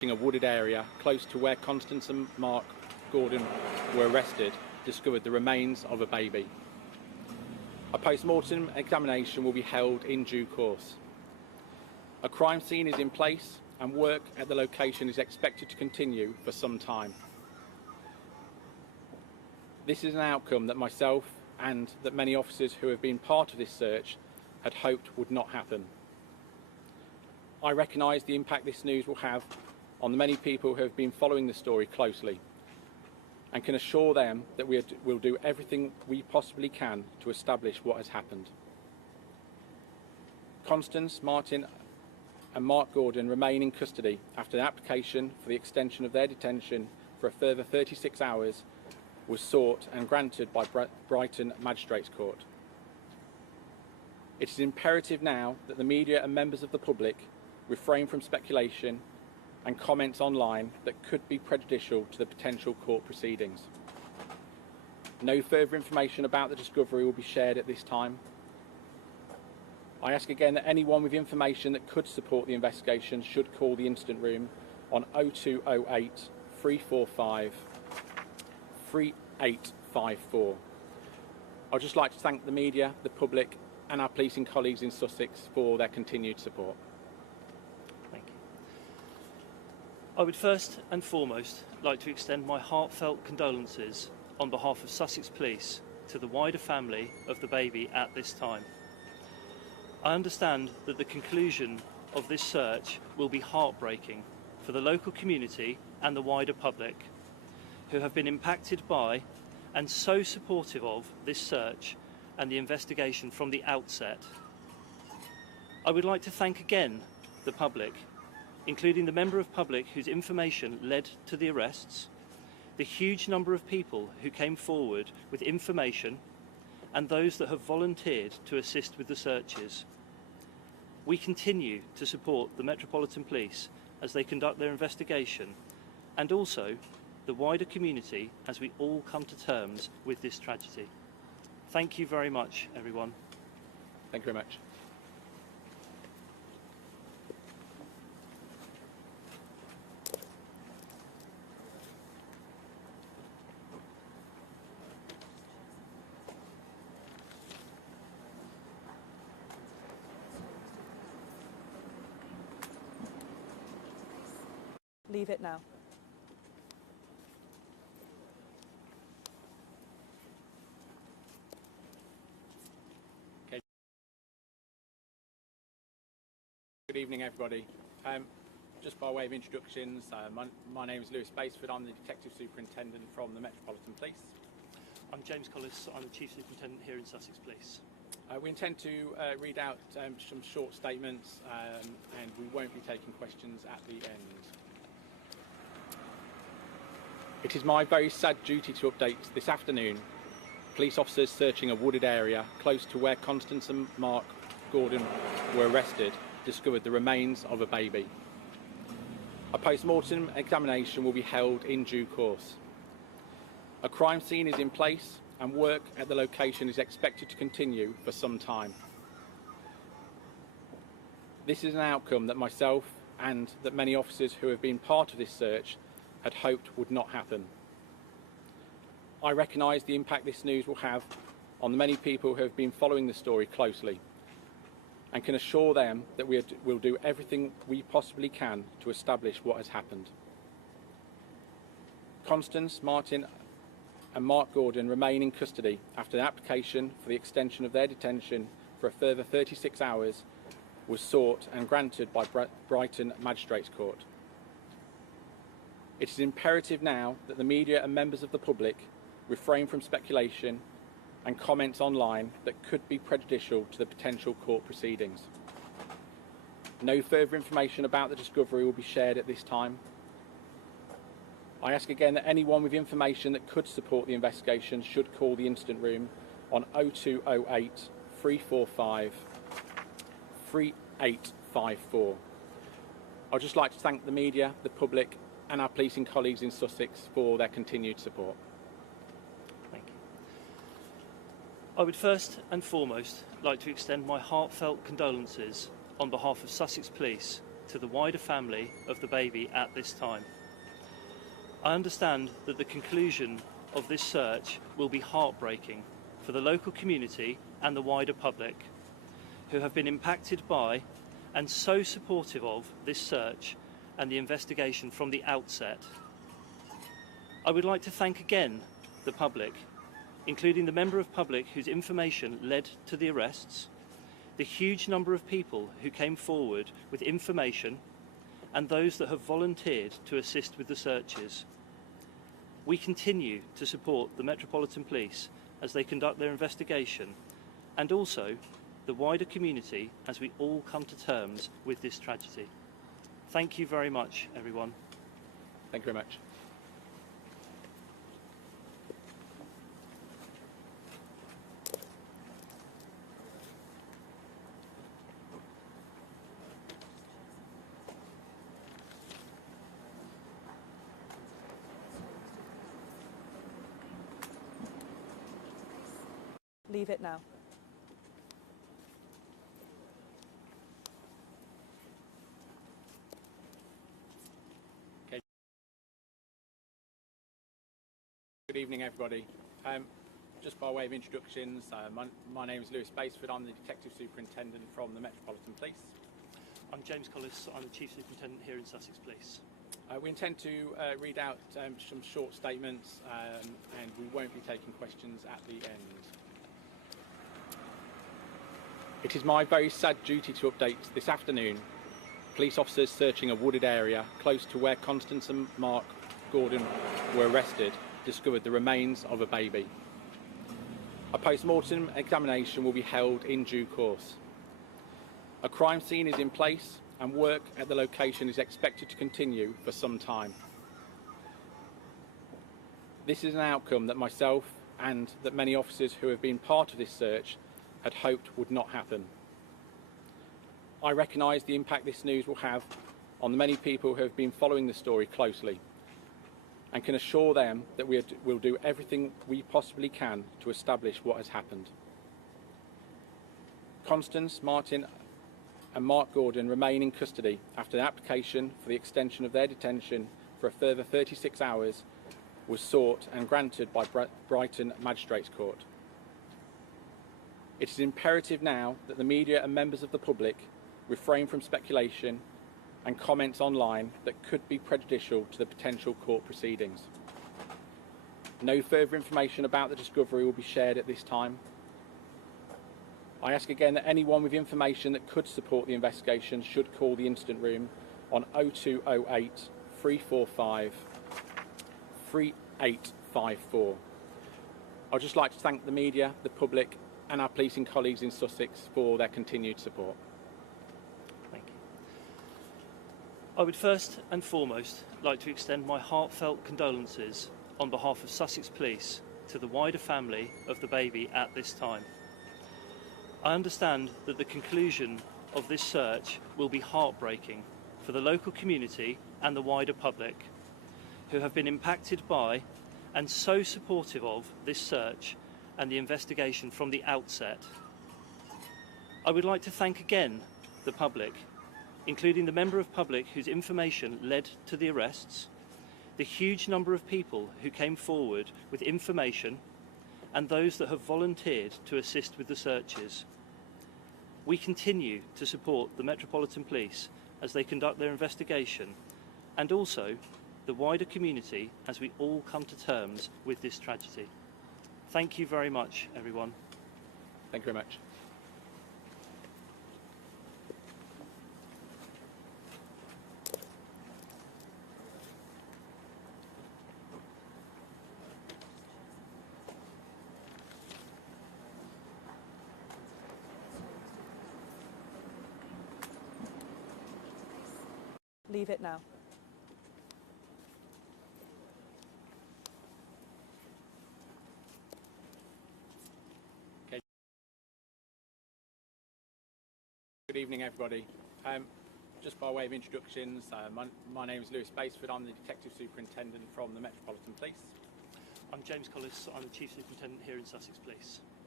a wooded area close to where Constance and Mark Gordon were arrested discovered the remains of a baby. A post-mortem examination will be held in due course. A crime scene is in place and work at the location is expected to continue for some time. This is an outcome that myself and that many officers who have been part of this search had hoped would not happen. I recognise the impact this news will have on the many people who have been following the story closely and can assure them that we will do everything we possibly can to establish what has happened. Constance, Martin and Mark Gordon remain in custody after the application for the extension of their detention for a further 36 hours was sought and granted by Brighton Magistrates Court. It is imperative now that the media and members of the public refrain from speculation and comments online that could be prejudicial to the potential court proceedings. No further information about the discovery will be shared at this time. I ask again that anyone with information that could support the investigation should call the incident room on 0208 345 3854. I'd just like to thank the media, the public and our policing colleagues in Sussex for their continued support. Thank you. I would first and foremost like to extend my heartfelt condolences on behalf of Sussex Police to the wider family of the baby at this time. I understand that the conclusion of this search will be heartbreaking for the local community and the wider public who have been impacted by and so supportive of this search and the investigation from the outset. I would like to thank again the public, including the member of public whose information led to the arrests, the huge number of people who came forward with information and those that have volunteered to assist with the searches. We continue to support the Metropolitan Police as they conduct their investigation and also the wider community as we all come to terms with this tragedy. Thank you very much, everyone. Thank you very much. Leave it now. Good evening, everybody. Just by way of introductions, my name is Lewis Basford. I'm the Detective Superintendent from the Metropolitan Police. I'm James Collis. I'm the Chief Superintendent here in Sussex Police. We intend to read out some short statements and we won't be taking questions at the end. It is my very sad duty to update this afternoon. Police officers searching a wooded area close to where Constance and Mark Gordon were arrested discovered the remains of a baby. A post-mortem examination will be held in due course. A crime scene is in place and work at the location is expected to continue for some time. This is an outcome that myself and that many officers who have been part of this search had hoped would not happen. I recognise the impact this news will have on the many people who have been following the story closely and can assure them that we will do everything we possibly can to establish what has happened. Constance, Martin and Mark Gordon remain in custody after the application for the extension of their detention for a further 36 hours was sought and granted by Brighton Magistrates Court. It is imperative now that the media and members of the public refrain from speculation and comments online that could be prejudicial to the potential court proceedings. No further information about the discovery will be shared at this time. I ask again that anyone with information that could support the investigation should call the incident room on 0208 345 3854. I'd just like to thank the media, the public and our policing colleagues in Sussex for their continued support. Thank you. I would first and foremost like to extend my heartfelt condolences on behalf of Sussex Police to the wider family of the baby at this time. I understand that the conclusion of this search will be heartbreaking for the local community and the wider public who have been impacted by and so supportive of this search and the investigation from the outset. I would like to thank again the public, including the member of public whose information led to the arrests, the huge number of people who came forward with information, and those that have volunteered to assist with the searches. We continue to support the Metropolitan Police as they conduct their investigation, and also the wider community as we all come to terms with this tragedy. Thank you very much, everyone. Thank you very much. Leave it now. Okay. Good evening, everybody. Just by way of introductions, my name is Lewis Basford. I'm the Detective Superintendent from the Metropolitan Police. I'm James Collis. I'm the Chief Superintendent here in Sussex Police. We intend to read out some short statements and we won't be taking questions at the end. It is my very sad duty to update this afternoon. Police officers searching a wooded area close to where Constance and Mark Gordon were arrested discovered the remains of a baby. A post-mortem examination will be held in due course. A crime scene is in place and work at the location is expected to continue for some time. This is an outcome that myself and that many officers who have been part of this search had hoped would not happen. I recognise the impact this news will have on the many people who have been following the story closely and can assure them that we will do everything we possibly can to establish what has happened. Constance, Martin and Mark Gordon remain in custody after the application for the extension of their detention for a further 36 hours was sought and granted by Brighton Magistrates Court. It is imperative now that the media and members of the public refrain from speculation and comments online that could be prejudicial to the potential court proceedings. No further information about the discovery will be shared at this time. I ask again that anyone with information that could support the investigation should call the incident room on 0208 345 3854. I'd just like to thank the media, the public and our policing colleagues in Sussex for their continued support. Thank you. I would first and foremost like to extend my heartfelt condolences on behalf of Sussex Police to the wider family of the baby at this time. I understand that the conclusion of this search will be heartbreaking for the local community and the wider public who have been impacted by and so supportive of this search and the investigation from the outset. I would like to thank again the public, including the member of public whose information led to the arrests, the huge number of people who came forward with information, and those that have volunteered to assist with the searches. We continue to support the Metropolitan Police as they conduct their investigation, and also the wider community as we all come to terms with this tragedy. Thank you very much, everyone. Thank you very much. Leave it now. Good evening, everybody. Just by way of introductions, my name is Lewis Basford. I'm the Detective Superintendent from the Metropolitan Police. I'm James Collis. I'm the Chief Superintendent here in Sussex Police.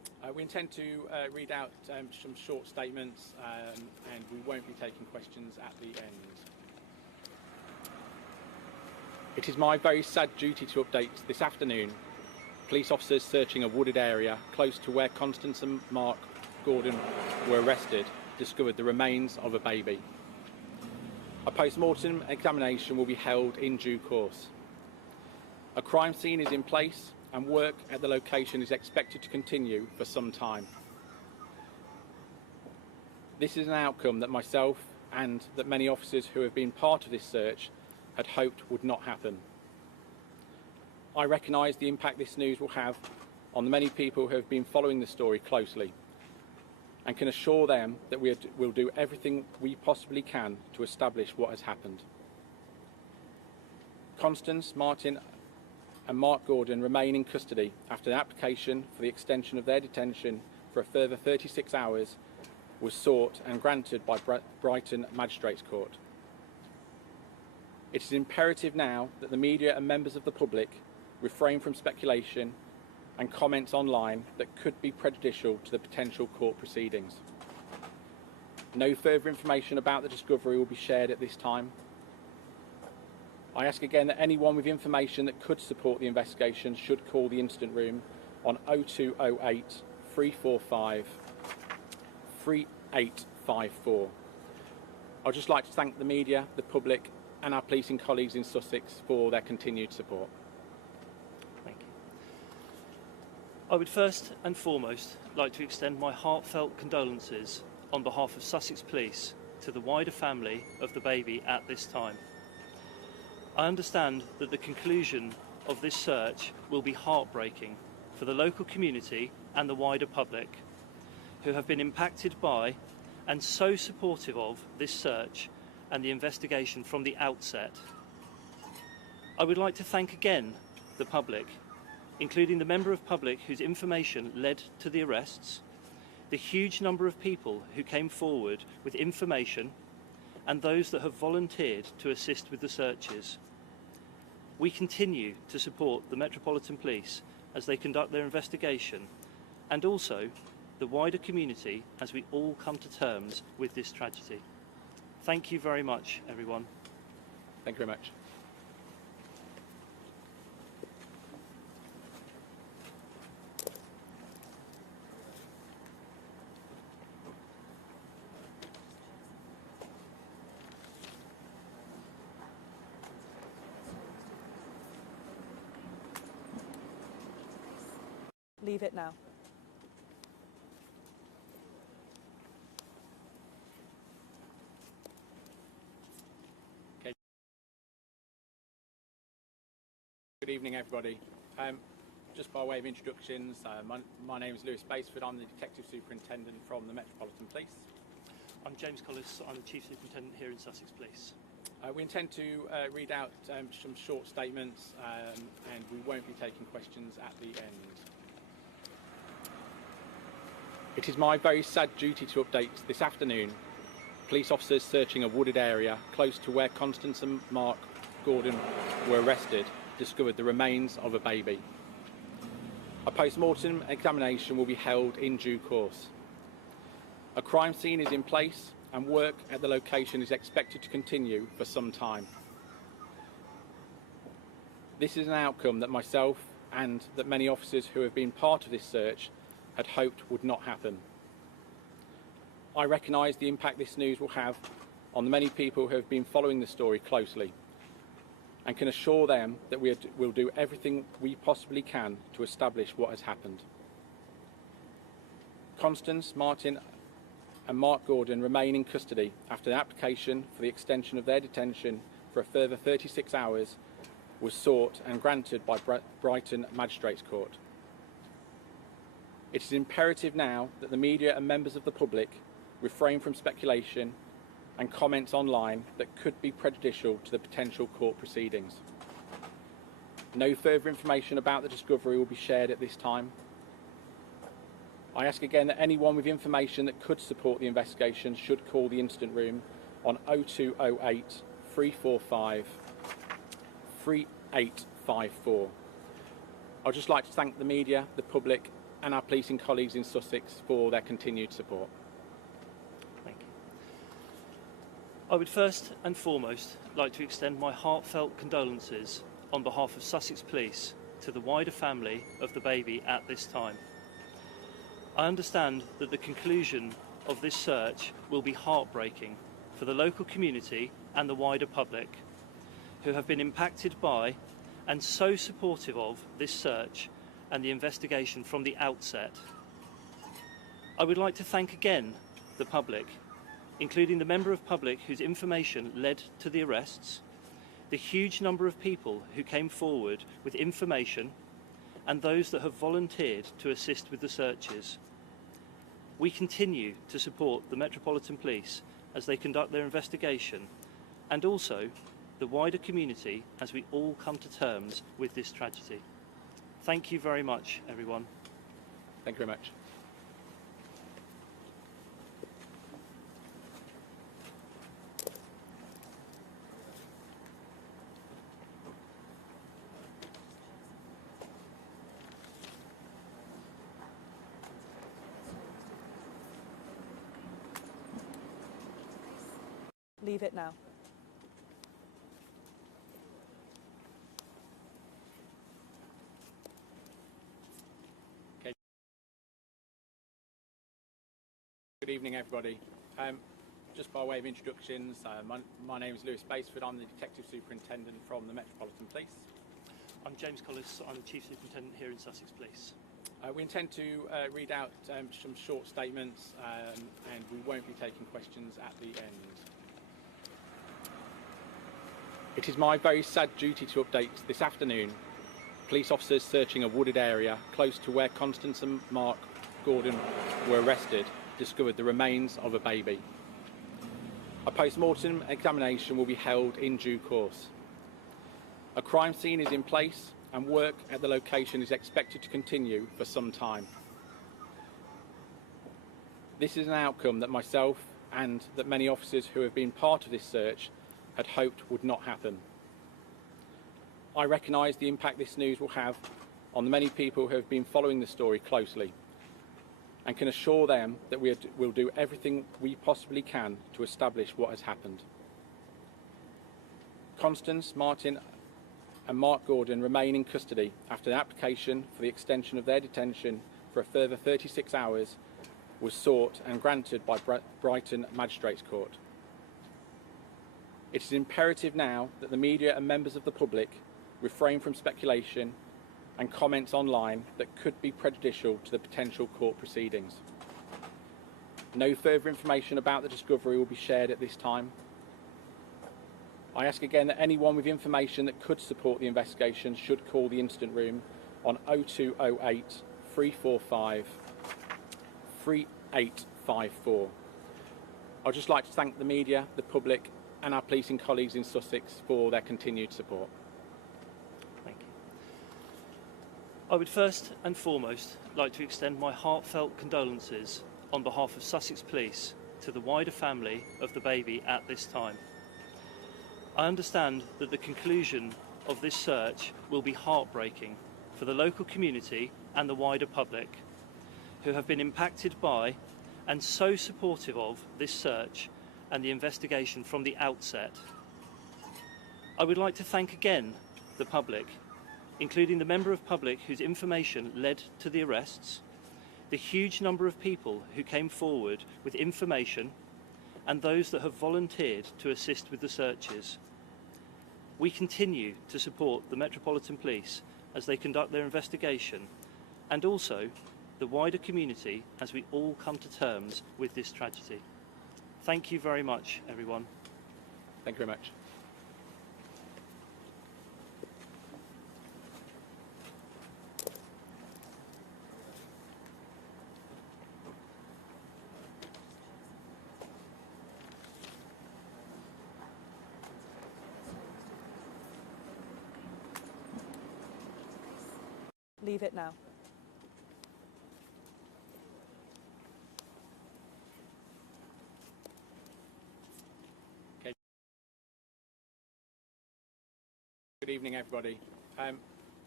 We intend to read out some short statements and we won't be taking questions at the end. It is my very sad duty to update this afternoon police officers searching a wooded area close to where Constance and Mark Gordon were arrested discovered the remains of a baby. A post-mortem examination will be held in due course. A crime scene is in place and work at the location is expected to continue for some time. This is an outcome that myself and that many officers who have been part of this search had hoped would not happen. I recognise the impact this news will have on the many people who have been following the story closely and can assure them that we will do everything we possibly can to establish what has happened. Constance, Martin and Mark Gordon remain in custody after the application for the extension of their detention for a further 36 hours was sought and granted by Brighton Magistrates Court. It is imperative now that the media and members of the public refrain from speculation and comments online that could be prejudicial to the potential court proceedings. No further information about the discovery will be shared at this time. I ask again that anyone with information that could support the investigation should call the incident room on 0208 345 3854. I'd just like to thank the media, the public and our policing colleagues in Sussex for their continued support. Thank you. I would first and foremost like to extend my heartfelt condolences on behalf of Sussex Police to the wider family of the baby at this time. I understand that the conclusion of this search will be heartbreaking for the local community and the wider public who have been impacted by and so supportive of this search and the investigation from the outset. I would like to thank again the public, including the member of public whose information led to the arrests, the huge number of people who came forward with information and those that have volunteered to assist with the searches. We continue to support the Metropolitan Police as they conduct their investigation and also the wider community as we all come to terms with this tragedy. Thank you very much, everyone. Thank you very much. Leave it now. Good evening, everybody. Just by way of introductions, my name is Lewis Basford. I'm the Detective Superintendent from the Metropolitan Police. I'm James Collis. I'm the Chief Superintendent here in Sussex Police. We intend to read out some short statements and we won't be taking questions at the end. It is my very sad duty to update this afternoon police officers searching a wooded area close to where Constance and Mark Gordon were arrested discovered the remains of a baby. A post-mortem examination will be held in due course. A crime scene is in place and work at the location is expected to continue for some time. This is an outcome that myself and that many officers who have been part of this search had hoped would not happen. I recognise the impact this news will have on the many people who have been following the story closely and can assure them that we will do everything we possibly can to establish what has happened. Constance, Martin and Mark Gordon remain in custody after the application for the extension of their detention for a further 36 hours was sought and granted by Brighton Magistrates Court. It is imperative now that the media and members of the public refrain from speculation and comments online that could be prejudicial to the potential court proceedings. No further information about the discovery will be shared at this time. I ask again that anyone with information that could support the investigation should call the incident room on 0208 345 3854. I'd just like to thank the media, the public and our policing colleagues in Sussex for their continued support. Thank you. I would first and foremost like to extend my heartfelt condolences on behalf of Sussex Police to the wider family of the baby at this time. I understand that the conclusion of this search will be heartbreaking for the local community and the wider public, who have been impacted by and so supportive of this search and the investigation from the outset. I would like to thank again the public, including the member of public whose information led to the arrests, the huge number of people who came forward with information, and those that have volunteered to assist with the searches. We continue to support the Metropolitan Police as they conduct their investigation, and also the wider community as we all come to terms with this tragedy. Thank you very much, everyone. Thank you very much. Leave it now. Good evening, everybody. Just by way of introductions, my name is Lewis Basford. I'm the Detective Superintendent from the Metropolitan Police. I'm James Collis. I'm the Chief Superintendent here in Sussex Police. We intend to read out some short statements and we won't be taking questions at the end. It is my very sad duty to update this afternoon. Police officers searching a wooded area close to where Constance and Mark Gordon were arrested discovered the remains of a baby. A post-mortem examination will be held in due course. A crime scene is in place and work at the location is expected to continue for some time. This is an outcome that myself and that many officers who have been part of this search had hoped would not happen. I recognise the impact this news will have on the many people who have been following the story closely and can assure them that we will do everything we possibly can to establish what has happened. Constance, Martin and Mark Gordon remain in custody after the application for the extension of their detention for a further 36 hours was sought and granted by Brighton Magistrates Court. It is imperative now that the media and members of the public refrain from speculation and comments online that could be prejudicial to the potential court proceedings. No further information about the discovery will be shared at this time. I ask again that anyone with information that could support the investigation should call the incident room on 0208 345 3854. I'd just like to thank the media, the public and our policing colleagues in Sussex for their continued support. Thank you. I would first and foremost like to extend my heartfelt condolences on behalf of Sussex Police to the wider family of the baby at this time. I understand that the conclusion of this search will be heartbreaking for the local community and the wider public, who have been impacted by and so supportive of this search and the investigation from the outset. I would like to thank again the public, including the member of public whose information led to the arrests, the huge number of people who came forward with information, and those that have volunteered to assist with the searches. We continue to support the Metropolitan Police as they conduct their investigation, and also the wider community as we all come to terms with this tragedy. Thank you very much, everyone. Thank you very much. Leave it now. Good evening, everybody.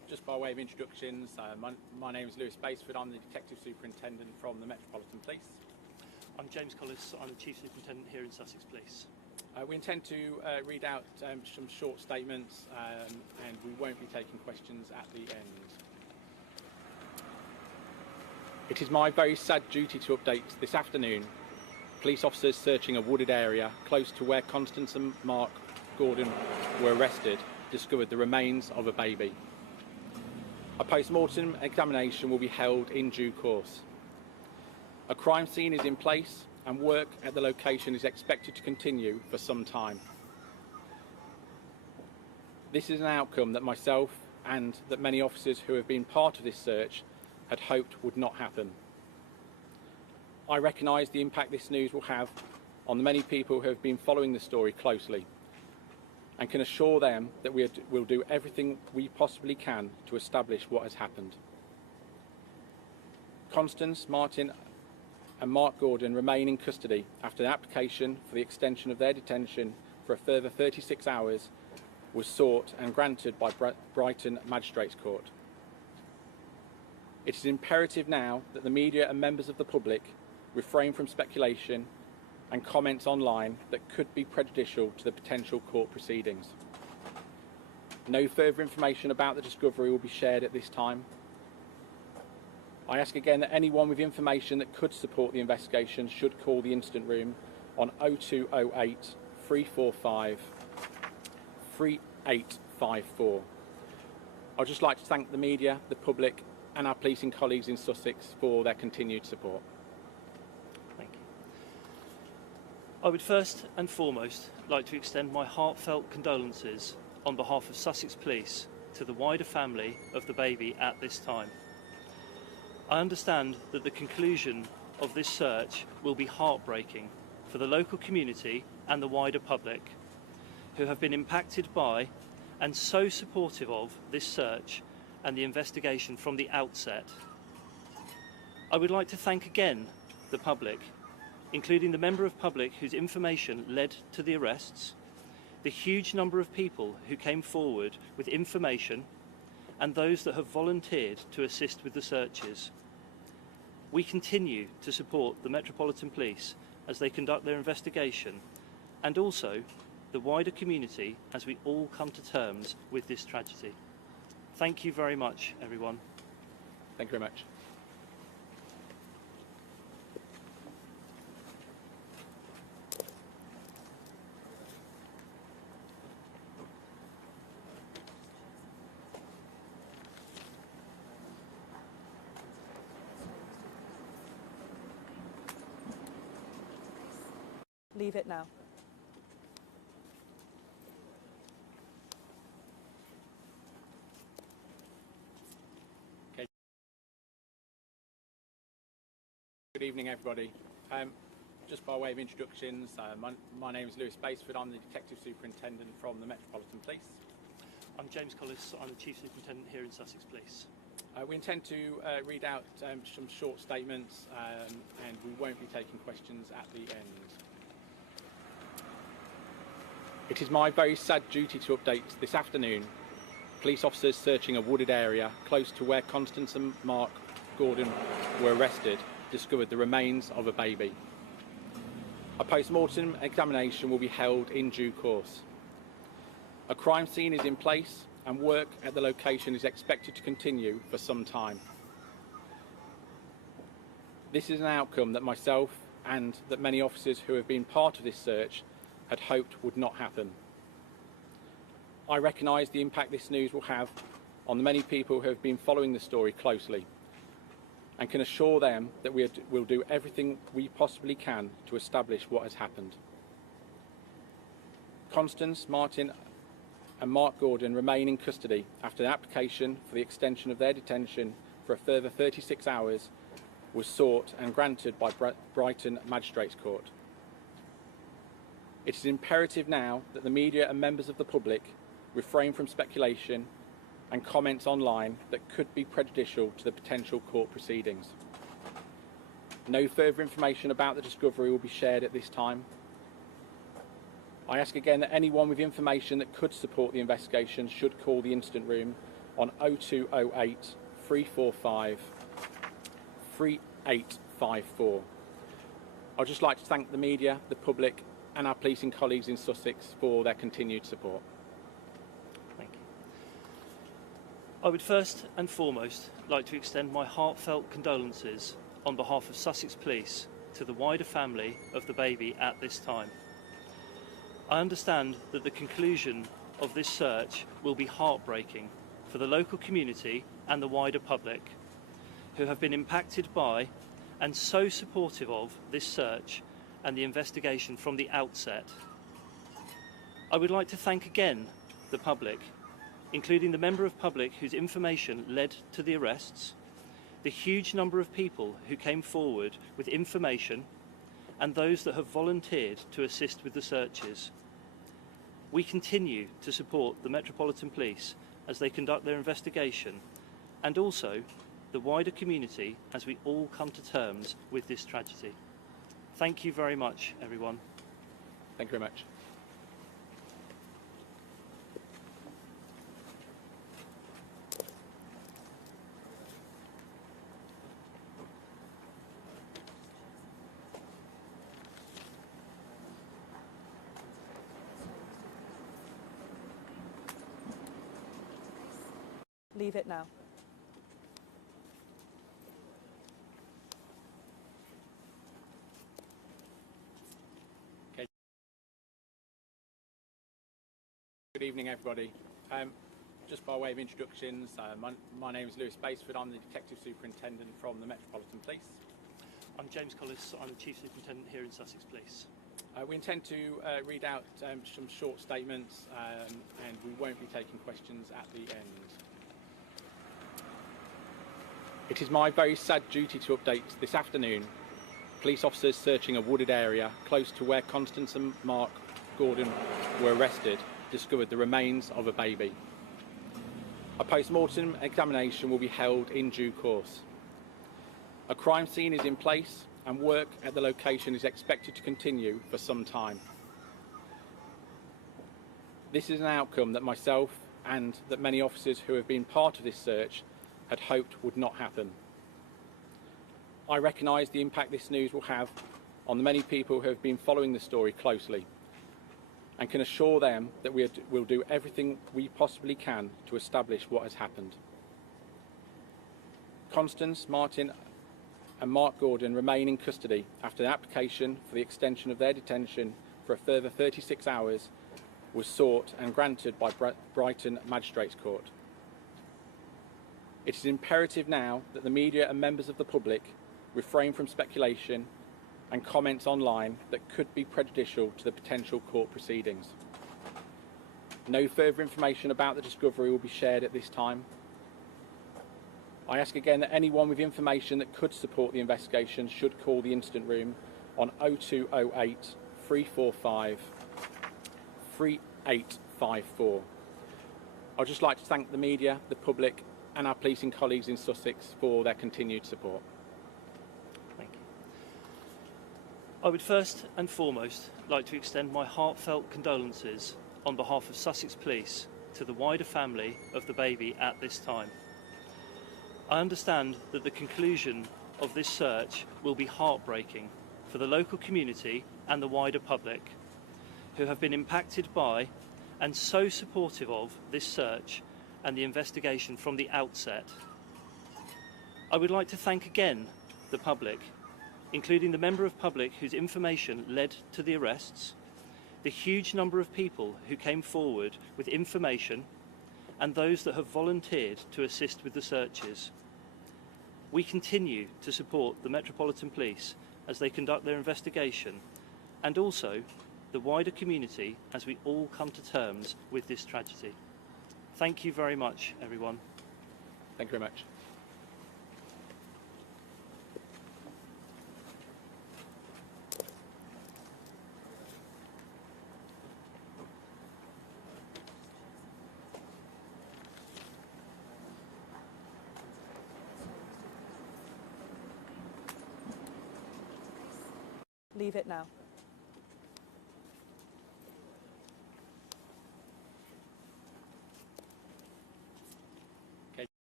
Just by way of introductions, my name is Lewis Basford. I'm the Detective Superintendent from the Metropolitan Police. I'm James Collis. I'm the Chief Superintendent here in Sussex Police. We intend to read out some short statements and we won't be taking questions at the end. It is my very sad duty to update this afternoon police officers searching a wooded area close to where Constance and Mark Gordon were arrested discovered the remains of a baby. A post-mortem examination will be held in due course. A crime scene is in place and work at the location is expected to continue for some time. This is an outcome that myself and that many officers who have been part of this search had hoped would not happen. I recognise the impact this news will have on the many people who have been following the story closely and can assure them that we will do everything we possibly can to establish what has happened. Constance, Martin and Mark Gordon remain in custody after the application for the extension of their detention for a further 36 hours was sought and granted by Brighton Magistrates Court. It is imperative now that the media and members of the public refrain from speculation and comments online that could be prejudicial to the potential court proceedings. No further information about the discovery will be shared at this time. I ask again that anyone with information that could support the investigation should call the incident room on 0208 345 3854. I'd just like to thank the media, the public and our policing colleagues in Sussex for their continued support. Thank you. I would first and foremost like to extend my heartfelt condolences on behalf of Sussex Police to the wider family of the baby at this time. I understand that the conclusion of this search will be heartbreaking for the local community and the wider public who have been impacted by and so supportive of this search and the investigation from the outset. I would like to thank again the public, including the member of public whose information led to the arrests, the huge number of people who came forward with information and those that have volunteered to assist with the searches. We continue to support the Metropolitan Police as they conduct their investigation and also the wider community as we all come to terms with this tragedy. Thank you very much, everyone. Thank you very much. Leave it now. Good evening, everybody. Just by way of introductions, my name is Lewis Basford. I'm the Detective Superintendent from the Metropolitan Police. I'm James Collis. I'm the Chief Superintendent here in Sussex Police. We intend to read out some short statements and we won't be taking questions at the end. It is my very sad duty to update this afternoon police officers searching a wooded area close to where Constance and Mark Gordon were arrested discovered the remains of a baby. A post-mortem examination will be held in due course. A crime scene is in place and work at the location is expected to continue for some time. This is an outcome that myself and that many officers who have been part of this search had hoped would not happen. I recognise the impact this news will have on the many people who have been following the story closely and can assure them that we will do everything we possibly can to establish what has happened. Constance, Martin and Mark Gordon remain in custody after the application for the extension of their detention for a further 36 hours was sought and granted by Brighton Magistrates Court. It is imperative now that the media and members of the public refrain from speculation and comments online that could be prejudicial to the potential court proceedings. No further information about the discovery will be shared at this time. I ask again that anyone with information that could support the investigation should call the incident room on 0208 345 3854. I'd just like to thank the media, the public and our policing colleagues in Sussex for their continued support. Thank you. I would first and foremost like to extend my heartfelt condolences on behalf of Sussex Police to the wider family of the baby at this time. I understand that the conclusion of this search will be heartbreaking for the local community and the wider public who have been impacted by and so supportive of this search and the investigation from the outset. I would like to thank again the public, including the member of public whose information led to the arrests, the huge number of people who came forward with information, and those that have volunteered to assist with the searches. We continue to support the Metropolitan Police as they conduct their investigation, and also the wider community as we all come to terms with this tragedy. Thank you very much, everyone. Thank you very much. Leave it now. Good evening, everybody. Just by way of introductions, my name is Lewis Basford. I'm the Detective Superintendent from the Metropolitan Police. I'm James Collis. I'm the Chief Superintendent here in Sussex Police. We intend to read out some short statements and we won't be taking questions at the end. It is my very sad duty to update this afternoon. Police officers searching a wooded area close to where Constance and Mark Gordon were arrested discovered the remains of a baby. A post-mortem examination will be held in due course. A crime scene is in place and work at the location is expected to continue for some time. This is an outcome that myself and that many officers who have been part of this search had hoped would not happen. I recognise the impact this news will have on the many people who have been following the story closely and can assure them that we will do everything we possibly can to establish what has happened. Constance, Martin and Mark Gordon remain in custody after the application for the extension of their detention for a further 36 hours was sought and granted by Brighton Magistrates Court. It is imperative now that the media and members of the public refrain from speculation and comments online that could be prejudicial to the potential court proceedings. No further information about the discovery will be shared at this time. I ask again that anyone with information that could support the investigation should call the incident room on 0208 345 3854. I'd just like to thank the media, the public and our policing colleagues in Sussex for their continued support. Thank you. I would first and foremost like to extend my heartfelt condolences on behalf of Sussex Police to the wider family of the baby at this time. I understand that the conclusion of this search will be heartbreaking for the local community and the wider public who have been impacted by and so supportive of this search and the investigation from the outset. I would like to thank again the public, including the member of public whose information led to the arrests, the huge number of people who came forward with information, and those that have volunteered to assist with the searches. We continue to support the Metropolitan Police as they conduct their investigation, and also the wider community as we all come to terms with this tragedy. Thank you very much, everyone. Thank you very much. Leave it now.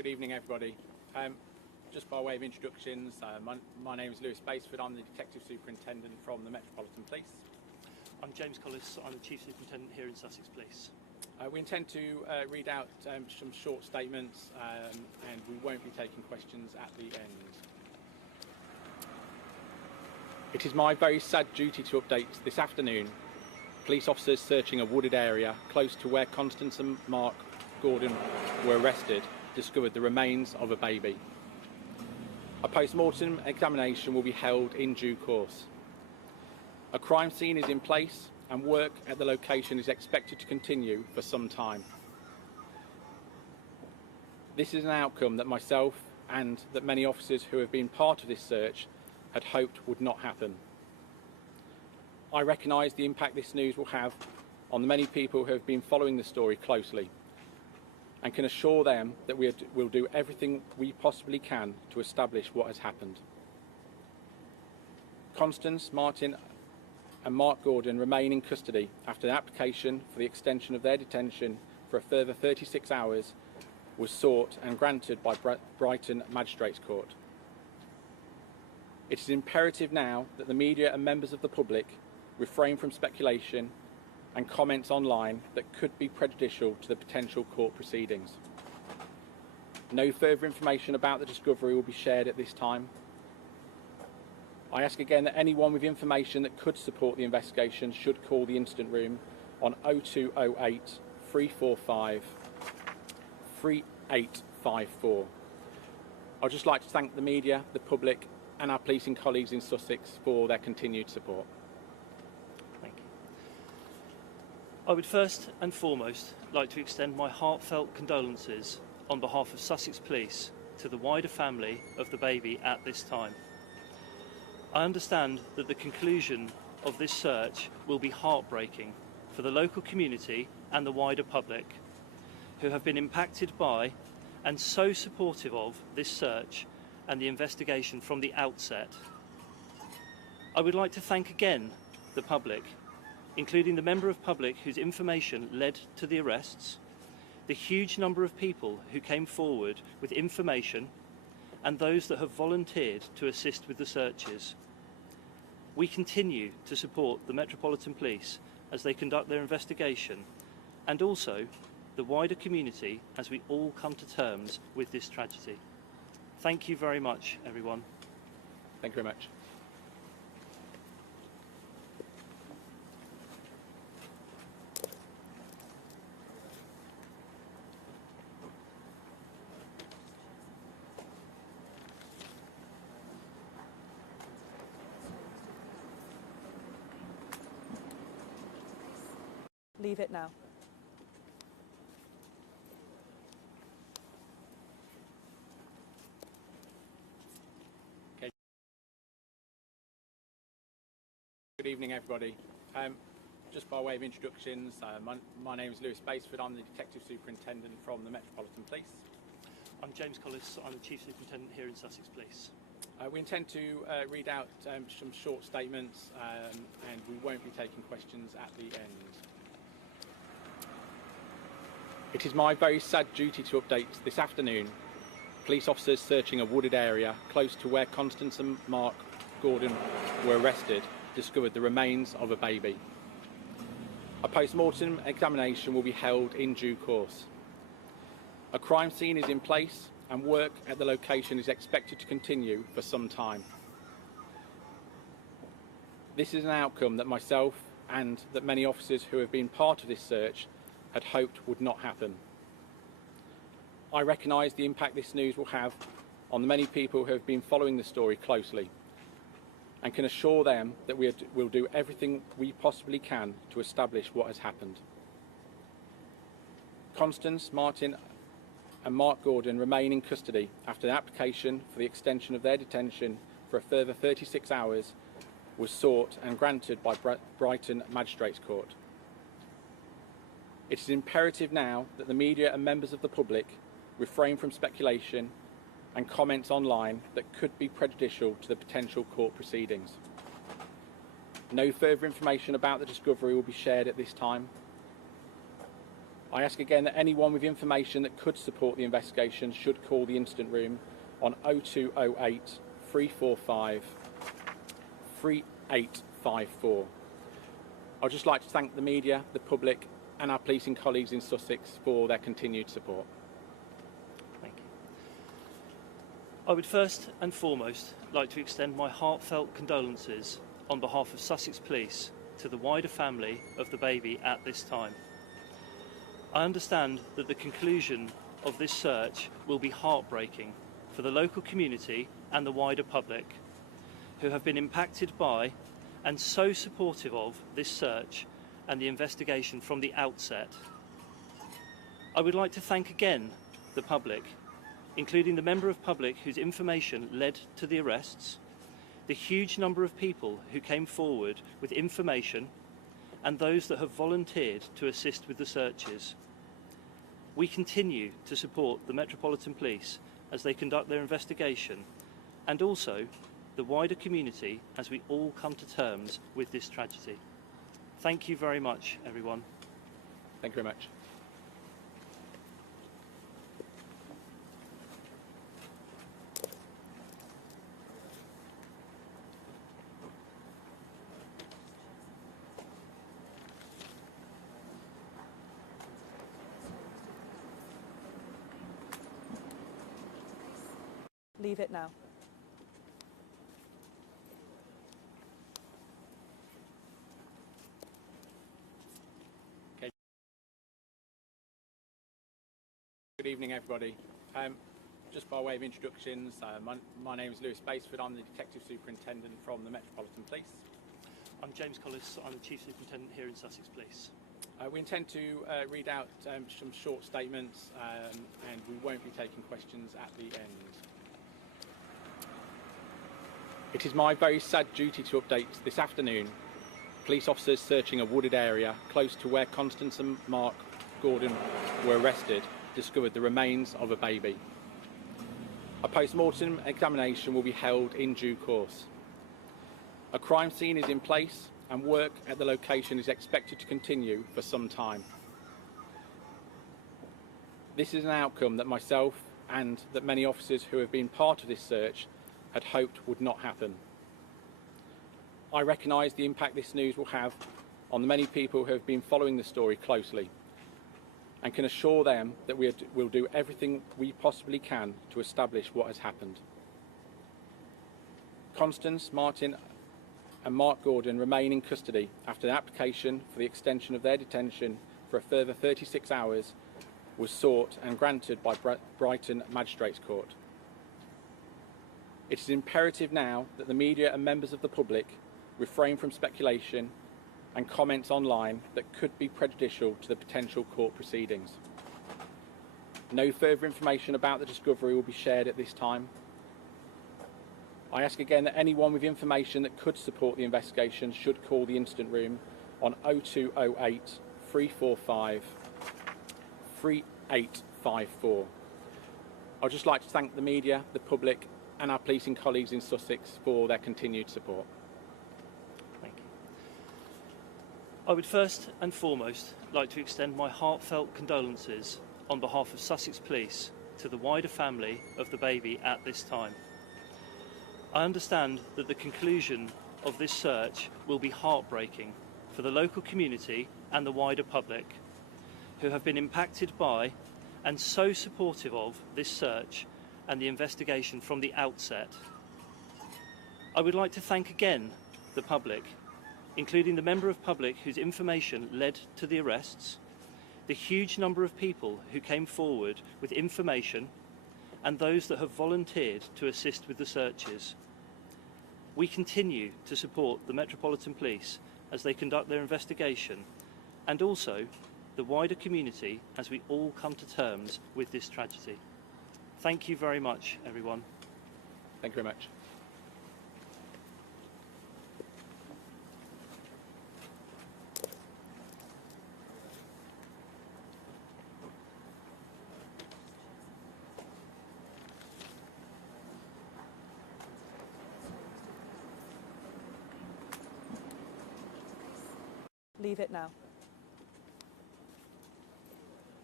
Good evening, everybody. Just by way of introductions, my name is Lewis Basford. I'm the Detective Superintendent from the Metropolitan Police. I'm James Collis. I'm the Chief Superintendent here in Sussex Police. We intend to read out some short statements and we won't be taking questions at the end. It is my very sad duty to update this afternoon police officers searching a wooded area close to where Constance and Mark Gordon were arrested discovered the remains of a baby. A post-mortem examination will be held in due course. A crime scene is in place and work at the location is expected to continue for some time. This is an outcome that myself and that many officers who have been part of this search had hoped would not happen. I recognise the impact this news will have on the many people who have been following the story closely and can assure them that we will do everything we possibly can to establish what has happened. Constance, Martin and Mark Gordon remain in custody after the application for the extension of their detention for a further 36 hours was sought and granted by Brighton Magistrates Court. It is imperative now that the media and members of the public refrain from speculation and comments online that could be prejudicial to the potential court proceedings. No further information about the discovery will be shared at this time. I ask again that anyone with information that could support the investigation should call the incident room on 0208 345 3854. I'd just like to thank the media, the public and our policing colleagues in Sussex for their continued support. Thank you. I would first and foremost like to extend my heartfelt condolences on behalf of Sussex Police to the wider family of the baby at this time. I understand that the conclusion of this search will be heartbreaking for the local community and the wider public who have been impacted by and so supportive of this search and the investigation from the outset. I would like to thank again the public, including the member of public whose information led to the arrests, the huge number of people who came forward with information and those that have volunteered to assist with the searches. We continue to support the Metropolitan Police as they conduct their investigation and also the wider community as we all come to terms with this tragedy. Thank you very much, everyone. Thank you very much. Leave it now. Good evening, everybody. Just by way of introductions, my name is Lewis Basford. I'm the Detective Superintendent from the Metropolitan Police. I'm James Collis. I'm the Chief Superintendent here in Sussex Police. We intend to read out some short statements and we won't be taking questions at the end. It is my very sad duty to update this afternoon police officers searching a wooded area close to where Constance and Mark Gordon were arrested discovered the remains of a baby. A post-mortem examination will be held in due course. A crime scene is in place and work at the location is expected to continue for some time. This is an outcome that myself and that many officers who have been part of this search had hoped would not happen. I recognise the impact this news will have on the many people who have been following the story closely and can assure them that we will do everything we possibly can to establish what has happened. Constance, Martin and Mark Gordon remain in custody after the application for the extension of their detention for a further 36 hours was sought and granted by Brighton Magistrates Court. It is imperative now that the media and members of the public refrain from speculation and comments online that could be prejudicial to the potential court proceedings. No further information about the discovery will be shared at this time. I ask again that anyone with information that could support the investigation should call the incident room on 0208 345 3854. I'd just like to thank the media, the public and our policing colleagues in Sussex for their continued support. Thank you. I would first and foremost like to extend my heartfelt condolences on behalf of Sussex Police to the wider family of the baby at this time. I understand that the conclusion of this search will be heartbreaking for the local community and the wider public who have been impacted by and so supportive of this search and the investigation from the outset. I would like to thank again the public, including the member of public whose information led to the arrests, the huge number of people who came forward with information, and those that have volunteered to assist with the searches. We continue to support the Metropolitan Police as they conduct their investigation, and also the wider community as we all come to terms with this tragedy. Thank you very much, everyone. Thank you very much. Leave it now. Good evening, everybody. Just by way of introductions, my name is Lewis Basford. I'm the Detective Superintendent from the Metropolitan Police. I'm James Collis. I'm the Chief Superintendent here in Sussex Police. We intend to read out some short statements and we won't be taking questions at the end. It is my very sad duty to update this afternoon. Police officers searching a wooded area close to where Constance and Mark Gordon were arrested discovered the remains of a baby. A post-mortem examination will be held in due course. A crime scene is in place and work at the location is expected to continue for some time. This is an outcome that myself and that many officers who have been part of this search had hoped would not happen. I recognise the impact this news will have on the many people who have been following the story closely and can assure them that we will do everything we possibly can to establish what has happened. Constance, Martin and Mark Gordon remain in custody after the application for the extension of their detention for a further 36 hours was sought and granted by Brighton Magistrates Court. It is imperative now that the media and members of the public refrain from speculation and comments online that could be prejudicial to the potential court proceedings. No further information about the discovery will be shared at this time. I ask again that anyone with information that could support the investigation should call the incident room on 0208 345 3854. I'd just like to thank the media, the public and our policing colleagues in Sussex for their continued support. Thank you. I would first and foremost like to extend my heartfelt condolences on behalf of Sussex Police to the wider family of the baby at this time. I understand that the conclusion of this search will be heartbreaking for the local community and the wider public who have been impacted by and so supportive of this search and the investigation from the outset. I would like to thank again the public, including the member of public whose information led to the arrests, the huge number of people who came forward with information, and those that have volunteered to assist with the searches. We continue to support the Metropolitan Police as they conduct their investigation, and also the wider community as we all come to terms with this tragedy. Thank you very much, everyone. Thank you very much. Leave it now.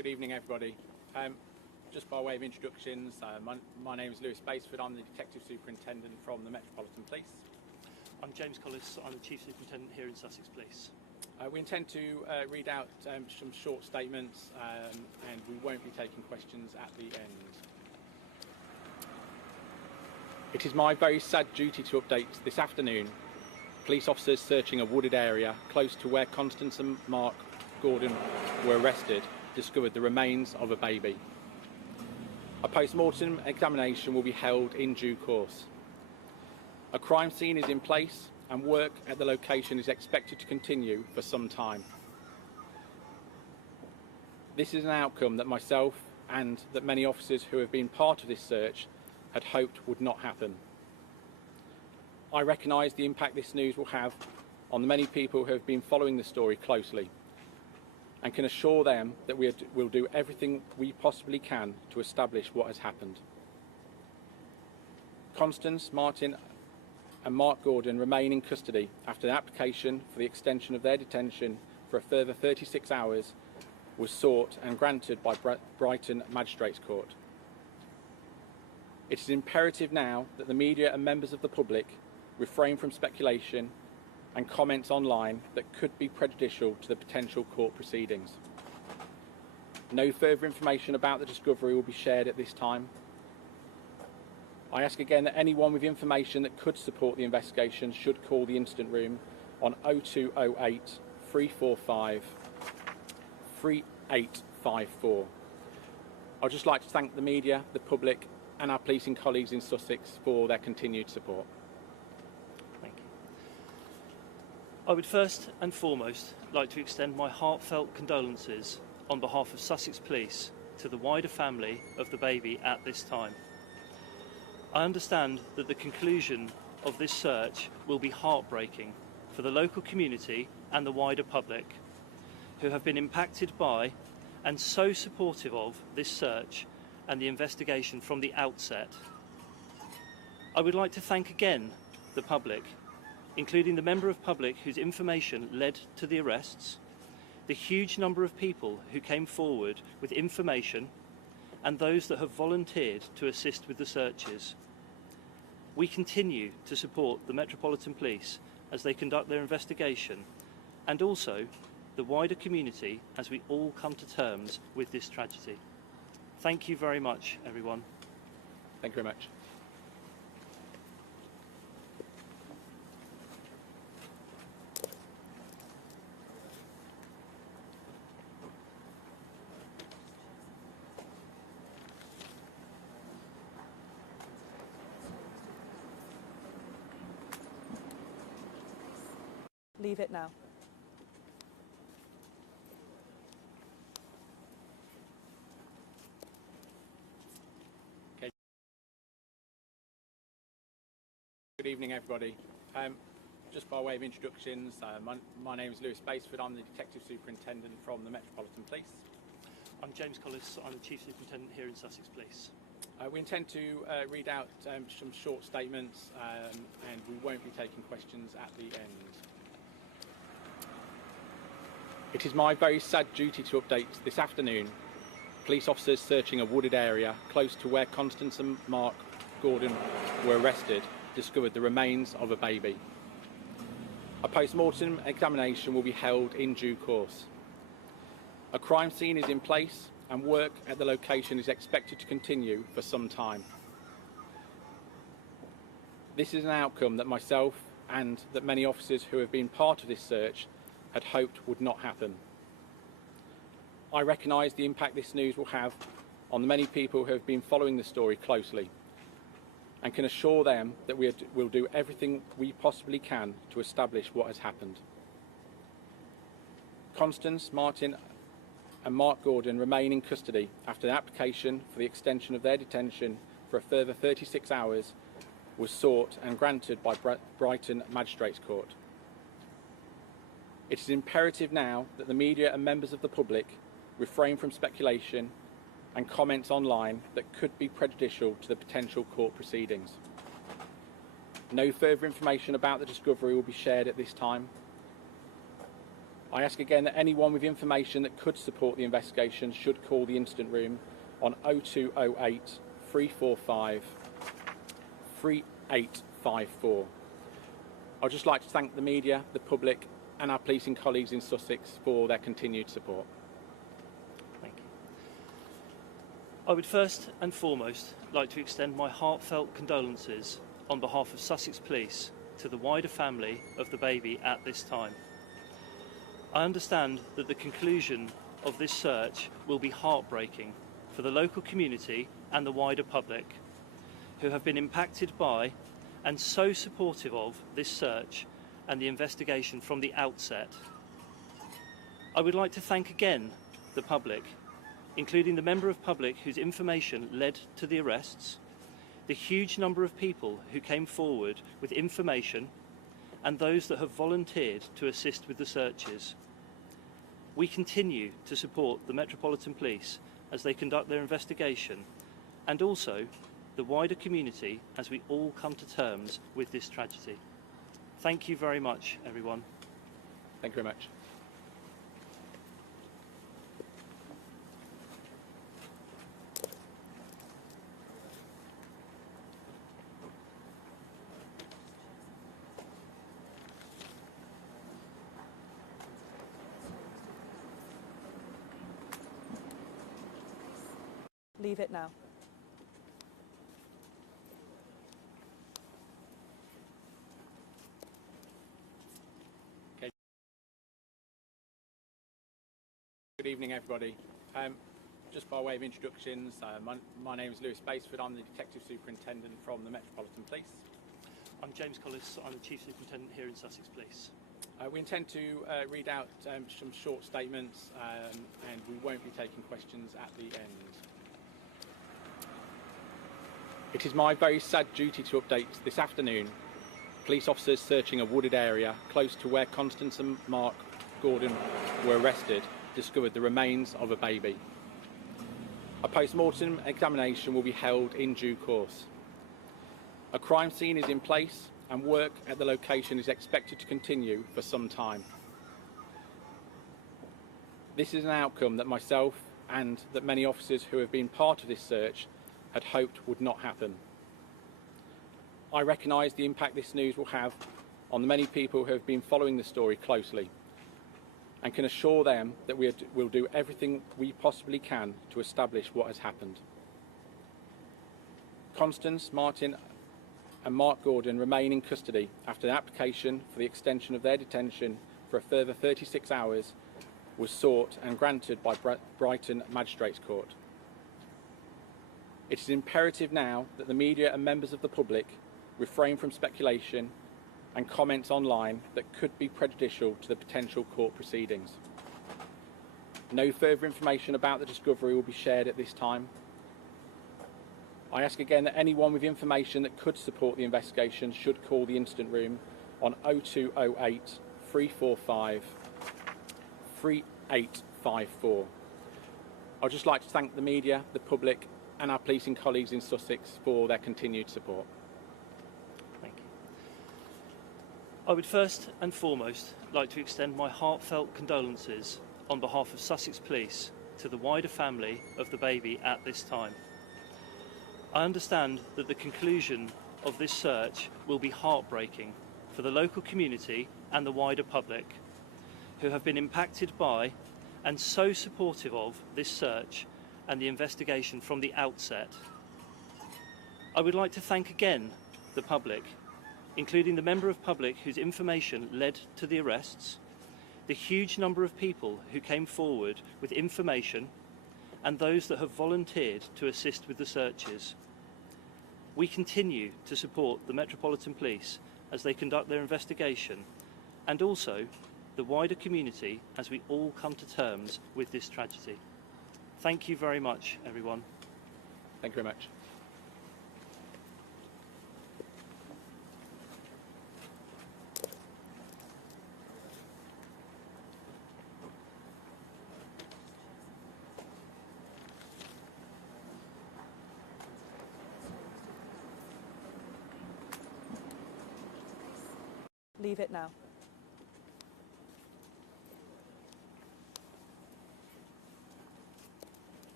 Good evening, everybody. Just by way of introductions, my name is Lewis Basford. I'm the Detective Superintendent from the Metropolitan Police. I'm James Collis. I'm the Chief Superintendent here in Sussex Police. We intend to read out some short statements and we won't be taking questions at the end. It is my very sad duty to update this afternoon police officers searching a wooded area close to where Constance and Mark Gordon were arrested discovered the remains of a baby. A post-mortem examination will be held in due course. A crime scene is in place and work at the location is expected to continue for some time. This is an outcome that myself and that many officers who have been part of this search had hoped would not happen. I recognise the impact this news will have on the many people who have been following the story closely and can assure them that we will do everything we possibly can to establish what has happened. Constance, Martin and Mark Gordon remain in custody after the application for the extension of their detention for a further 36 hours was sought and granted by Brighton Magistrates Court. It is imperative now that the media and members of the public refrain from speculation and comments online that could be prejudicial to the potential court proceedings. No further information about the discovery will be shared at this time. I ask again that anyone with information that could support the investigation should call the incident room on 0208 345 3854. I'd just like to thank the media, the public and our policing colleagues in Sussex for their continued support. Thank you. I would first and foremost like to extend my heartfelt condolences on behalf of Sussex Police to the wider family of the baby at this time. I understand that the conclusion of this search will be heartbreaking for the local community and the wider public who have been impacted by and so supportive of this search and the investigation from the outset. I would like to thank again the public, including the member of public whose information led to the arrests, the huge number of people who came forward with information and those that have volunteered to assist with the searches. We continue to support the Metropolitan Police as they conduct their investigation and also the wider community as we all come to terms with this tragedy. Thank you very much, everyone. Thank you very much. Leave it now. Good evening, everybody. Just by way of introductions, my name is Lewis Basford. I'm the Detective Superintendent from the Metropolitan Police. I'm James Collis. I'm the Chief Superintendent here in Sussex Police. We intend to read out some short statements and we won't be taking questions at the end. It is my very sad duty to update this afternoon police officers searching a wooded area close to where Constance and Mark Gordon were arrested discovered the remains of a baby. A post-mortem examination will be held in due course. A crime scene is in place and work at the location is expected to continue for some time. This is an outcome that myself and that many officers who have been part of this search had hoped would not happen. I recognise the impact this news will have on the many people who have been following the story closely and can assure them that we will do everything we possibly can to establish what has happened. Constance, Martin and Mark Gordon remain in custody after the application for the extension of their detention for a further 36 hours was sought and granted by Brighton Magistrates Court. It is imperative now that the media and members of the public refrain from speculation and comments online that could be prejudicial to the potential court proceedings. No further information about the discovery will be shared at this time. I ask again that anyone with information that could support the investigation should call the incident room on 0208 345 3854. I'd just like to thank the media, the public and our policing colleagues in Sussex for their continued support. Thank you. I would first and foremost like to extend my heartfelt condolences on behalf of Sussex Police to the wider family of the baby at this time. I understand that the conclusion of this search will be heartbreaking for the local community and the wider public who have been impacted by and so supportive of this search and the investigation from the outset. I would like to thank again the public, including the member of public whose information led to the arrests, the huge number of people who came forward with information, and those that have volunteered to assist with the searches. We continue to support the Metropolitan Police as they conduct their investigation, and also the wider community as we all come to terms with this tragedy. Thank you very much, everyone. Thank you very much. Leave it now. Good evening, everybody. Just by way of introductions, my name is Lewis Basford. I'm the Detective Superintendent from the Metropolitan Police. I'm James Collis. I'm the Chief Superintendent here in Sussex Police. We intend to read out some short statements and we won't be taking questions at the end. It is my very sad duty to update this afternoon. Police officers searching a wooded area close to where Constance and Mark Gordon were arrested discovered the remains of a baby. A post-mortem examination will be held in due course. A crime scene is in place and work at the location is expected to continue for some time. This is an outcome that myself and that many officers who have been part of this search had hoped would not happen. I recognise the impact this news will have on the many people who have been following the story closely and can assure them that we will do everything we possibly can to establish what has happened. Constance, Martin and Mark Gordon remain in custody after the application for the extension of their detention for a further 36 hours was sought and granted by Brighton Magistrates Court. It is imperative now that the media and members of the public refrain from speculation and comments online that could be prejudicial to the potential court proceedings. No further information about the discovery will be shared at this time. I ask again that anyone with information that could support the investigation should call the incident room on 0208 345 3854. I'd just like to thank the media, the public and our policing colleagues in Sussex for their continued support. Thank you. I would first and foremost like to extend my heartfelt condolences on behalf of Sussex Police to the wider family of the baby at this time. I understand that the conclusion of this search will be heartbreaking for the local community and the wider public who have been impacted by and so supportive of this search and the investigation from the outset. I would like to thank again the public, including the member of public whose information led to the arrests, the huge number of people who came forward with information, and those that have volunteered to assist with the searches. We continue to support the Metropolitan Police as they conduct their investigation, and also the wider community as we all come to terms with this tragedy. Thank you very much, everyone. Thank you very much. Leave it now.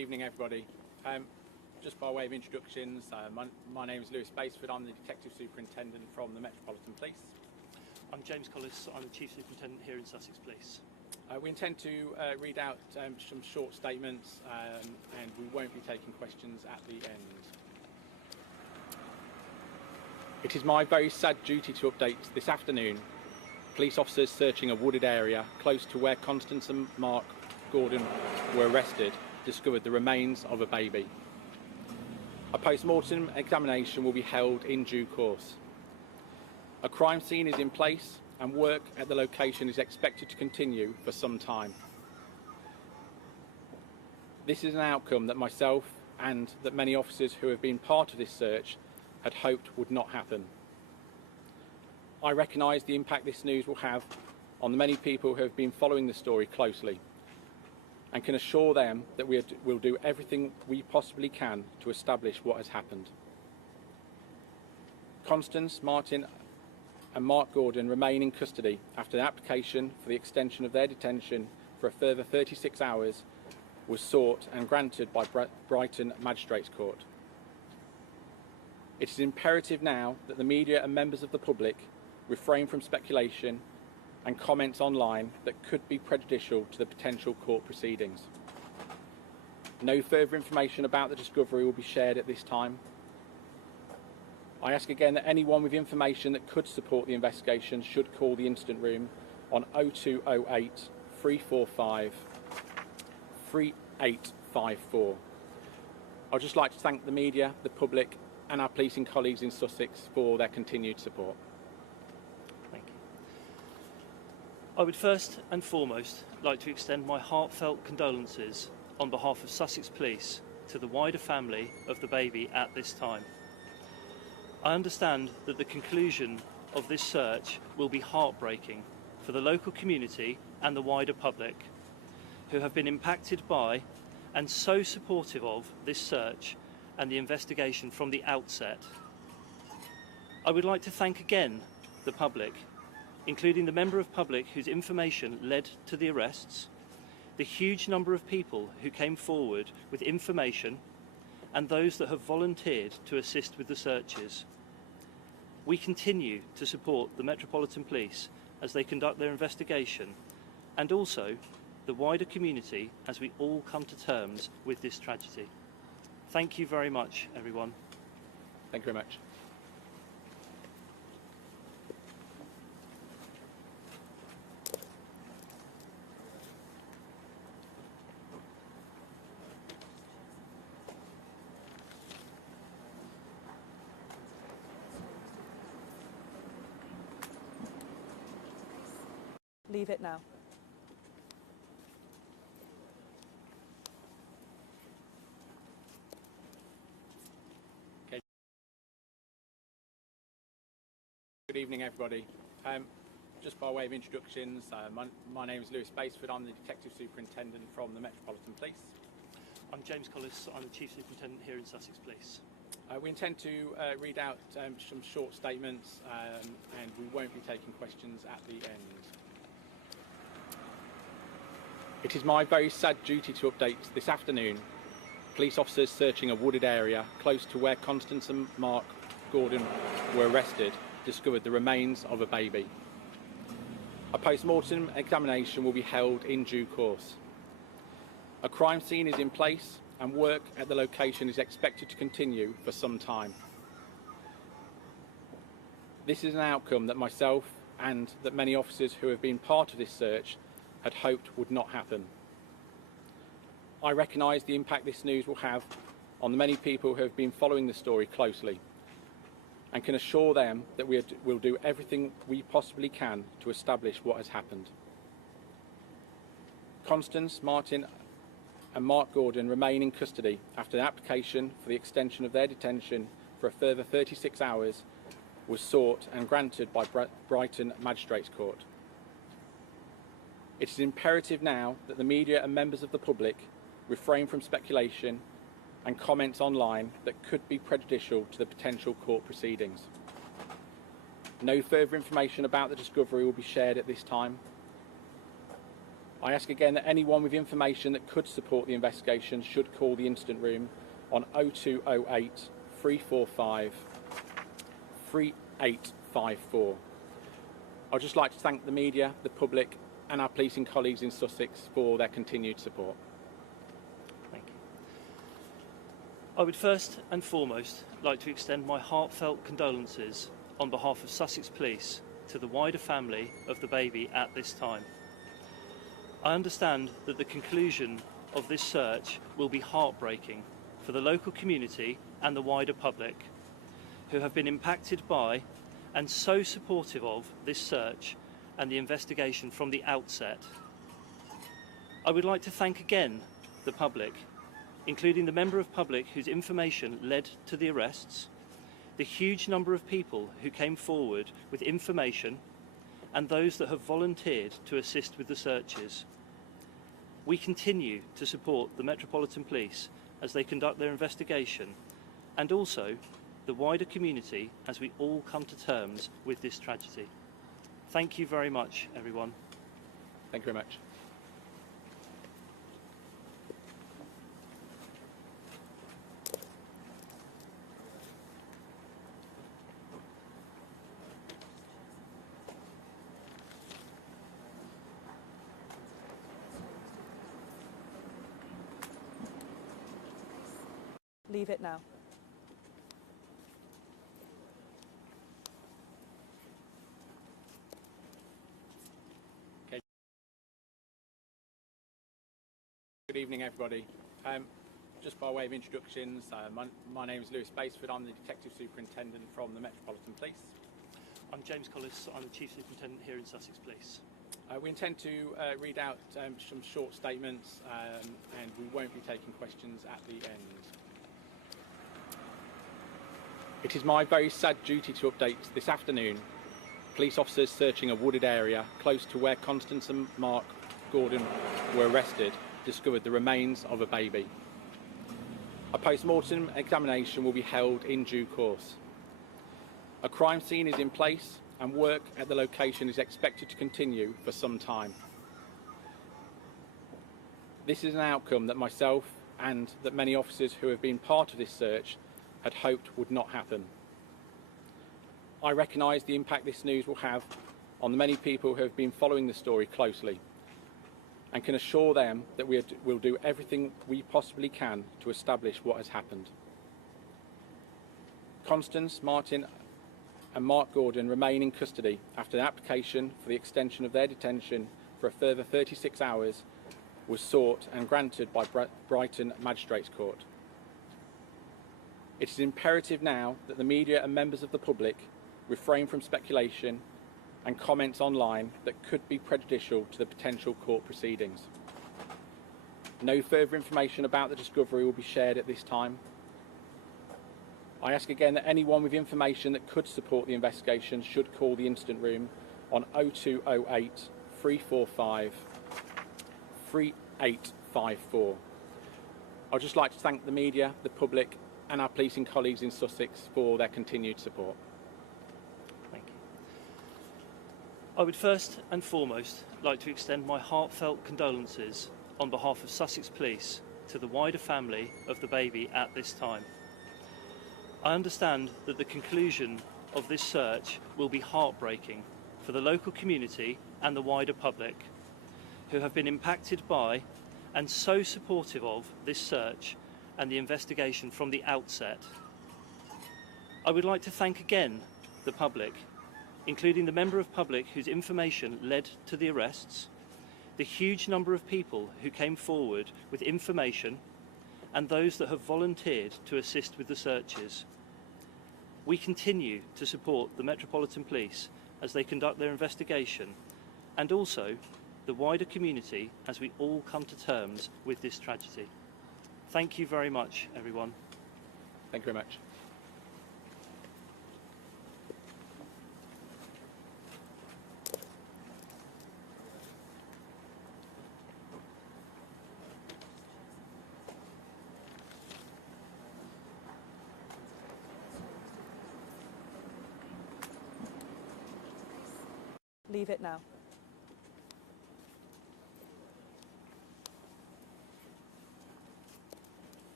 evening, everybody. Just by way of introductions, my name is Lewis Basford. I'm the Detective Superintendent from the Metropolitan Police. I'm James Collis. I'm the Chief Superintendent here in Sussex Police. We intend to read out some short statements and we won't be taking questions at the end. It is my very sad duty to update this afternoon police officers searching a wooded area close to where Constance and Mark Gordon were arrested discovered the remains of a baby. A post-mortem examination will be held in due course. A crime scene is in place and work at the location is expected to continue for some time. This is an outcome that myself and that many officers who have been part of this search had hoped would not happen. I recognise the impact this news will have on the many people who have been following the story closely and can assure them that we will do everything we possibly can to establish what has happened. Constance, Martin and Mark Gordon remain in custody after the application for the extension of their detention for a further 36 hours was sought and granted by Brighton Magistrates Court. It is imperative now that the media and members of the public refrain from speculation and comments online that could be prejudicial to the potential court proceedings. No further information about the discovery will be shared at this time. I ask again that anyone with information that could support the investigation should call the incident room on 0208 345 3854. I'd just like to thank the media, the public and our policing colleagues in Sussex for their continued support. Thank you. I would first and foremost like to extend my heartfelt condolences on behalf of Sussex Police to the wider family of the baby at this time. I understand that the conclusion of this search will be heartbreaking for the local community and the wider public who have been impacted by and so supportive of this search and the investigation from the outset. I would like to thank again the public, including the member of public whose information led to the arrests, the huge number of people who came forward with information and those that have volunteered to assist with the searches. We continue to support the Metropolitan Police as they conduct their investigation and also the wider community as we all come to terms with this tragedy. Thank you very much, everyone. Thank you very much. Leave it now. Good evening, everybody. Just by way of introductions, my name is Lewis Basford. I'm the Detective Superintendent from the Metropolitan Police. I'm James Collis. I'm the Chief Superintendent here in Sussex Police. We intend to read out some short statements and we won't be taking questions at the end. It is my very sad duty to update this afternoon police officers searching a wooded area close to where Constance and Mark Gordon were arrested discovered the remains of a baby. A post-mortem examination will be held in due course. A crime scene is in place and work at the location is expected to continue for some time. This is an outcome that myself and that many officers who have been part of this search had hoped would not happen. I recognise the impact this news will have on the many people who have been following the story closely and can assure them that we will do everything we possibly can to establish what has happened. Constance, Martin and Mark Gordon remain in custody after the application for the extension of their detention for a further 36 hours was sought and granted by Brighton Magistrates Court. It is imperative now that the media and members of the public refrain from speculation and comments online that could be prejudicial to the potential court proceedings. No further information about the discovery will be shared at this time. I ask again that anyone with information that could support the investigation should call the incident room on 0208 345 3854. I'd just like to thank the media, the public and our policing colleagues in Sussex for their continued support. Thank you. I would first and foremost like to extend my heartfelt condolences on behalf of Sussex Police to the wider family of the baby at this time. I understand that the conclusion of this search will be heartbreaking for the local community and the wider public who have been impacted by and so supportive of this search and the investigation from the outset. I would like to thank again the public, including the member of public whose information led to the arrests, the huge number of people who came forward with information, and those that have volunteered to assist with the searches. We continue to support the Metropolitan Police as they conduct their investigation, and also the wider community as we all come to terms with this tragedy. Thank you very much, everyone. Thank you very much. Leave it now. Good evening, everybody. Just by way of introductions, my name is Lewis Basford. I'm the Detective Superintendent from the Metropolitan Police. I'm James Collis. I'm the Chief Superintendent here in Sussex Police. We intend to read out some short statements and we won't be taking questions at the end. It is my very sad duty to update this afternoon. Police officers searching a wooded area close to where Constance and Mark Gordon were arrested discovered the remains of a baby. A post-mortem examination will be held in due course. A crime scene is in place and work at the location is expected to continue for some time. This is an outcome that myself and that many officers who have been part of this search had hoped would not happen. I recognise the impact this news will have on the many people who have been following the story closely and can assure them that we will do everything we possibly can to establish what has happened. Constance, Martin and Mark Gordon remain in custody after the application for the extension of their detention for a further 36 hours was sought and granted by Brighton Magistrates Court. It is imperative now that the media and members of the public refrain from speculation and comments online that could be prejudicial to the potential court proceedings. No further information about the discovery will be shared at this time. I ask again that anyone with information that could support the investigation should call the incident room on 0208 345 3854. I'd just like to thank the media, the public and our policing colleagues in Sussex for their continued support. Thank you. I would first and foremost like to extend my heartfelt condolences on behalf of Sussex Police to the wider family of the baby at this time. I understand that the conclusion of this search will be heartbreaking for the local community and the wider public who have been impacted by and so supportive of this search and the investigation from the outset. I would like to thank again the public, including the member of public whose information led to the arrests, the huge number of people who came forward with information, and those that have volunteered to assist with the searches. We continue to support the Metropolitan Police as they conduct their investigation, and also the wider community as we all come to terms with this tragedy. Thank you very much, everyone. Thank you very much. Leave it now.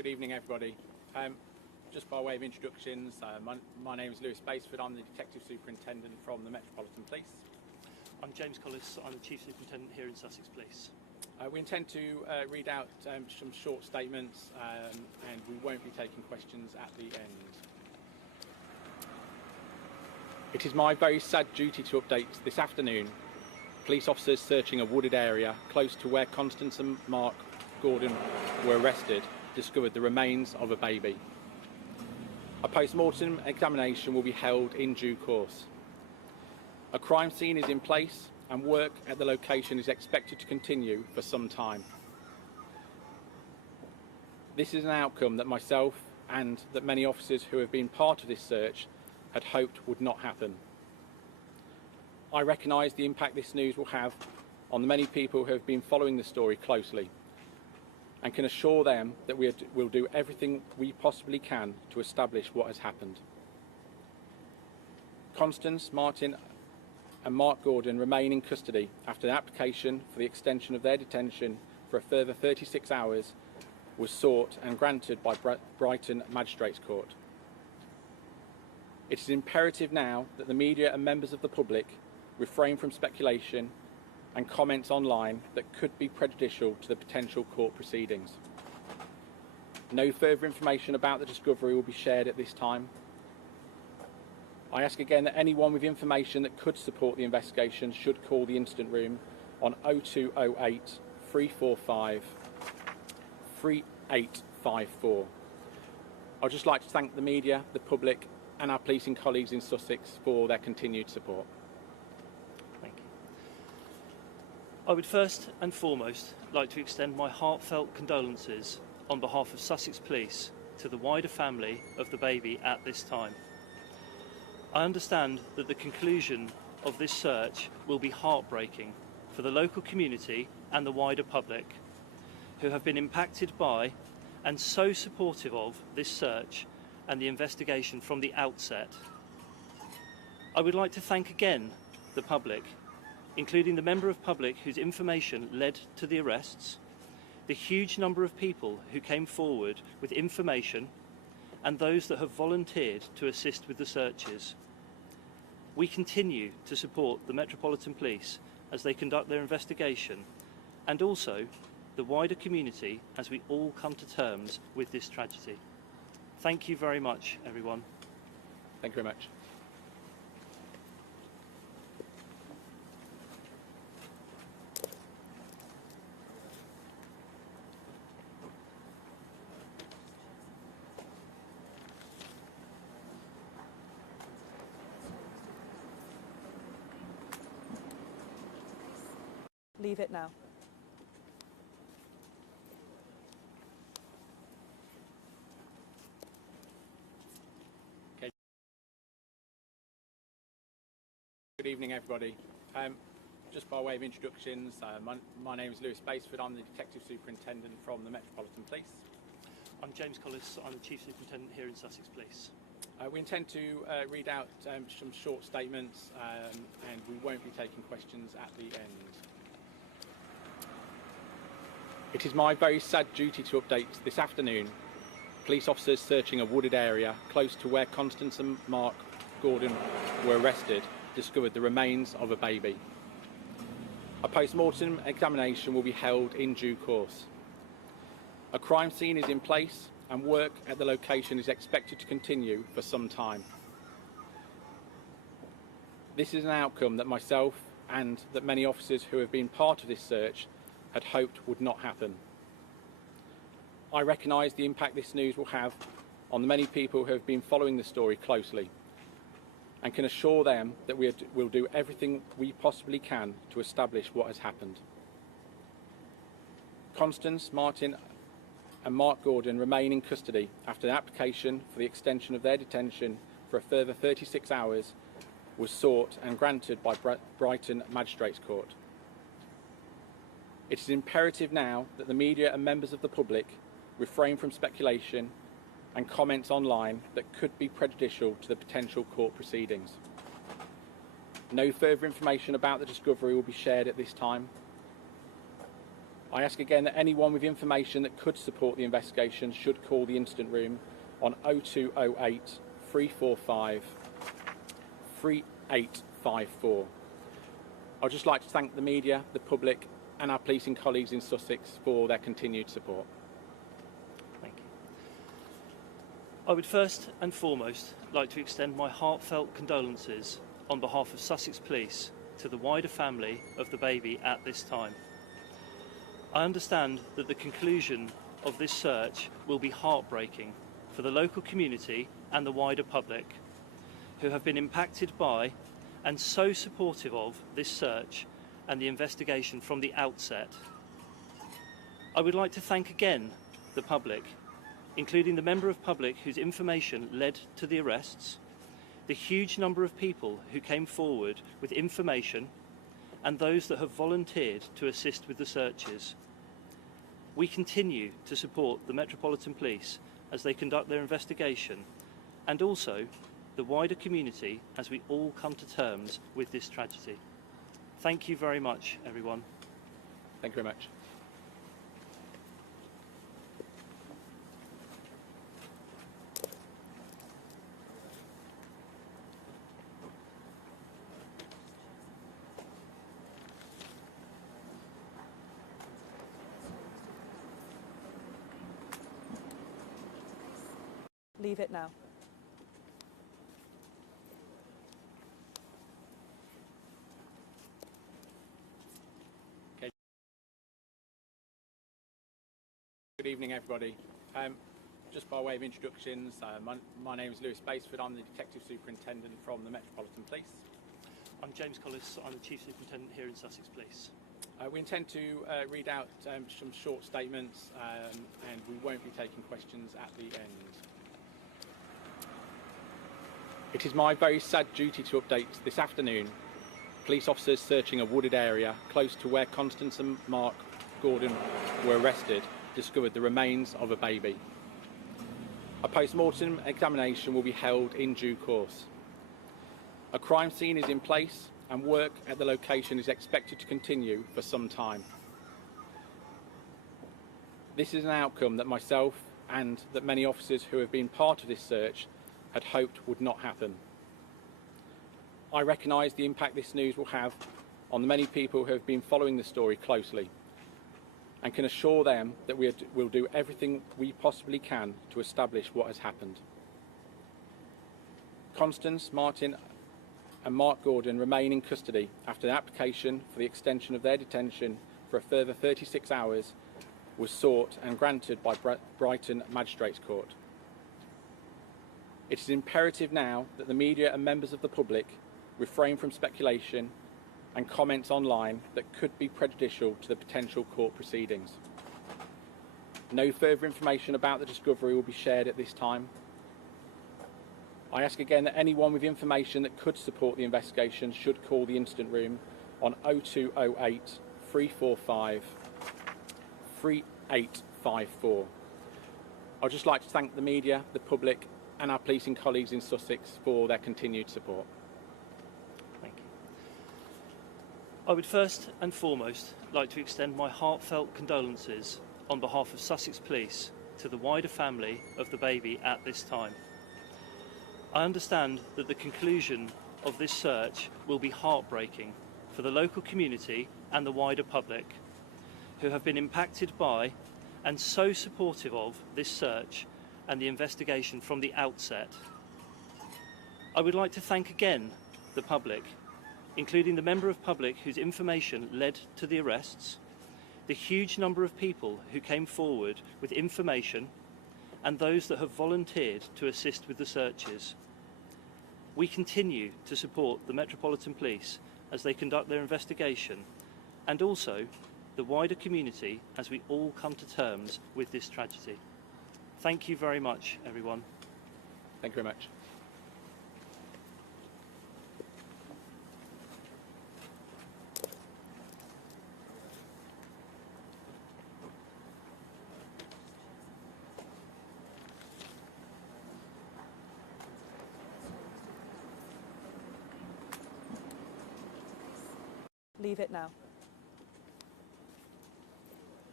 Good evening, everybody. Just by way of introductions, my name is Lewis Basford. I'm the Detective Superintendent from the Metropolitan Police. I'm James Collis. I'm the Chief Superintendent here in Sussex Police. We intend to read out some short statements and we won't be taking questions at the end. It is my very sad duty to update this afternoon police officers searching a wooded area close to where Constance and Mark Gordon were arrested discovered the remains of a baby. A post-mortem examination will be held in due course. A crime scene is in place and work at the location is expected to continue for some time. This is an outcome that myself and that many officers who have been part of this search had hoped would not happen. I recognise the impact this news will have on the many people who have been following the story closely and can assure them that we will do everything we possibly can to establish what has happened. Constance, Martin and Mark Gordon remain in custody after the application for the extension of their detention for a further 36 hours was sought and granted by Brighton Magistrates Court. It is imperative now that the media and members of the public refrain from speculation and comments online that could be prejudicial to the potential court proceedings. No further information about the discovery will be shared at this time. I ask again that anyone with information that could support the investigation should call the incident room on 0208 345 3854. I'd just like to thank the media, the public and our policing colleagues in Sussex for their continued support. Thank you. I would first and foremost like to extend my heartfelt condolences on behalf of Sussex Police to the wider family of the baby at this time. I understand that the conclusion of this search will be heartbreaking for the local community and the wider public who have been impacted by and so supportive of this search and the investigation from the outset. I would like to thank again the public, including the member of public whose information led to the arrests, the huge number of people who came forward with information and those that have volunteered to assist with the searches. We continue to support the Metropolitan Police as they conduct their investigation and also the wider community as we all come to terms with this tragedy. Thank you very much, everyone. Thank you very much. Leave it now. Good evening, everybody. Just by way of introductions, my name is Lewis Basford. I'm the Detective Superintendent from the Metropolitan Police. I'm James Collis. I'm the Chief Superintendent here in Sussex Police. We intend to read out some short statements and we won't be taking questions at the end. It is my very sad duty to update this afternoon police officers searching a wooded area close to where Constance and Mark Gordon were arrested discovered the remains of a baby. A post-mortem examination will be held in due course. A crime scene is in place and work at the location is expected to continue for some time. This is an outcome that myself and that many officers who have been part of this search had hoped would not happen. I recognise the impact this news will have on the many people who have been following the story closely and can assure them that we will do everything we possibly can to establish what has happened. Constance, Martin and Mark Gordon remain in custody after the application for the extension of their detention for a further 36 hours was sought and granted by Brighton Magistrates Court. It is imperative now that the media and members of the public refrain from speculation and comments online that could be prejudicial to the potential court proceedings. No further information about the discovery will be shared at this time. I ask again that anyone with information that could support the investigation should call the incident room on 0208 345 3854. I'd just like to thank the media, the public and our policing colleagues in Sussex for their continued support. Thank you. I would first and foremost like to extend my heartfelt condolences on behalf of Sussex Police to the wider family of the baby at this time. I understand that the conclusion of this search will be heartbreaking for the local community and the wider public who have been impacted by and so supportive of this search and the investigation from the outset. I would like to thank again the public, including the member of public whose information led to the arrests, the huge number of people who came forward with information, and those that have volunteered to assist with the searches. We continue to support the Metropolitan Police as they conduct their investigation, and also the wider community as we all come to terms with this tragedy. Thank you very much, everyone. Thank you very much. Leave it now. Good evening, everybody. Just by way of introductions, my name is Lewis Basford. I'm the Detective Superintendent from the Metropolitan Police. I'm James Collis. I'm the Chief Superintendent here in Sussex Police. We intend to read out some short statements and we won't be taking questions at the end. It is my very sad duty to update this afternoon. Police officers searching a wooded area close to where Constance and Mark Gordon were arrested discovered the remains of a baby. A post-mortem examination will be held in due course. A crime scene is in place and work at the location is expected to continue for some time. This is an outcome that myself and that many officers who have been part of this search had hoped would not happen. I recognise the impact this news will have on the many people who have been following the story closely and can assure them that we will do everything we possibly can to establish what has happened. Constance, Martin and Mark Gordon remain in custody after the application for the extension of their detention for a further 36 hours was sought and granted by Brighton Magistrates Court. It is imperative now that the media and members of the public refrain from speculation and comments online that could be prejudicial to the potential court proceedings. No further information about the discovery will be shared at this time. I ask again that anyone with information that could support the investigation should call the incident room on 0208 345 3854. I'd just like to thank the media, the public and our policing colleagues in Sussex for their continued support. Thank you. I would first and foremost like to extend my heartfelt condolences on behalf of Sussex Police to the wider family of the baby at this time. I understand that the conclusion of this search will be heartbreaking for the local community and the wider public who have been impacted by and so supportive of this search and the investigation from the outset. I would like to thank again the public, including the member of public whose information led to the arrests, the huge number of people who came forward with information, and those that have volunteered to assist with the searches. We continue to support the Metropolitan Police as they conduct their investigation, and also the wider community as we all come to terms with this tragedy. Thank you very much, everyone. Thank you very much. Leave it now.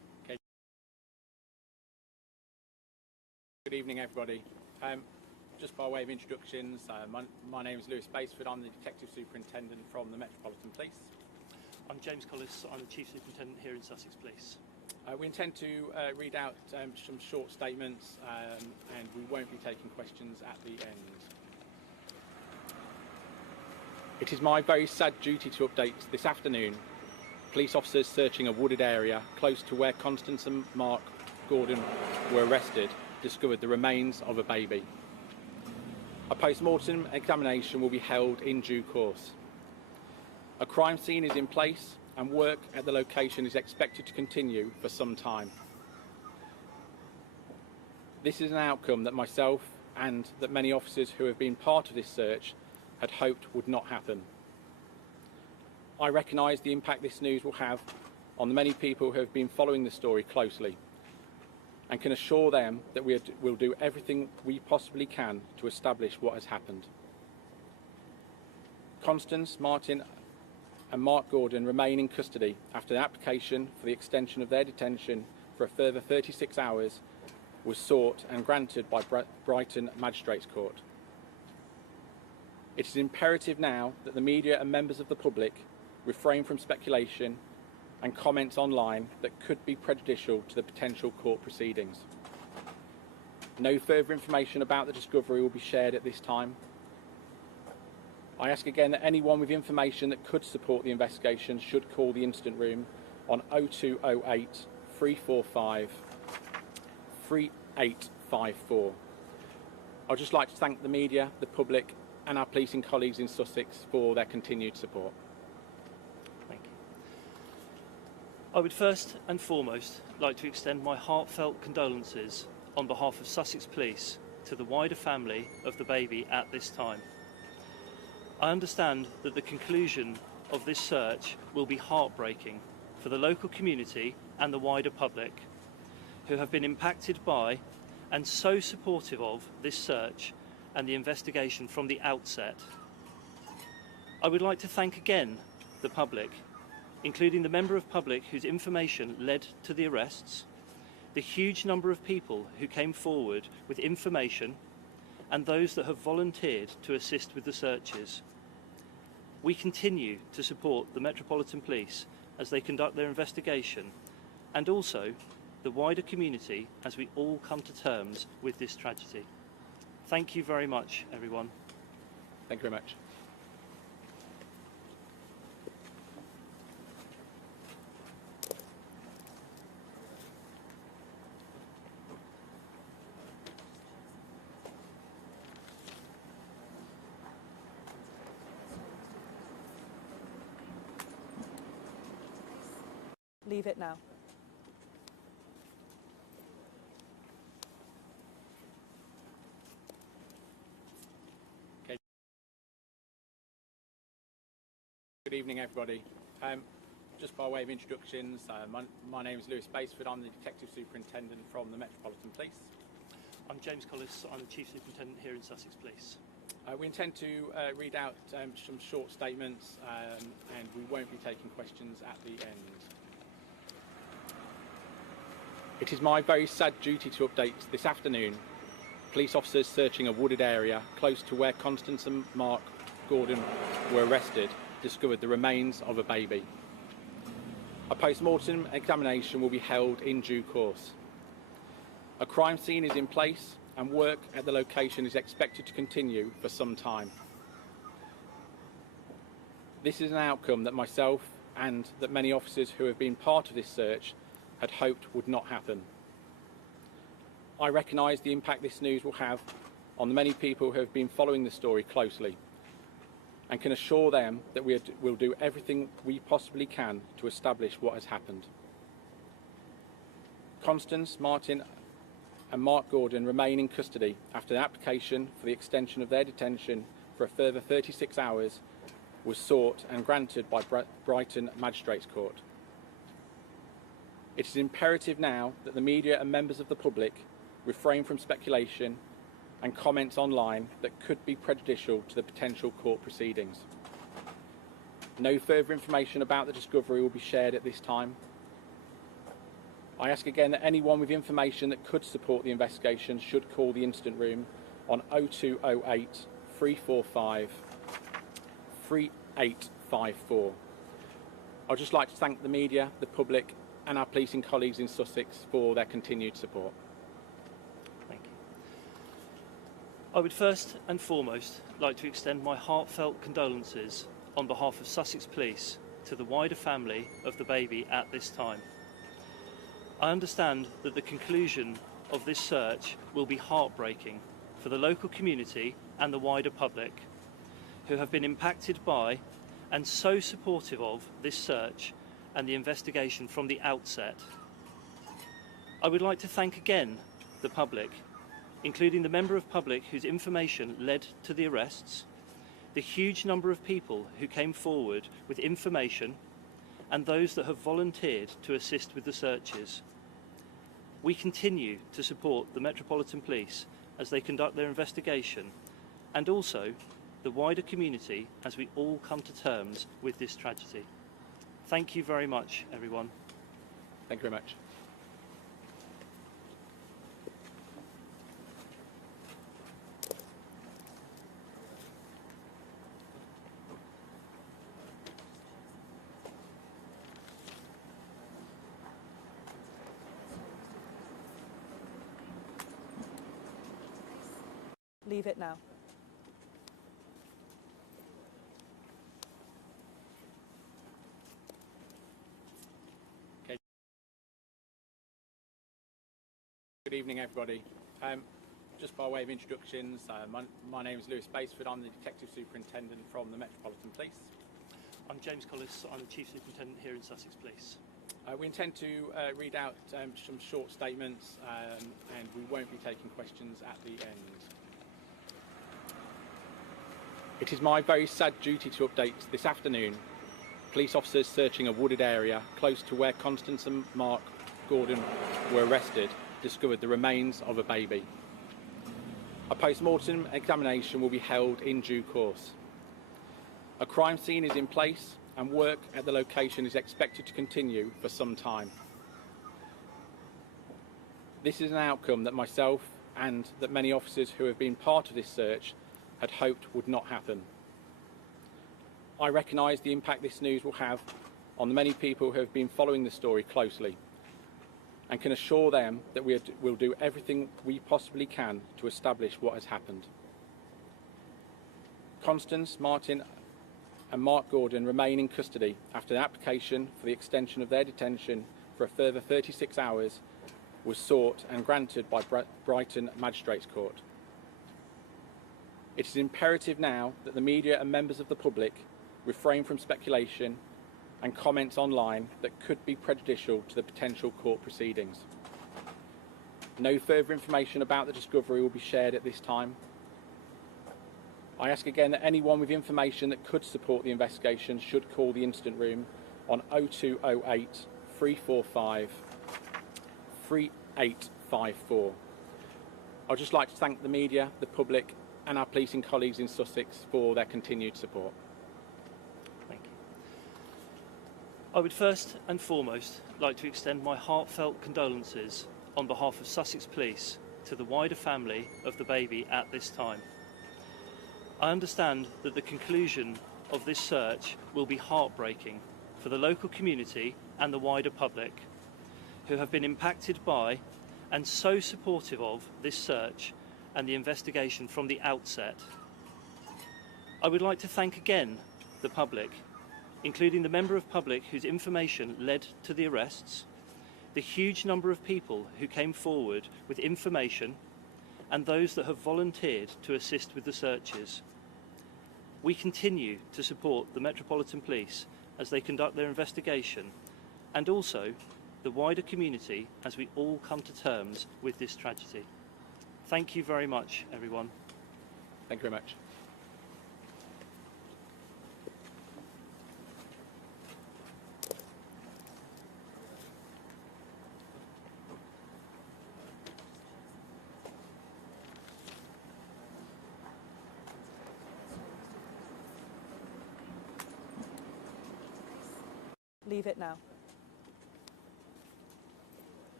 Good evening, everybody. Just by way of introductions, my name is Lewis Basford. I'm the Detective Superintendent from the Metropolitan Police. I'm James Collis. I'm the Chief Superintendent here in Sussex Police. We intend to read out some short statements and we won't be taking questions at the end. It is my very sad duty to update this afternoon police officers searching a wooded area close to where Constance and Mark Gordon were arrested discovered the remains of a baby. A post-mortem examination will be held in due course. A crime scene is in place and work at the location is expected to continue for some time. This is an outcome that myself and that many officers who have been part of this search had hoped would not happen. I recognise the impact this news will have on the many people who have been following the story closely and can assure them that we will do everything we possibly can to establish what has happened. Constance, Martin and Mark Gordon remain in custody after the application for the extension of their detention for a further 36 hours was sought and granted by Brighton Magistrates Court. It is imperative now that the media and members of the public refrain from speculation and comments online that could be prejudicial to the potential court proceedings. No further information about the discovery will be shared at this time. I ask again that anyone with information that could support the investigation should call the incident room on 0208 345 3854. I'd just like to thank the media, the public and our policing colleagues in Sussex for their continued support. Thank you. I would first and foremost like to extend my heartfelt condolences on behalf of Sussex Police to the wider family of the baby at this time. I understand that the conclusion of this search will be heartbreaking for the local community and the wider public who have been impacted by and so supportive of this search and the investigation from the outset. I would like to thank again the public, including the member of public whose information led to the arrests, the huge number of people who came forward with information and those that have volunteered to assist with the searches. We continue to support the Metropolitan Police as they conduct their investigation and also the wider community as we all come to terms with this tragedy. Thank you very much, everyone. Thank you very much. Leave it now. Good evening, everybody. Just by way of introductions, my name is Lewis Basford. I'm the Detective Superintendent from the Metropolitan Police. I'm James Collis. I'm the Chief Superintendent here in Sussex Police. We intend to read out some short statements and we won't be taking questions at the end. It is my very sad duty to update this afternoon police officers searching a wooded area close to where Constance and Mark Gordon were arrested discovered the remains of a baby. A post-mortem examination will be held in due course. A crime scene is in place and work at the location is expected to continue for some time. This is an outcome that myself and that many officers who have been part of this search had hoped would not happen. I recognise the impact this news will have on the many people who have been following the story closely and can assure them that we will do everything we possibly can to establish what has happened. Constance, Martin and Mark Gordon remain in custody after the application for the extension of their detention for a further 36 hours was sought and granted by Brighton Magistrates Court. It is imperative now that the media and members of the public refrain from speculation and comments online that could be prejudicial to the potential court proceedings. No further information about the discovery will be shared at this time. I ask again that anyone with information that could support the investigation should call the incident room on 0208 345 3854. I'd just like to thank the media, the public and our policing colleagues in Sussex for their continued support. Thank you. I would first and foremost like to extend my heartfelt condolences on behalf of Sussex Police to the wider family of the baby at this time. I understand that the conclusion of this search will be heartbreaking for the local community and the wider public who have been impacted by and so supportive of this search and the investigation from the outset. I would like to thank again the public, including the member of public whose information led to the arrests, the huge number of people who came forward with information, and those that have volunteered to assist with the searches. We continue to support the Metropolitan Police as they conduct their investigation, and also the wider community as we all come to terms with this tragedy. Thank you very much, everyone. Thank you very much. Leave it now. Good evening, everybody. Just by way of introductions, my name is Lewis Basford. I'm the Detective Superintendent from the Metropolitan Police. I'm James Collis. I'm the Chief Superintendent here in Sussex Police. We intend to read out some short statements and we won't be taking questions at the end. It is my very sad duty to update this afternoon. Police officers searching a wooded area close to where Constance and Mark Gordon were arrested discovered the remains of a baby. A post-mortem examination will be held in due course. A crime scene is in place and work at the location is expected to continue for some time. This is an outcome that myself and that many officers who have been part of this search had hoped would not happen. I recognise the impact this news will have on the many people who have been following the story closely and can assure them that we will do everything we possibly can to establish what has happened. Constance, Martin and Mark Gordon remain in custody after the application for the extension of their detention for a further 36 hours was sought and granted by Brighton Magistrates Court. It is imperative now that the media and members of the public refrain from speculation and comments online that could be prejudicial to the potential court proceedings. No further information about the discovery will be shared at this time. I ask again that anyone with information that could support the investigation should call the incident room on 0208 345 3854. I'd just like to thank the media, the public and our policing colleagues in Sussex for their continued support. Thank you. I would first and foremost like to extend my heartfelt condolences on behalf of Sussex Police to the wider family of the baby at this time. I understand that the conclusion of this search will be heartbreaking for the local community and the wider public who have been impacted by and so supportive of this search and the investigation from the outset. I would like to thank again the public, including the member of public whose information led to the arrests, the huge number of people who came forward with information, and those that have volunteered to assist with the searches. We continue to support the Metropolitan Police as they conduct their investigation, and also the wider community as we all come to terms with this tragedy. Thank you very much, everyone. Thank you very much. Leave it now.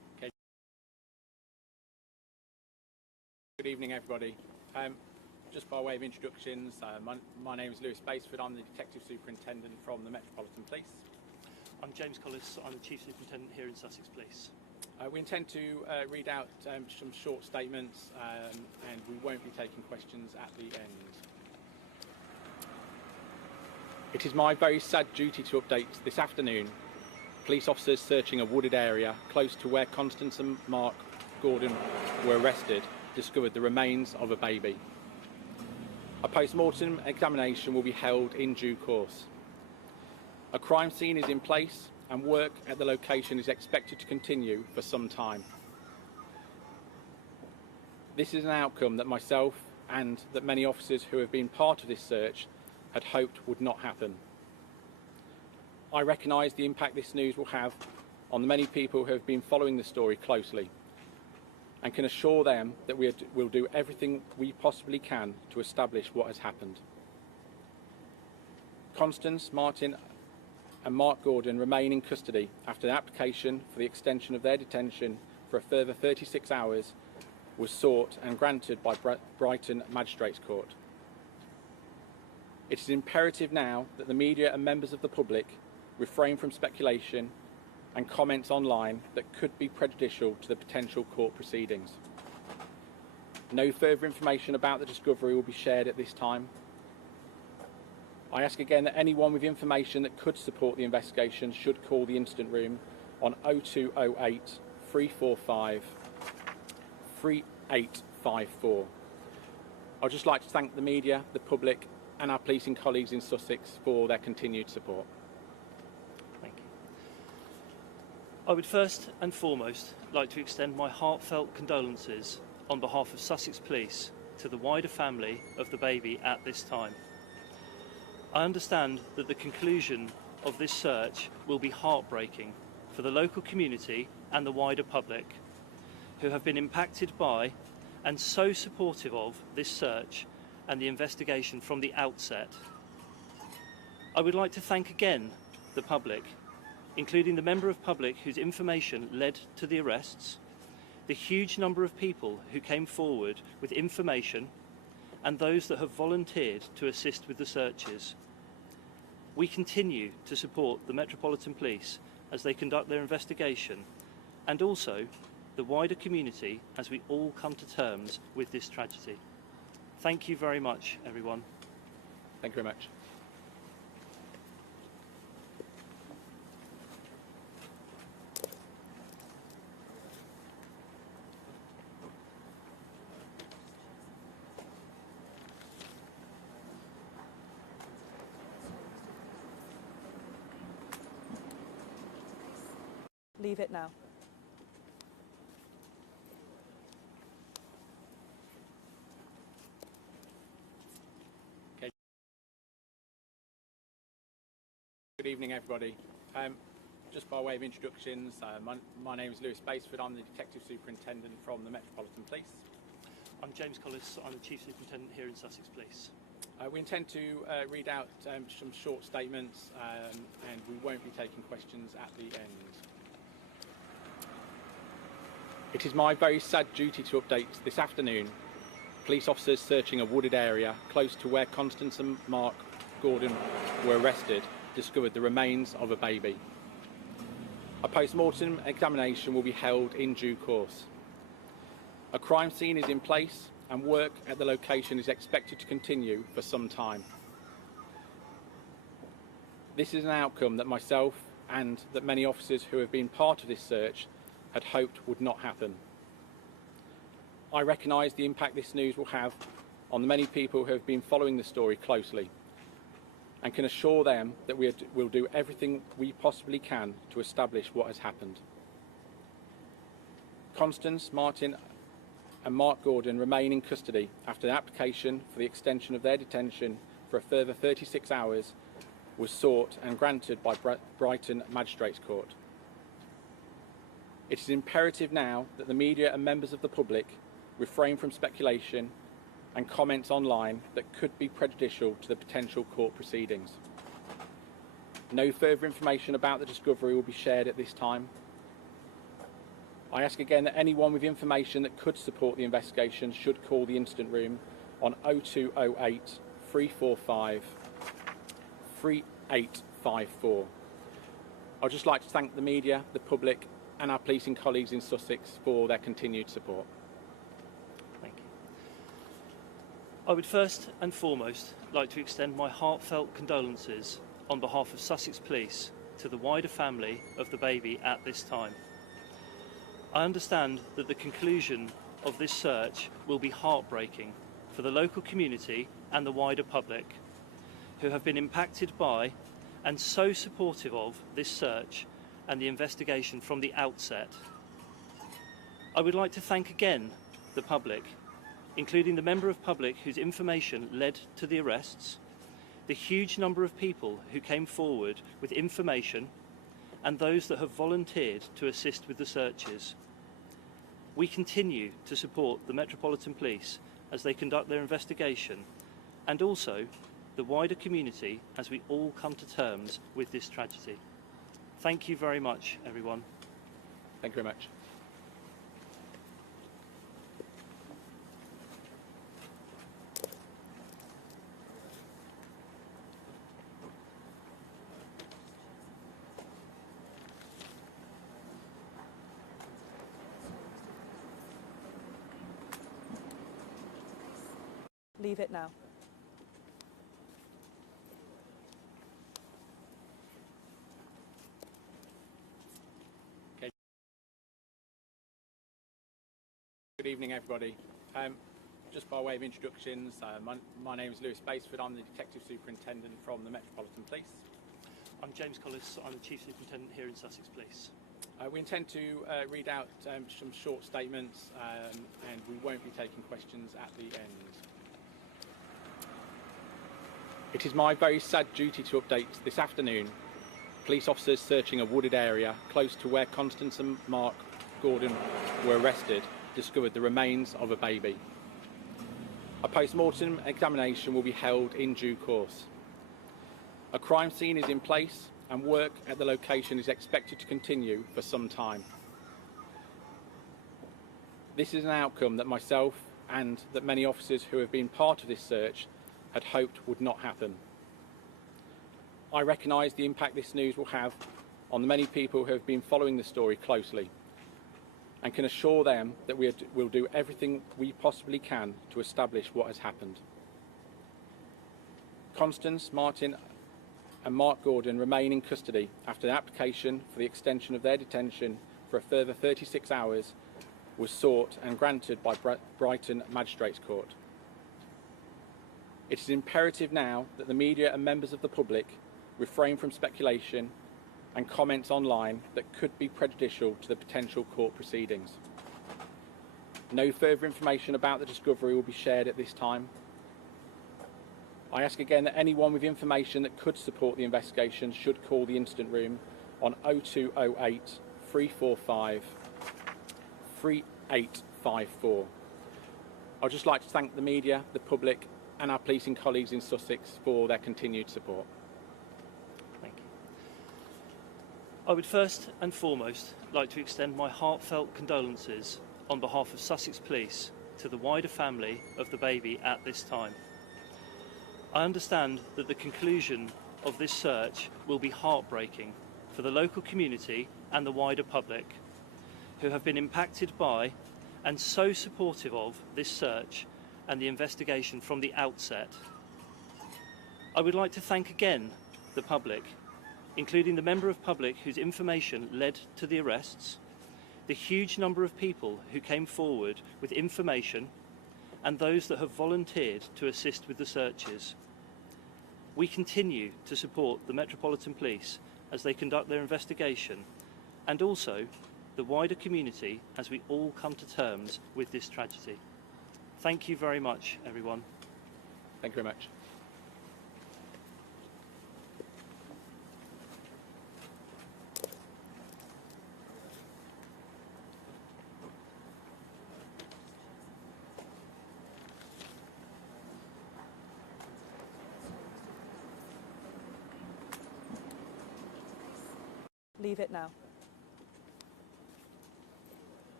evening, everybody. Just by way of introductions, my name is Lewis Basford. I'm the Detective Superintendent from the Metropolitan Police. I'm James Collis. I'm the Chief Superintendent here in Sussex Police. We intend to read out some short statements and we won't be taking questions at the end. It is my very sad duty to update this afternoon police officers searching a wooded area close to where Constance and Mark Gordon were arrested discovered the remains of a baby. A post-mortem examination will be held in due course. A crime scene is in place and work at the location is expected to continue for some time. This is an outcome that myself and that many officers who have been part of this search had hoped would not happen. I recognise the impact this news will have on the many people who have been following the story closely and can assure them that we will do everything we possibly can to establish what has happened. Constance, Martin and Mark Gordon remain in custody after the application for the extension of their detention for a further 36 hours was sought and granted by Brighton Magistrates Court. It is imperative now that the media and members of the public refrain from speculation and comments online that could be prejudicial to the potential court proceedings. No further information about the discovery will be shared at this time. I ask again that anyone with information that could support the investigation should call the incident room on 0208 345 3854. I'd just like to thank the media, the public and our policing colleagues in Sussex for their continued support. Thank you. I would first and foremost like to extend my heartfelt condolences on behalf of Sussex Police to the wider family of the baby at this time. I understand that the conclusion of this search will be heartbreaking for the local community and the wider public who have been impacted by and so supportive of this search and the investigation from the outset. I would like to thank again the public, including the member of public whose information led to the arrests, the huge number of people who came forward with information and those that have volunteered to assist with the searches. We continue to support the Metropolitan Police as they conduct their investigation and also the wider community as we all come to terms with this tragedy. Thank you very much, everyone. Thank you very much. Leave it now. Good evening, everybody. Just by way of introductions, my name is Lewis Basford. I'm the Detective Superintendent from the Metropolitan Police. I'm James Collis. I'm the Chief Superintendent here in Sussex Police. We intend to read out some short statements and we won't be taking questions at the end. It is my very sad duty to update this afternoon police officers searching a wooded area close to where Constance and Mark Gordon were arrested discovered the remains of a baby. A post-mortem examination will be held in due course. A crime scene is in place and work at the location is expected to continue for some time. This is an outcome that myself and that many officers who have been part of this search had hoped would not happen. I recognise the impact this news will have on the many people who have been following the story closely and can assure them that we will do everything we possibly can to establish what has happened. Constance, Martin and Mark Gordon remain in custody after the application for the extension of their detention for a further 36 hours was sought and granted by Brighton Magistrates Court. It is imperative now that the media and members of the public refrain from speculation and comments online that could be prejudicial to the potential court proceedings. No further information about the discovery will be shared at this time. I ask again that anyone with information that could support the investigation should call the incident room on 0208 345 3854. I'd just like to thank the media, the public and our policing colleagues in Sussex for their continued support. Thank you. I would first and foremost like to extend my heartfelt condolences on behalf of Sussex Police to the wider family of the baby at this time. I understand that the conclusion of this search will be heartbreaking for the local community and the wider public, who have been impacted by and so supportive of this search and the investigation from the outset. I would like to thank again the public, including the member of public whose information led to the arrests, the huge number of people who came forward with information, and those that have volunteered to assist with the searches. We continue to support the Metropolitan Police as they conduct their investigation, and also the wider community as we all come to terms with this tragedy. Thank you very much, everyone. Thank you very much. Leave it now. Good evening, everybody. Just by way of introductions, my name is Lewis Basford. I'm the Detective Superintendent from the Metropolitan Police. I'm James Collis. I'm the Chief Superintendent here in Sussex Police. We intend to read out some short statements and we won't be taking questions at the end. It is my very sad duty to update this afternoon. Police officers searching a wooded area close to where Constance and Mark Gordon were arrested discovered the remains of a baby. A post-mortem examination will be held in due course. A crime scene is in place and work at the location is expected to continue for some time. This is an outcome that myself and that many officers who have been part of this search had hoped would not happen. I recognise the impact this news will have on the many people who have been following the story closely and can assure them that we will do everything we possibly can to establish what has happened. Constance, Martin and Mark Gordon remain in custody after the application for the extension of their detention for a further 36 hours was sought and granted by Brighton Magistrates Court. It is imperative now that the media and members of the public refrain from speculation and comments online that could be prejudicial to the potential court proceedings. No further information about the discovery will be shared at this time. I ask again that anyone with information that could support the investigation should call the incident room on 0208 345 3854. I'd just like to thank the media, the public and our policing colleagues in Sussex for their continued support. Thank you. I would first and foremost like to extend my heartfelt condolences on behalf of Sussex Police to the wider family of the baby at this time. I understand that the conclusion of this search will be heartbreaking for the local community and the wider public, who have been impacted by and so supportive of this search and the investigation from the outset. I would like to thank again the public, including the member of public whose information led to the arrests, the huge number of people who came forward with information, and those that have volunteered to assist with the searches. We continue to support the Metropolitan Police as they conduct their investigation, and also the wider community as we all come to terms with this tragedy. Thank you very much, everyone. Thank you very much. Leave it now.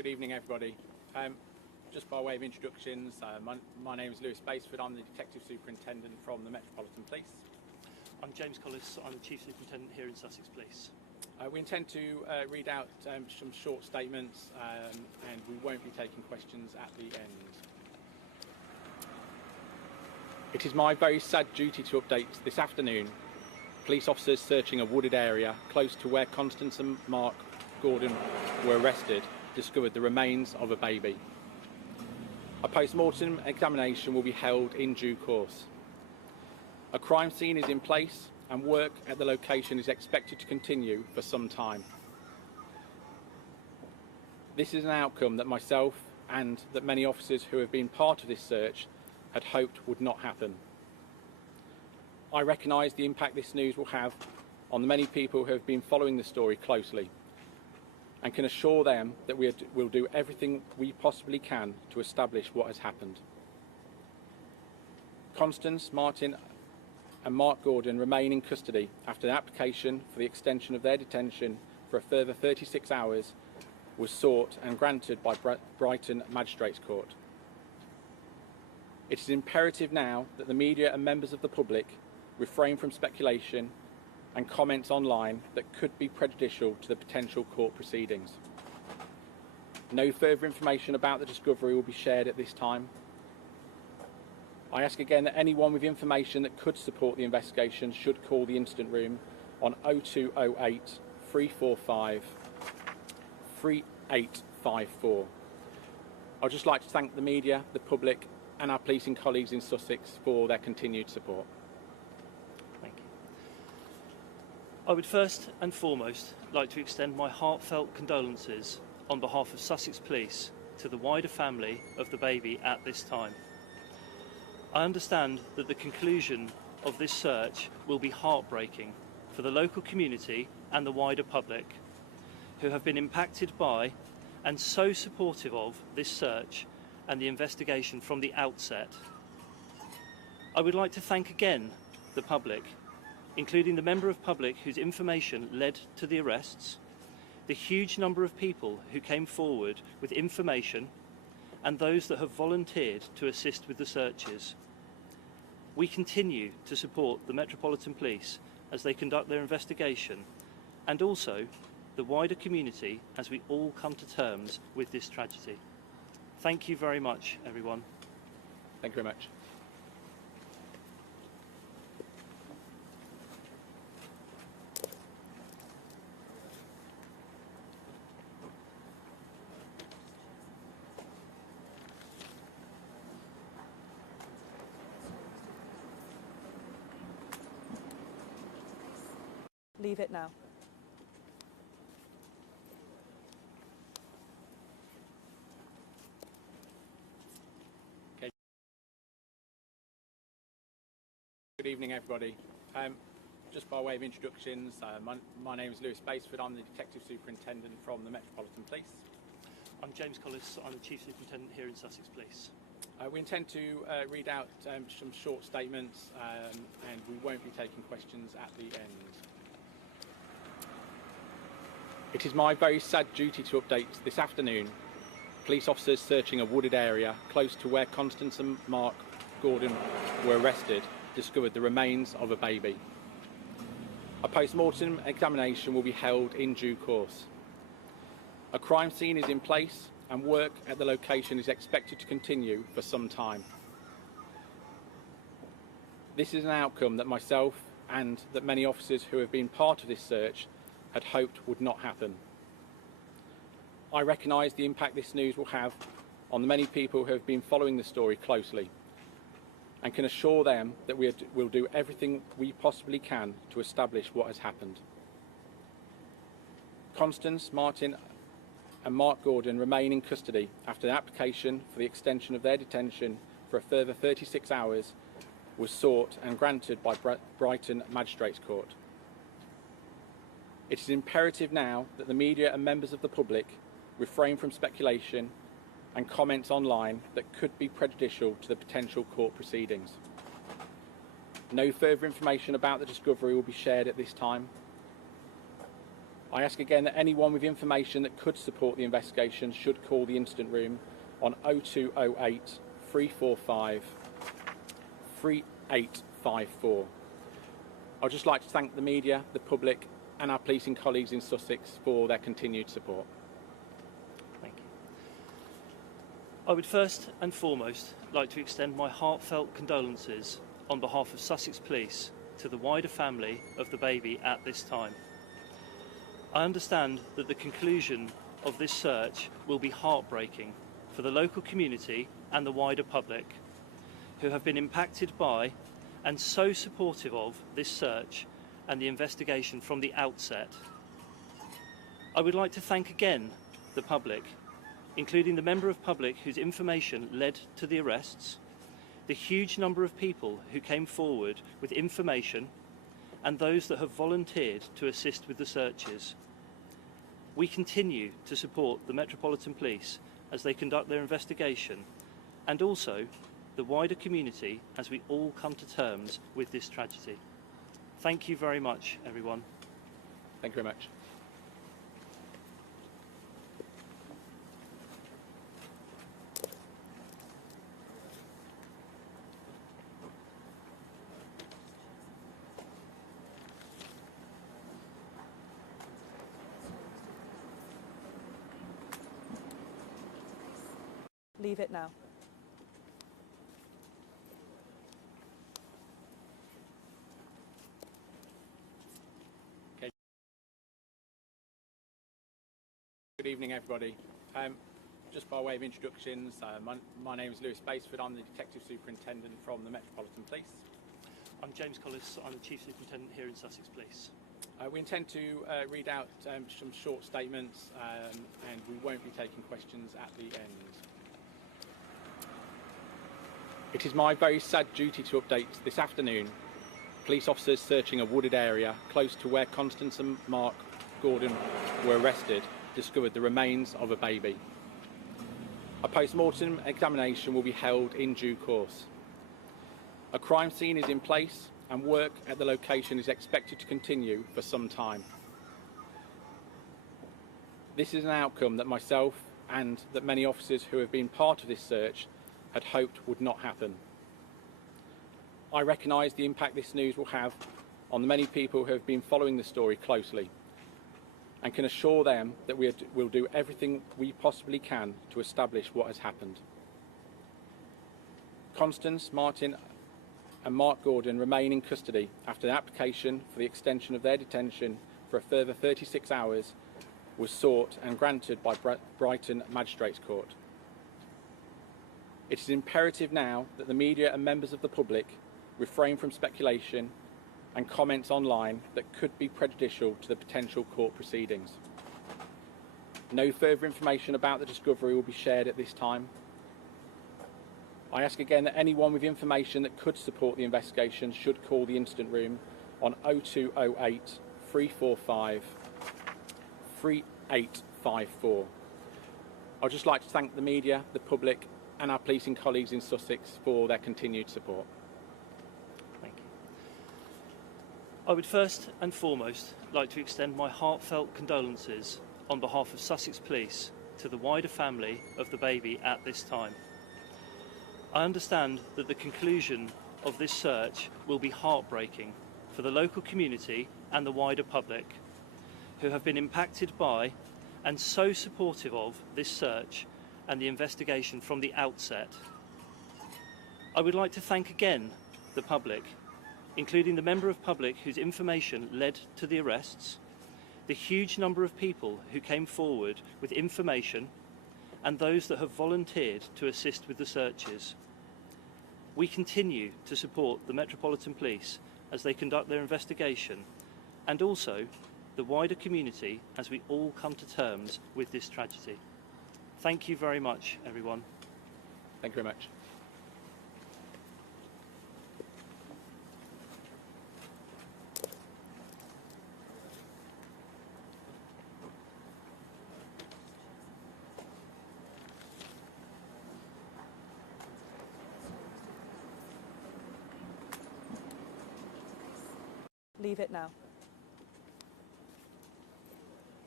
Good evening, everybody. Just by way of introductions, my name is Lewis Basford. I'm the Detective Superintendent from the Metropolitan Police. I'm James Collis. I'm the Chief Superintendent here in Sussex Police. We intend to read out some short statements and we won't be taking questions at the end. It is my very sad duty to update this afternoon police officers searching a wooded area close to where Constance and Mark Gordon were arrested discovered the remains of a baby. A post-mortem examination will be held in due course. A crime scene is in place and work at the location is expected to continue for some time. This is an outcome that myself and that many officers who have been part of this search had hoped would not happen. I recognise the impact this news will have on the many people who have been following the story closely and can assure them that we will do everything we possibly can to establish what has happened. Constance, Martin and Mark Gordon remain in custody after the application for the extension of their detention for a further 36 hours was sought and granted by Brighton Magistrates Court. It is imperative now that the media and members of the public refrain from speculation and comments online that could be prejudicial to the potential court proceedings. No further information about the discovery will be shared at this time. I ask again that anyone with information that could support the investigation should call the incident room on 0208 345 3854. I'd just like to thank the media, the public and our policing colleagues in Sussex for their continued support. Thank you. I would first and foremost like to extend my heartfelt condolences on behalf of Sussex Police to the wider family of the baby at this time. I understand that the conclusion of this search will be heartbreaking for the local community and the wider public who have been impacted by and so supportive of this search and the investigation from the outset. I would like to thank again the public, including the member of public whose information led to the arrests, the huge number of people who came forward with information and those that have volunteered to assist with the searches. We continue to support the Metropolitan Police as they conduct their investigation and also the wider community as we all come to terms with this tragedy. Thank you very much, everyone. Thank you very much. Leave it now. Good evening, everybody. Just by way of introductions, my name is Lewis Basford. I'm the Detective Superintendent from the Metropolitan Police. I'm James Collis. I'm the Chief Superintendent here in Sussex Police. We intend to read out some short statements and we won't be taking questions at the end. It is my very sad duty to update this afternoon police officers searching a wooded area close to where Constance and Mark Gordon were arrested discovered the remains of a baby. A post-mortem examination will be held in due course. A crime scene is in place and work at the location is expected to continue for some time. This is an outcome that myself and that many officers who have been part of this search had hoped would not happen. I recognise the impact this news will have on the many people who have been following the story closely and can assure them that we will do everything we possibly can to establish what has happened. Constance, Martin and Mark Gordon remain in custody after the application for the extension of their detention for a further 36 hours was sought and granted by Brighton Magistrates Court. It is imperative now that the media and members of the public refrain from speculation and comments online that could be prejudicial to the potential court proceedings. No further information about the discovery will be shared at this time. I ask again that anyone with information that could support the investigation should call the incident room on 0208 345 3854. I'd just like to thank the media, the public and our policing colleagues in Sussex for their continued support. Thank you. I would first and foremost like to extend my heartfelt condolences on behalf of Sussex Police to the wider family of the baby at this time. I understand that the conclusion of this search will be heartbreaking for the local community and the wider public who have been impacted by and so supportive of this search and the investigation from the outset. I would like to thank again the public, including the member of public whose information led to the arrests, the huge number of people who came forward with information, and those that have volunteered to assist with the searches. We continue to support the Metropolitan Police as they conduct their investigation, and also the wider community as we all come to terms with this tragedy. Thank you very much, everyone. Thank you very much. Leave it now. Good evening, everybody. Just by way of introductions, my name is Lewis Basford. I'm the Detective Superintendent from the Metropolitan Police. I'm James Collis. I'm the Chief Superintendent here in Sussex Police. We intend to read out some short statements and we won't be taking questions at the end. It is my very sad duty to update this afternoon. Police officers searching a wooded area close to where Constance and Mark Gordon were arrested discovered the remains of a baby. A post-mortem examination will be held in due course. A crime scene is in place and work at the location is expected to continue for some time. This is an outcome that myself and that many officers who have been part of this search had hoped would not happen. I recognise the impact this news will have on the many people who have been following the story closely and can assure them that we will do everything we possibly can to establish what has happened. Constance, Martin and Mark Gordon remain in custody after the application for the extension of their detention for a further 36 hours was sought and granted by Brighton Magistrates Court. It is imperative now that the media and members of the public refrain from speculation and comments online that could be prejudicial to the potential court proceedings. No further information about the discovery will be shared at this time. I ask again that anyone with information that could support the investigation should call the incident room on 0208 345 3854. I'd just like to thank the media, the public and our policing colleagues in Sussex for their continued support. Thank you. I would first and foremost like to extend my heartfelt condolences on behalf of Sussex Police to the wider family of the baby at this time. I understand that the conclusion of this search will be heartbreaking for the local community and the wider public who have been impacted by and so supportive of this search and the investigation from the outset. I would like to thank again the public, including the member of public whose information led to the arrests, the huge number of people who came forward with information, and those that have volunteered to assist with the searches. We continue to support the Metropolitan Police as they conduct their investigation, and also the wider community as we all come to terms with this tragedy. Thank you very much, everyone. Thank you very much. Leave it now.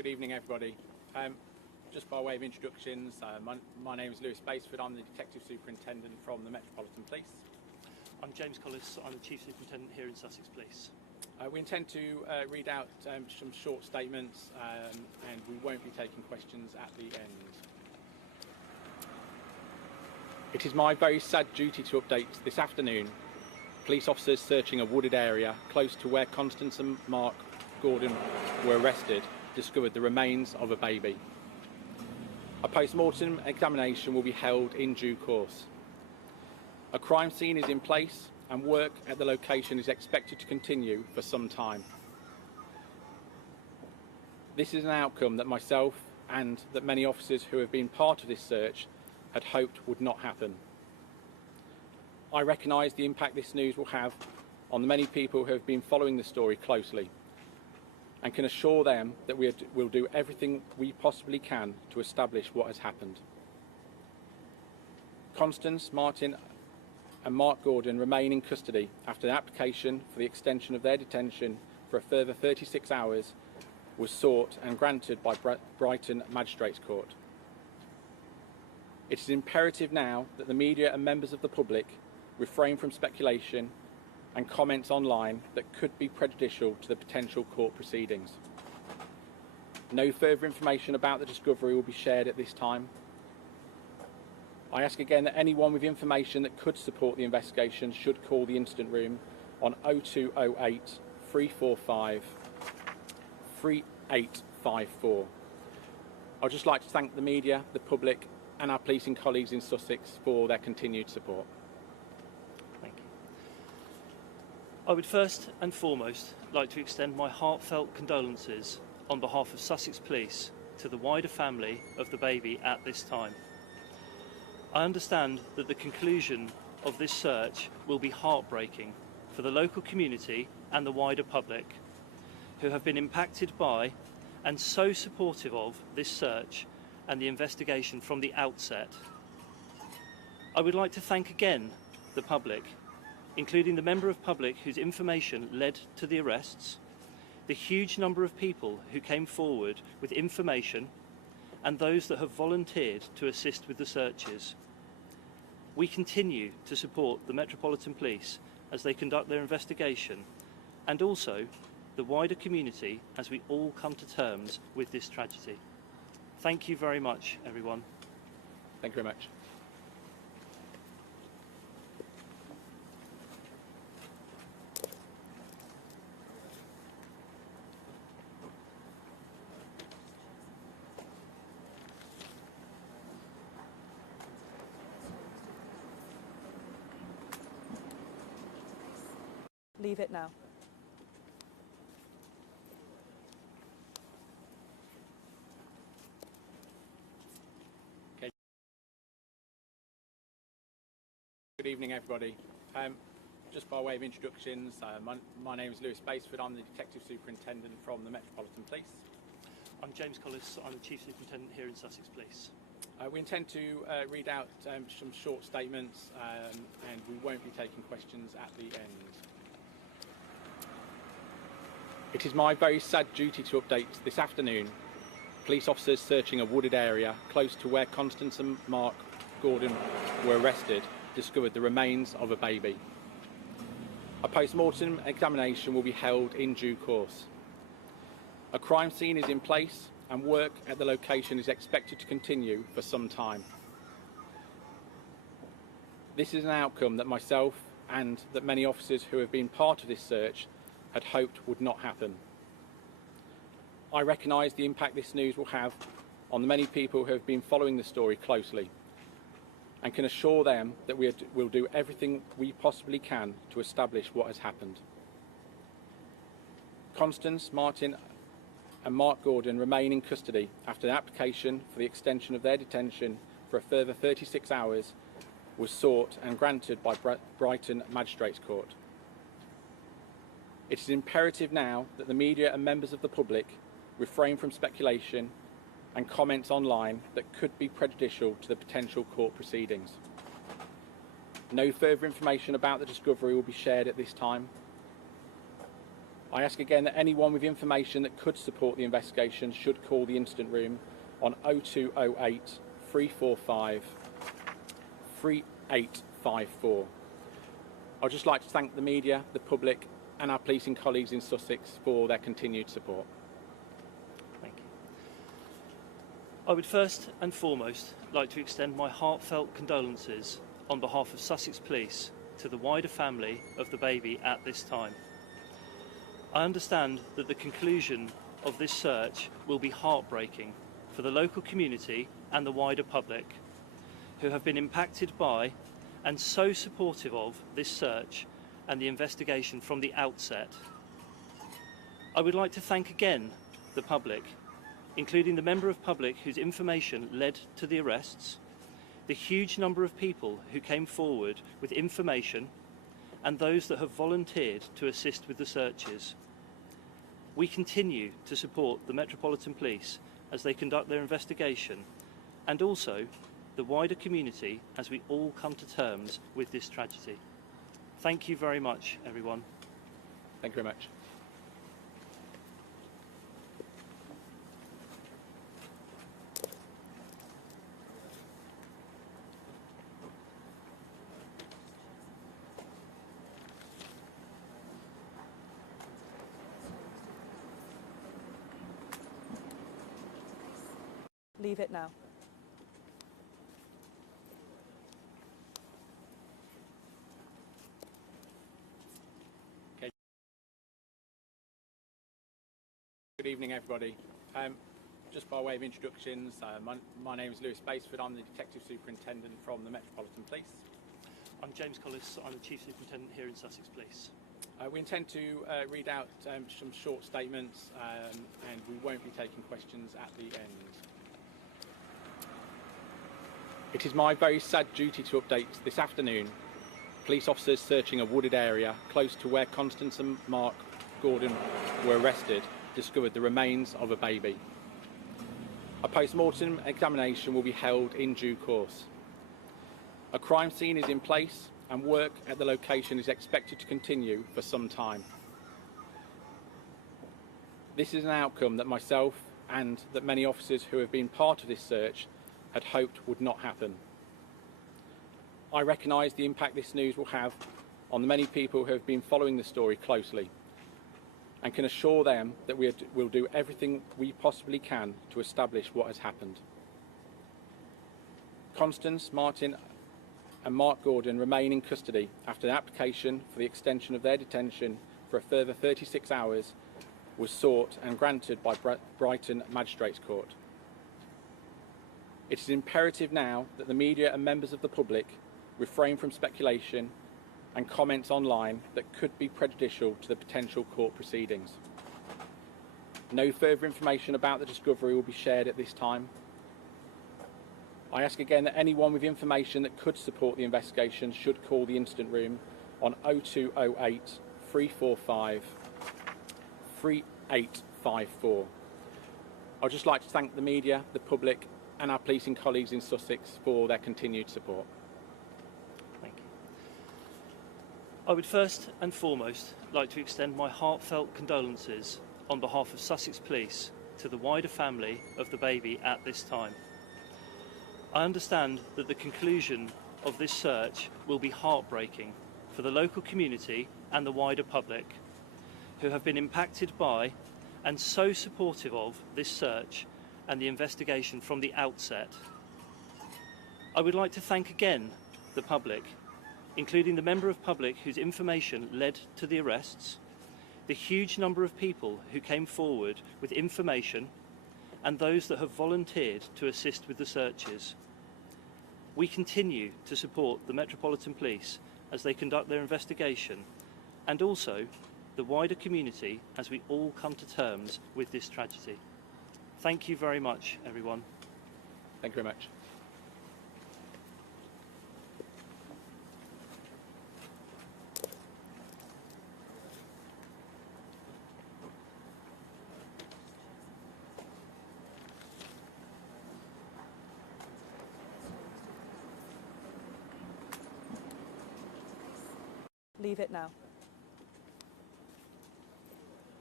Good evening, everybody. Just by way of introductions, my name is Lewis Basford. I'm the Detective Superintendent from the Metropolitan Police. I'm James Collis. I'm the Chief Superintendent here in Sussex Police. We intend to read out some short statements and we won't be taking questions at the end. It is my very sad duty to update this afternoon police officers searching a wooded area close to where Constance and Mark Gordon were arrested discovered the remains of a baby. A post-mortem examination will be held in due course. A crime scene is in place and work at the location is expected to continue for some time. This is an outcome that myself and that many officers who have been part of this search had hoped would not happen. I recognise the impact this news will have on the many people who have been following the story closely and can assure them that we will do everything we possibly can to establish what has happened. Constance, Martin and Mark Gordon remain in custody after the application for the extension of their detention for a further 36 hours was sought and granted by Brighton Magistrates Court. It is imperative now that the media and members of the public refrain from speculation and comments online that could be prejudicial to the potential court proceedings. No further information about the discovery will be shared at this time. I ask again that anyone with information that could support the investigation should call the incident room on 0208 345 3854. I'd just like to thank the media, the public and our policing colleagues in Sussex for their continued support. Thank you. I would first and foremost like to extend my heartfelt condolences on behalf of Sussex Police to the wider family of the baby at this time. I understand that the conclusion of this search will be heartbreaking for the local community and the wider public who have been impacted by and so supportive of this search and the investigation from the outset. I would like to thank again the public, including the member of public whose information led to the arrests, the huge number of people who came forward with information and those that have volunteered to assist with the searches. We continue to support the Metropolitan Police as they conduct their investigation and also the wider community as we all come to terms with this tragedy. Thank you very much, everyone. Thank you very much. Leave it now. Good evening, everybody. Just by way of introductions, my name is Lewis Basford. I'm the Detective Superintendent from the Metropolitan Police. I'm James Collis. I'm the Chief Superintendent here in Sussex Police. We intend to read out some short statements and we won't be taking questions at the end. It is my very sad duty to update this afternoon police officers searching a wooded area close to where Constance and Mark Gordon were arrested discovered the remains of a baby. A post-mortem examination will be held in due course. A crime scene is in place and work at the location is expected to continue for some time. This is an outcome that myself and that many officers who have been part of this search had hoped would not happen. I recognise the impact this news will have on the many people who have been following the story closely and can assure them that we will do everything we possibly can to establish what has happened. Constance, Martin and Mark Gordon remain in custody after the application for the extension of their detention for a further 36 hours was sought and granted by Brighton Magistrates Court. It is imperative now that the media and members of the public refrain from speculation and comments online that could be prejudicial to the potential court proceedings. No further information about the discovery will be shared at this time. I ask again that anyone with information that could support the investigation should call the incident room on 0208 345 3854. I'd just like to thank the media, the public and our policing colleagues in Sussex for their continued support. Thank you. I would first and foremost like to extend my heartfelt condolences on behalf of Sussex Police to the wider family of the baby at this time. I understand that the conclusion of this search will be heartbreaking for the local community and the wider public who have been impacted by and so supportive of this search and the investigation from the outset. I would like to thank again the public, including the member of public whose information led to the arrests, the huge number of people who came forward with information, and those that have volunteered to assist with the searches. We continue to support the Metropolitan Police as they conduct their investigation, and also the wider community as we all come to terms with this tragedy. Thank you very much, everyone. Thank you very much. Leave it now. Good evening, everybody. Just by way of introductions, my name is Lewis Basford. I'm the Detective Superintendent from the Metropolitan Police. I'm James Collis. I'm the Chief Superintendent here in Sussex Police. We intend to read out some short statements and we won't be taking questions at the end. It is my very sad duty to update this afternoon. Police officers searching a wooded area close to where Constance and Mark Gordon were arrested discovered the remains of a baby. A post-mortem examination will be held in due course. A crime scene is in place and work at the location is expected to continue for some time. This is an outcome that myself and that many officers who have been part of this search had hoped would not happen. I recognise the impact this news will have on the many people who have been following the story closely and can assure them that we will do everything we possibly can to establish what has happened. Constance, Martin and Mark Gordon remain in custody after the application for the extension of their detention for a further 36 hours was sought and granted by Brighton Magistrates Court. It is imperative now that the media and members of the public refrain from speculation and comments online that could be prejudicial to the potential court proceedings. No further information about the discovery will be shared at this time. I ask again that anyone with information that could support the investigation should call the incident room on 0208 345 3854. I'd just like to thank the media, the public and our policing colleagues in Sussex for their continued support. Thank you. I would first and foremost like to extend my heartfelt condolences on behalf of Sussex Police to the wider family of the baby at this time. I understand that the conclusion of this search will be heartbreaking for the local community and the wider public who have been impacted by and so supportive of this search and the investigation from the outset. I would like to thank again the public, including the member of public whose information led to the arrests, the huge number of people who came forward with information, and those that have volunteered to assist with the searches. We continue to support the Metropolitan Police as they conduct their investigation, and also the wider community as we all come to terms with this tragedy. Thank you very much, everyone. Thank you very much. Leave it now.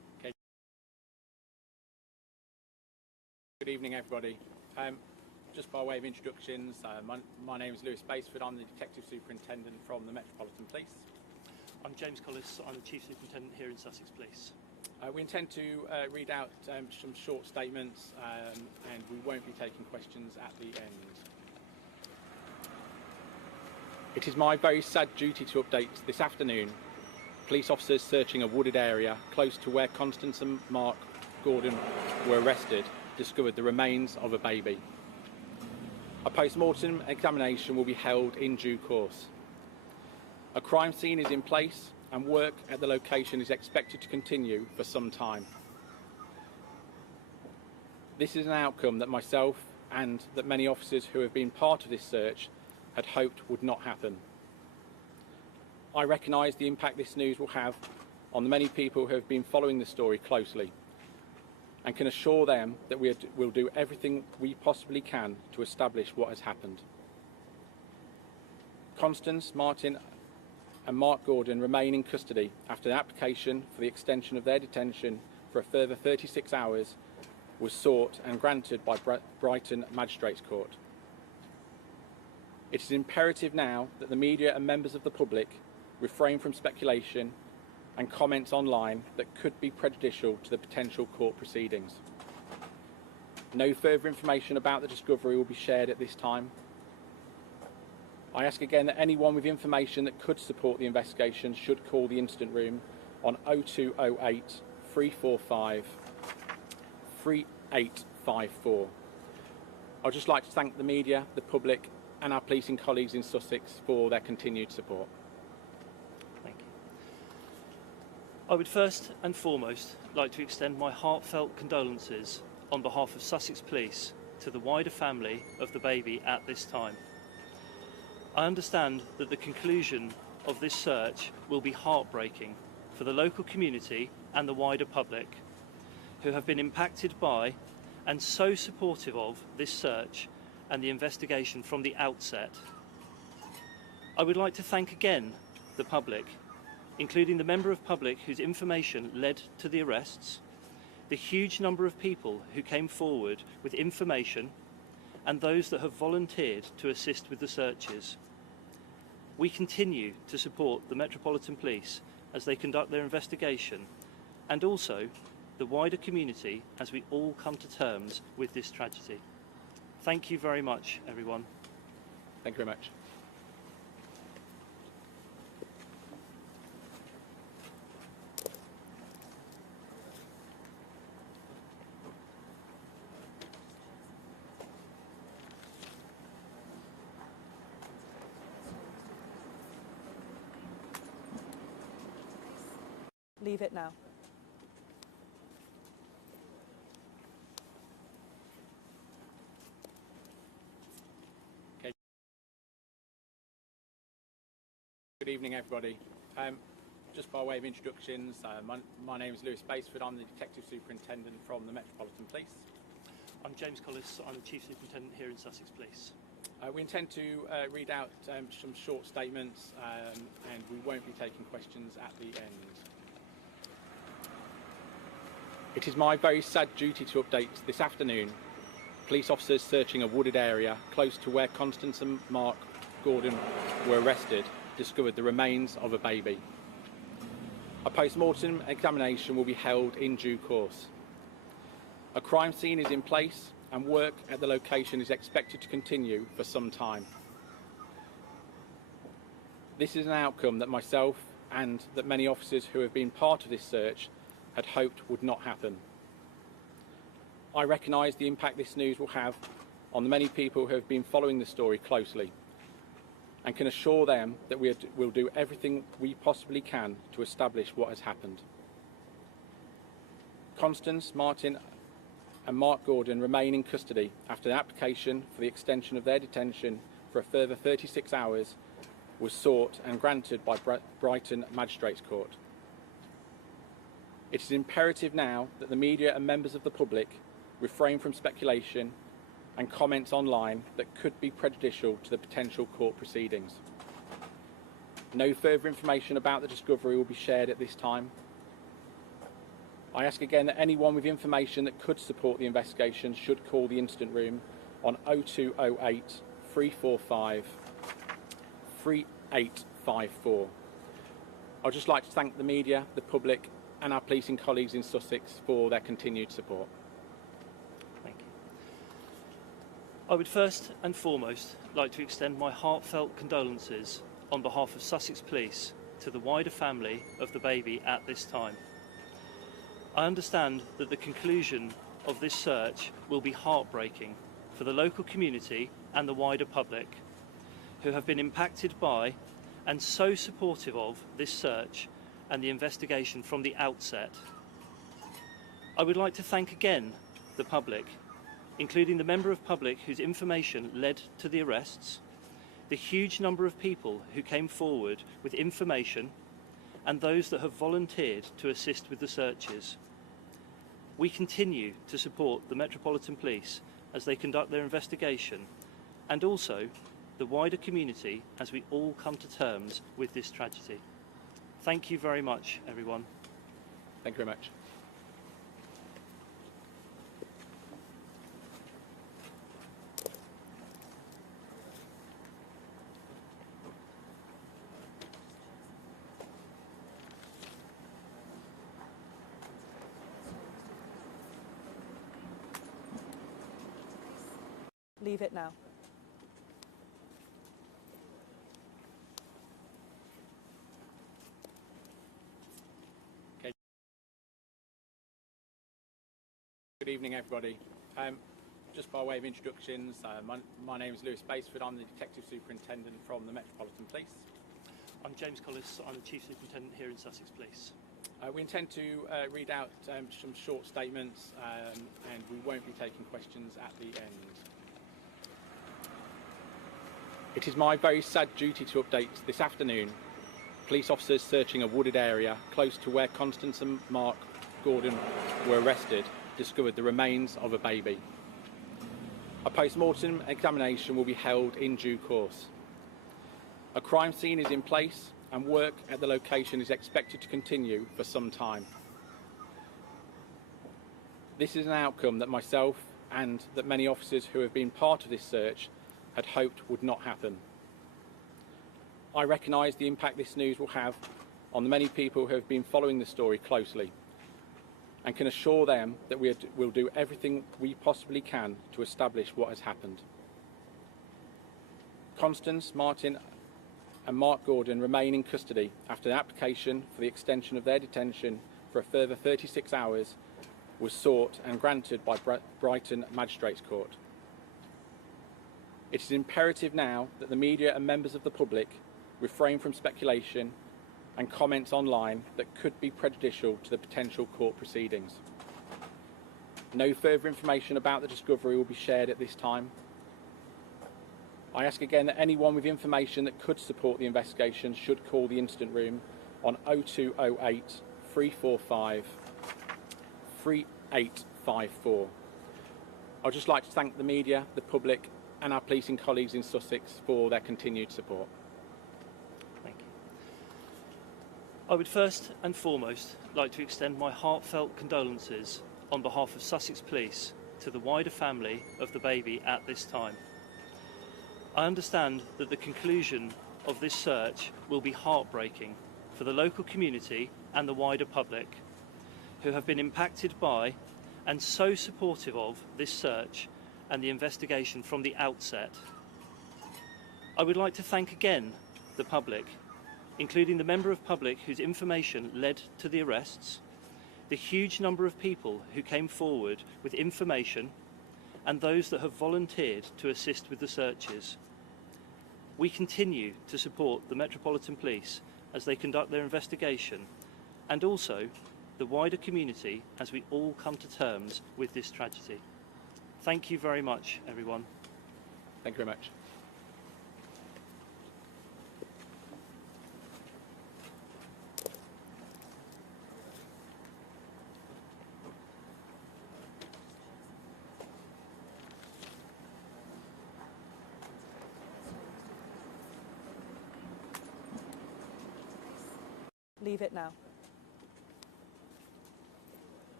evening, everybody. Just by way of introductions, my name is Lewis Basford. I'm the Detective Superintendent from the Metropolitan Police. I'm James Collis. I'm the Chief Superintendent here in Sussex Police. We intend to read out some short statements and we won't be taking questions at the end. It is my very sad duty to update this afternoon police officers searching a wooded area close to where Constance and Mark Gordon were arrested discovered the remains of a baby. A post-mortem examination will be held in due course. A crime scene is in place and work at the location is expected to continue for some time. This is an outcome that myself and that many officers who have been part of this search had hoped would not happen. I recognise the impact this news will have on the many people who have been following the story closely and can assure them that we will do everything we possibly can to establish what has happened. Constance, Martin and Mark Gordon remain in custody after the application for the extension of their detention for a further 36 hours was sought and granted by Brighton Magistrates Court. It is imperative now that the media and members of the public refrain from speculation and comments online that could be prejudicial to the potential court proceedings. No further information about the discovery will be shared at this time. I ask again that anyone with information that could support the investigation should call the incident room on 0208 345 3854. I'd just like to thank the media, the public and our policing colleagues in Sussex for their continued support. Thank you. I would first and foremost like to extend my heartfelt condolences on behalf of Sussex Police to the wider family of the baby at this time. I understand that the conclusion of this search will be heartbreaking for the local community and the wider public who have been impacted by and so supportive of this search and the investigation from the outset. I would like to thank again the public, including the member of public whose information led to the arrests, the huge number of people who came forward with information and those that have volunteered to assist with the searches. We continue to support the Metropolitan Police as they conduct their investigation and also the wider community as we all come to terms with this tragedy. Thank you very much, everyone. Thank you very much. Leave it now. Good evening, everybody. Just by way of introductions, my name is Lewis Basford. I'm the Detective Superintendent from the Metropolitan Police. I'm James Collis. I'm the Chief Superintendent here in Sussex Police. We intend to read out some short statements and we won't be taking questions at the end. It is my very sad duty to update this afternoon police officers searching a wooded area close to where Constance and Mark Gordon were arrested discovered the remains of a baby. A post-mortem examination will be held in due course. A crime scene is in place and work at the location is expected to continue for some time. This is an outcome that myself and that many officers who have been part of this search had hoped would not happen. I recognise the impact this news will have on the many people who have been following the story closely and can assure them that we will do everything we possibly can to establish what has happened. Constance, Martin and Mark Gordon remain in custody after the application for the extension of their detention for a further 36 hours was sought and granted by Brighton Magistrates Court. It is imperative now that the media and members of the public refrain from speculation and comments online that could be prejudicial to the potential court proceedings. No further information about the discovery will be shared at this time. I ask again that anyone with information that could support the investigation should call the incident room on 0208 345 3854. I'd just like to thank the media, the public and our policing colleagues in Sussex for their continued support. Thank you. I would first and foremost like to extend my heartfelt condolences on behalf of Sussex Police to the wider family of the baby at this time. I understand that the conclusion of this search will be heartbreaking for the local community and the wider public, who have been impacted by and so supportive of this search and the investigation from the outset. I would like to thank again the public, including the member of public whose information led to the arrests, the huge number of people who came forward with information, and those that have volunteered to assist with the searches. We continue to support the Metropolitan Police as they conduct their investigation, and also the wider community as we all come to terms with this tragedy. Thank you very much, everyone. Thank you very much. Leave it now. Good evening, everybody. Just by way of introductions, my name is Lewis Basford. I'm the Detective Superintendent from the Metropolitan Police. I'm James Collis. I'm the Chief Superintendent here in Sussex Police. We intend to read out some short statements and we won't be taking questions at the end. It is my very sad duty to update this afternoon. Police officers searching a wooded area close to where Constance and Mark Gordon were arrested discovered the remains of a baby. A post-mortem examination will be held in due course. A crime scene is in place and work at the location is expected to continue for some time. This is an outcome that myself and that many officers who have been part of this search had hoped would not happen. I recognise the impact this news will have on the many people who have been following the story closely and can assure them that we will do everything we possibly can to establish what has happened. Constance, Martin and Mark Gordon remain in custody after the application for the extension of their detention for a further 36 hours was sought and granted by Brighton Magistrates Court. It is imperative now that the media and members of the public refrain from speculation and comments online that could be prejudicial to the potential court proceedings. No further information about the discovery will be shared at this time. I ask again that anyone with information that could support the investigation should call the incident room on 0208 345 3854. I'd just like to thank the media, the public and our policing colleagues in Sussex for their continued support. Thank you. I would first and foremost like to extend my heartfelt condolences on behalf of Sussex Police to the wider family of the baby at this time. I understand that the conclusion of this search will be heartbreaking for the local community and the wider public, who have been impacted by and so supportive of this search and the investigation from the outset. I would like to thank again the public, including the member of public whose information led to the arrests, the huge number of people who came forward with information, and those that have volunteered to assist with the searches. We continue to support the Metropolitan Police as they conduct their investigation, and also the wider community as we all come to terms with this tragedy. Thank you very much, everyone. Thank you very much. Leave it now.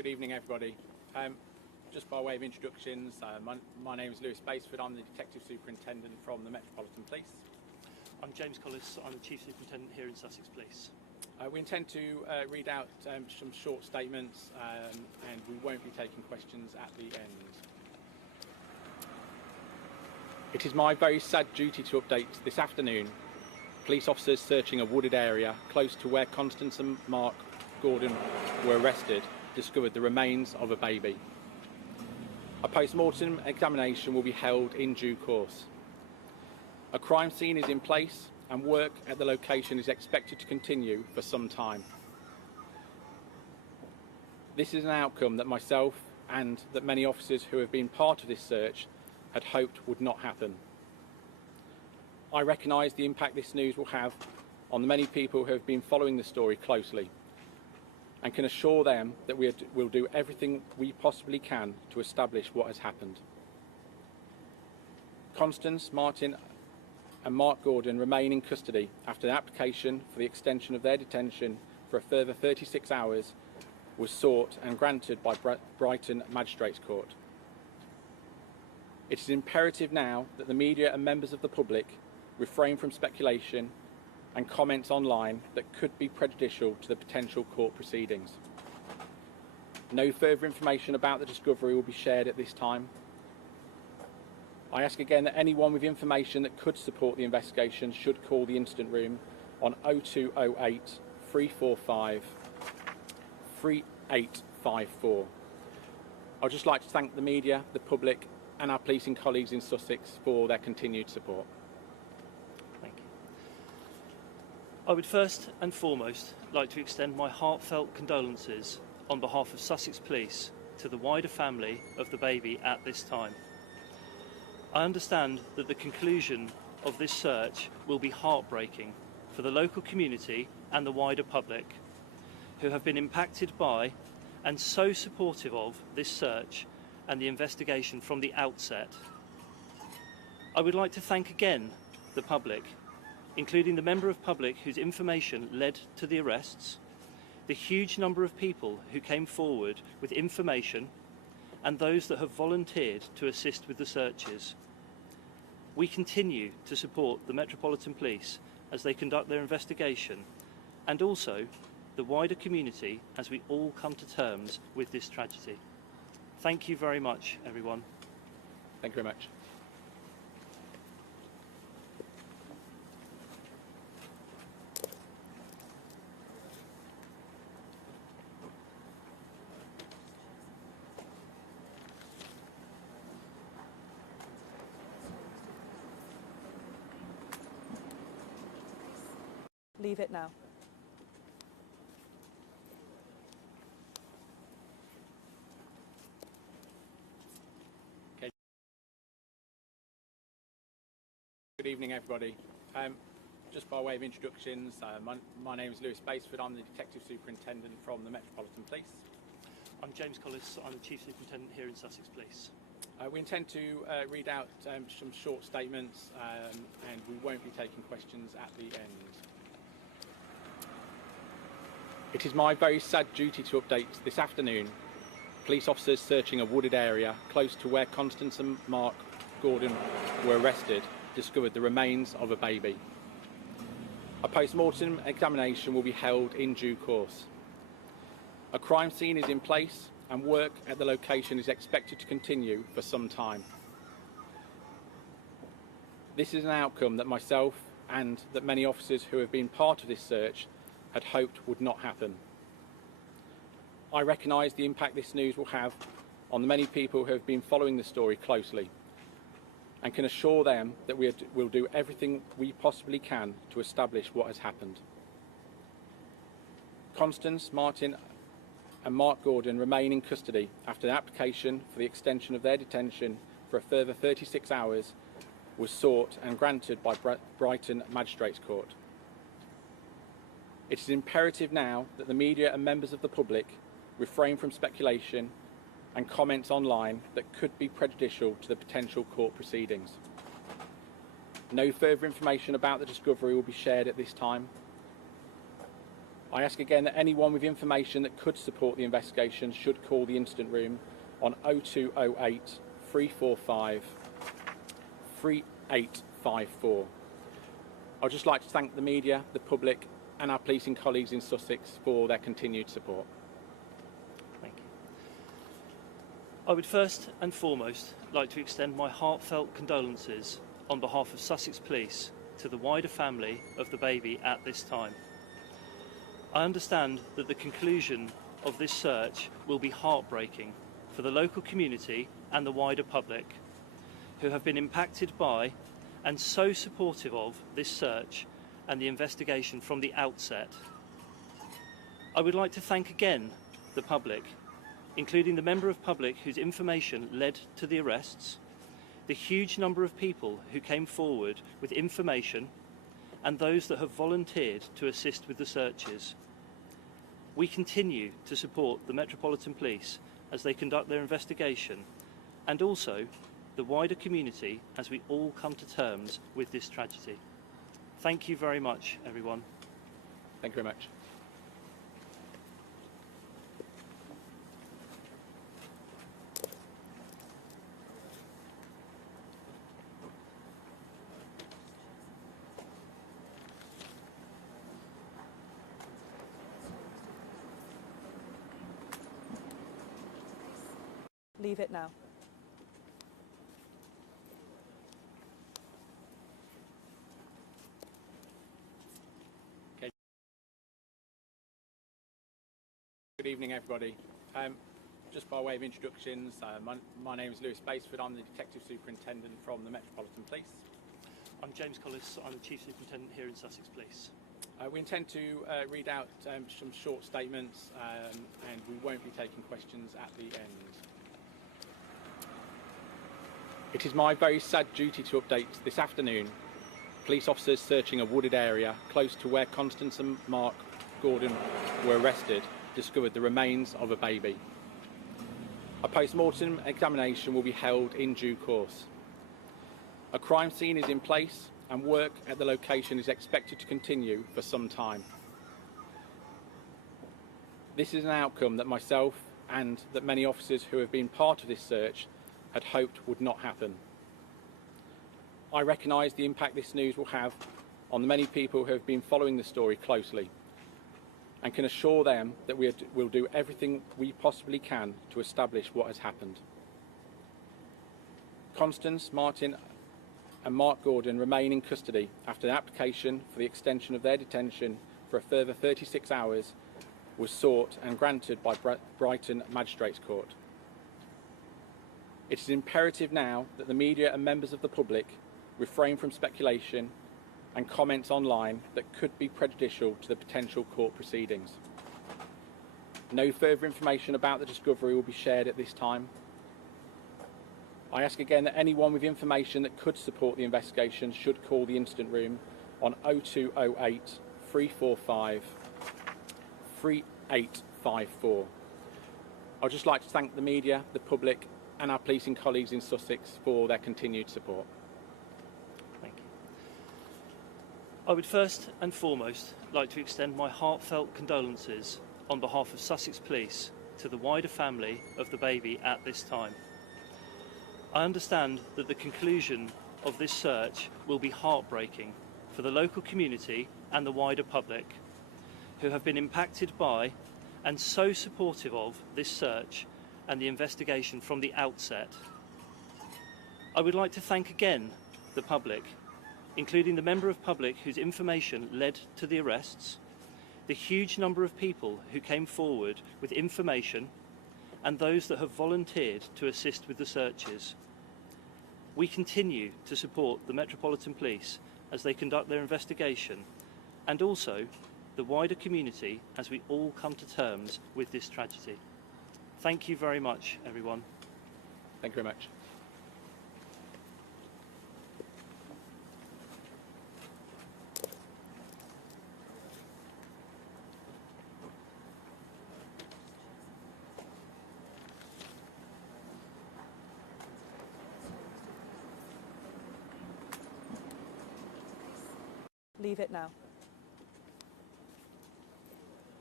Good evening, everybody. Just by way of introductions, my name is Lewis Basford. I'm the Detective Superintendent from the Metropolitan Police. I'm James Collis. I'm the Chief Superintendent here in Sussex Police. We intend to read out some short statements and we won't be taking questions at the end. It is my very sad duty to update this afternoon police officers searching a wooded area close to where Constance and Mark Gordon were arrested discovered the remains of a baby. A post-mortem examination will be held in due course. A crime scene is in place and work at the location is expected to continue for some time. This is an outcome that myself and that many officers who have been part of this search had hoped would not happen. I recognise the impact this news will have on the many people who have been following the story closely and can assure them that we will do everything we possibly can to establish what has happened. Constance, Martin and Mark Gordon remain in custody after the application for the extension of their detention for a further 36 hours was sought and granted by Brighton Magistrates Court. It is imperative now that the media and members of the public refrain from speculation and comments online that could be prejudicial to the potential court proceedings. No further information about the discovery will be shared at this time. I ask again that anyone with information that could support the investigation should call the incident room on 0208 345 3854. I'd just like to thank the media, the public and our policing colleagues in Sussex for their continued support. Thank you. I would first and foremost like to extend my heartfelt condolences on behalf of Sussex Police to the wider family of the baby at this time. I understand that the conclusion of this search will be heartbreaking for the local community and the wider public who have been impacted by and so supportive of this search and the investigation from the outset. I would like to thank again the public, including the member of public whose information led to the arrests, the huge number of people who came forward with information and those that have volunteered to assist with the searches. We continue to support the Metropolitan Police as they conduct their investigation and also the wider community as we all come to terms with this tragedy. Thank you very much, everyone. Thank you very much. Leave it now. Good evening, everybody. Just by way of introductions, my name is Lewis Basford. I'm the Detective Superintendent from the Metropolitan Police. I'm James Collis. I'm the Chief Superintendent here in Sussex Police. We intend to read out some short statements and we won't be taking questions at the end. It is my very sad duty to update this afternoon police officers searching a wooded area close to where Constance and Mark Gordon were arrested discovered the remains of a baby. A post-mortem examination will be held in due course. A crime scene is in place and work at the location is expected to continue for some time. This is an outcome that myself and that many officers who have been part of this search had hoped would not happen. I recognise the impact this news will have on the many people who have been following the story closely and can assure them that we will do everything we possibly can to establish what has happened. Constance, Martin and Mark Gordon remain in custody after the application for the extension of their detention for a further 36 hours was sought and granted by Brighton Magistrates Court. It is imperative now that the media and members of the public refrain from speculation and comments online that could be prejudicial to the potential court proceedings. No further information about the discovery will be shared at this time. I ask again that anyone with information that could support the investigation should call the incident room on 0208 345 3854. I'd just like to thank the media, the public and our policing colleagues in Sussex for their continued support. Thank you. I would first and foremost like to extend my heartfelt condolences on behalf of Sussex Police to the wider family of the baby at this time. I understand that the conclusion of this search will be heartbreaking for the local community and the wider public who have been impacted by and so supportive of this search and the investigation from the outset. I would like to thank again the public, including the member of public whose information led to the arrests, the huge number of people who came forward with information, and those that have volunteered to assist with the searches. We continue to support the Metropolitan Police as they conduct their investigation, and also the wider community as we all come to terms with this tragedy. Thank you very much, everyone. Thank you very much. Leave it now. Good evening, everybody. Just by way of introductions, my name is Lewis Basford. I'm the Detective Superintendent from the Metropolitan Police. I'm James Collis. I'm the Chief Superintendent here in Sussex Police. We intend to read out some short statements and we won't be taking questions at the end. It is my very sad duty to update this afternoon. Police officers searching a wooded area close to where Constance and Mark Gordon were arrested discovered the remains of a baby. A post-mortem examination will be held in due course. A crime scene is in place and work at the location is expected to continue for some time. This is an outcome that myself and that many officers who have been part of this search had hoped would not happen. I recognise the impact this news will have on the many people who have been following the story closely and can assure them that we will do everything we possibly can to establish what has happened. Constance, Martin and Mark Gordon remain in custody after the application for the extension of their detention for a further 36 hours was sought and granted by Brighton Magistrates Court. It is imperative now that the media and members of the public refrain from speculation and comments online that could be prejudicial to the potential court proceedings. No further information about the discovery will be shared at this time. I ask again that anyone with information that could support the investigation should call the incident room on 0208 345 3854. I'd just like to thank the media, the public and our policing colleagues in Sussex for their continued support. Thank you. I would first and foremost like to extend my heartfelt condolences on behalf of Sussex Police to the wider family of the baby at this time. I understand that the conclusion of this search will be heartbreaking for the local community and the wider public who have been impacted by and so supportive of this search and the investigation from the outset. I would like to thank again the public, including the member of public whose information led to the arrests, the huge number of people who came forward with information, and those that have volunteered to assist with the searches. We continue to support the Metropolitan Police as they conduct their investigation, and also the wider community as we all come to terms with this tragedy. Thank you very much, everyone. Thank you very much. Leave it now.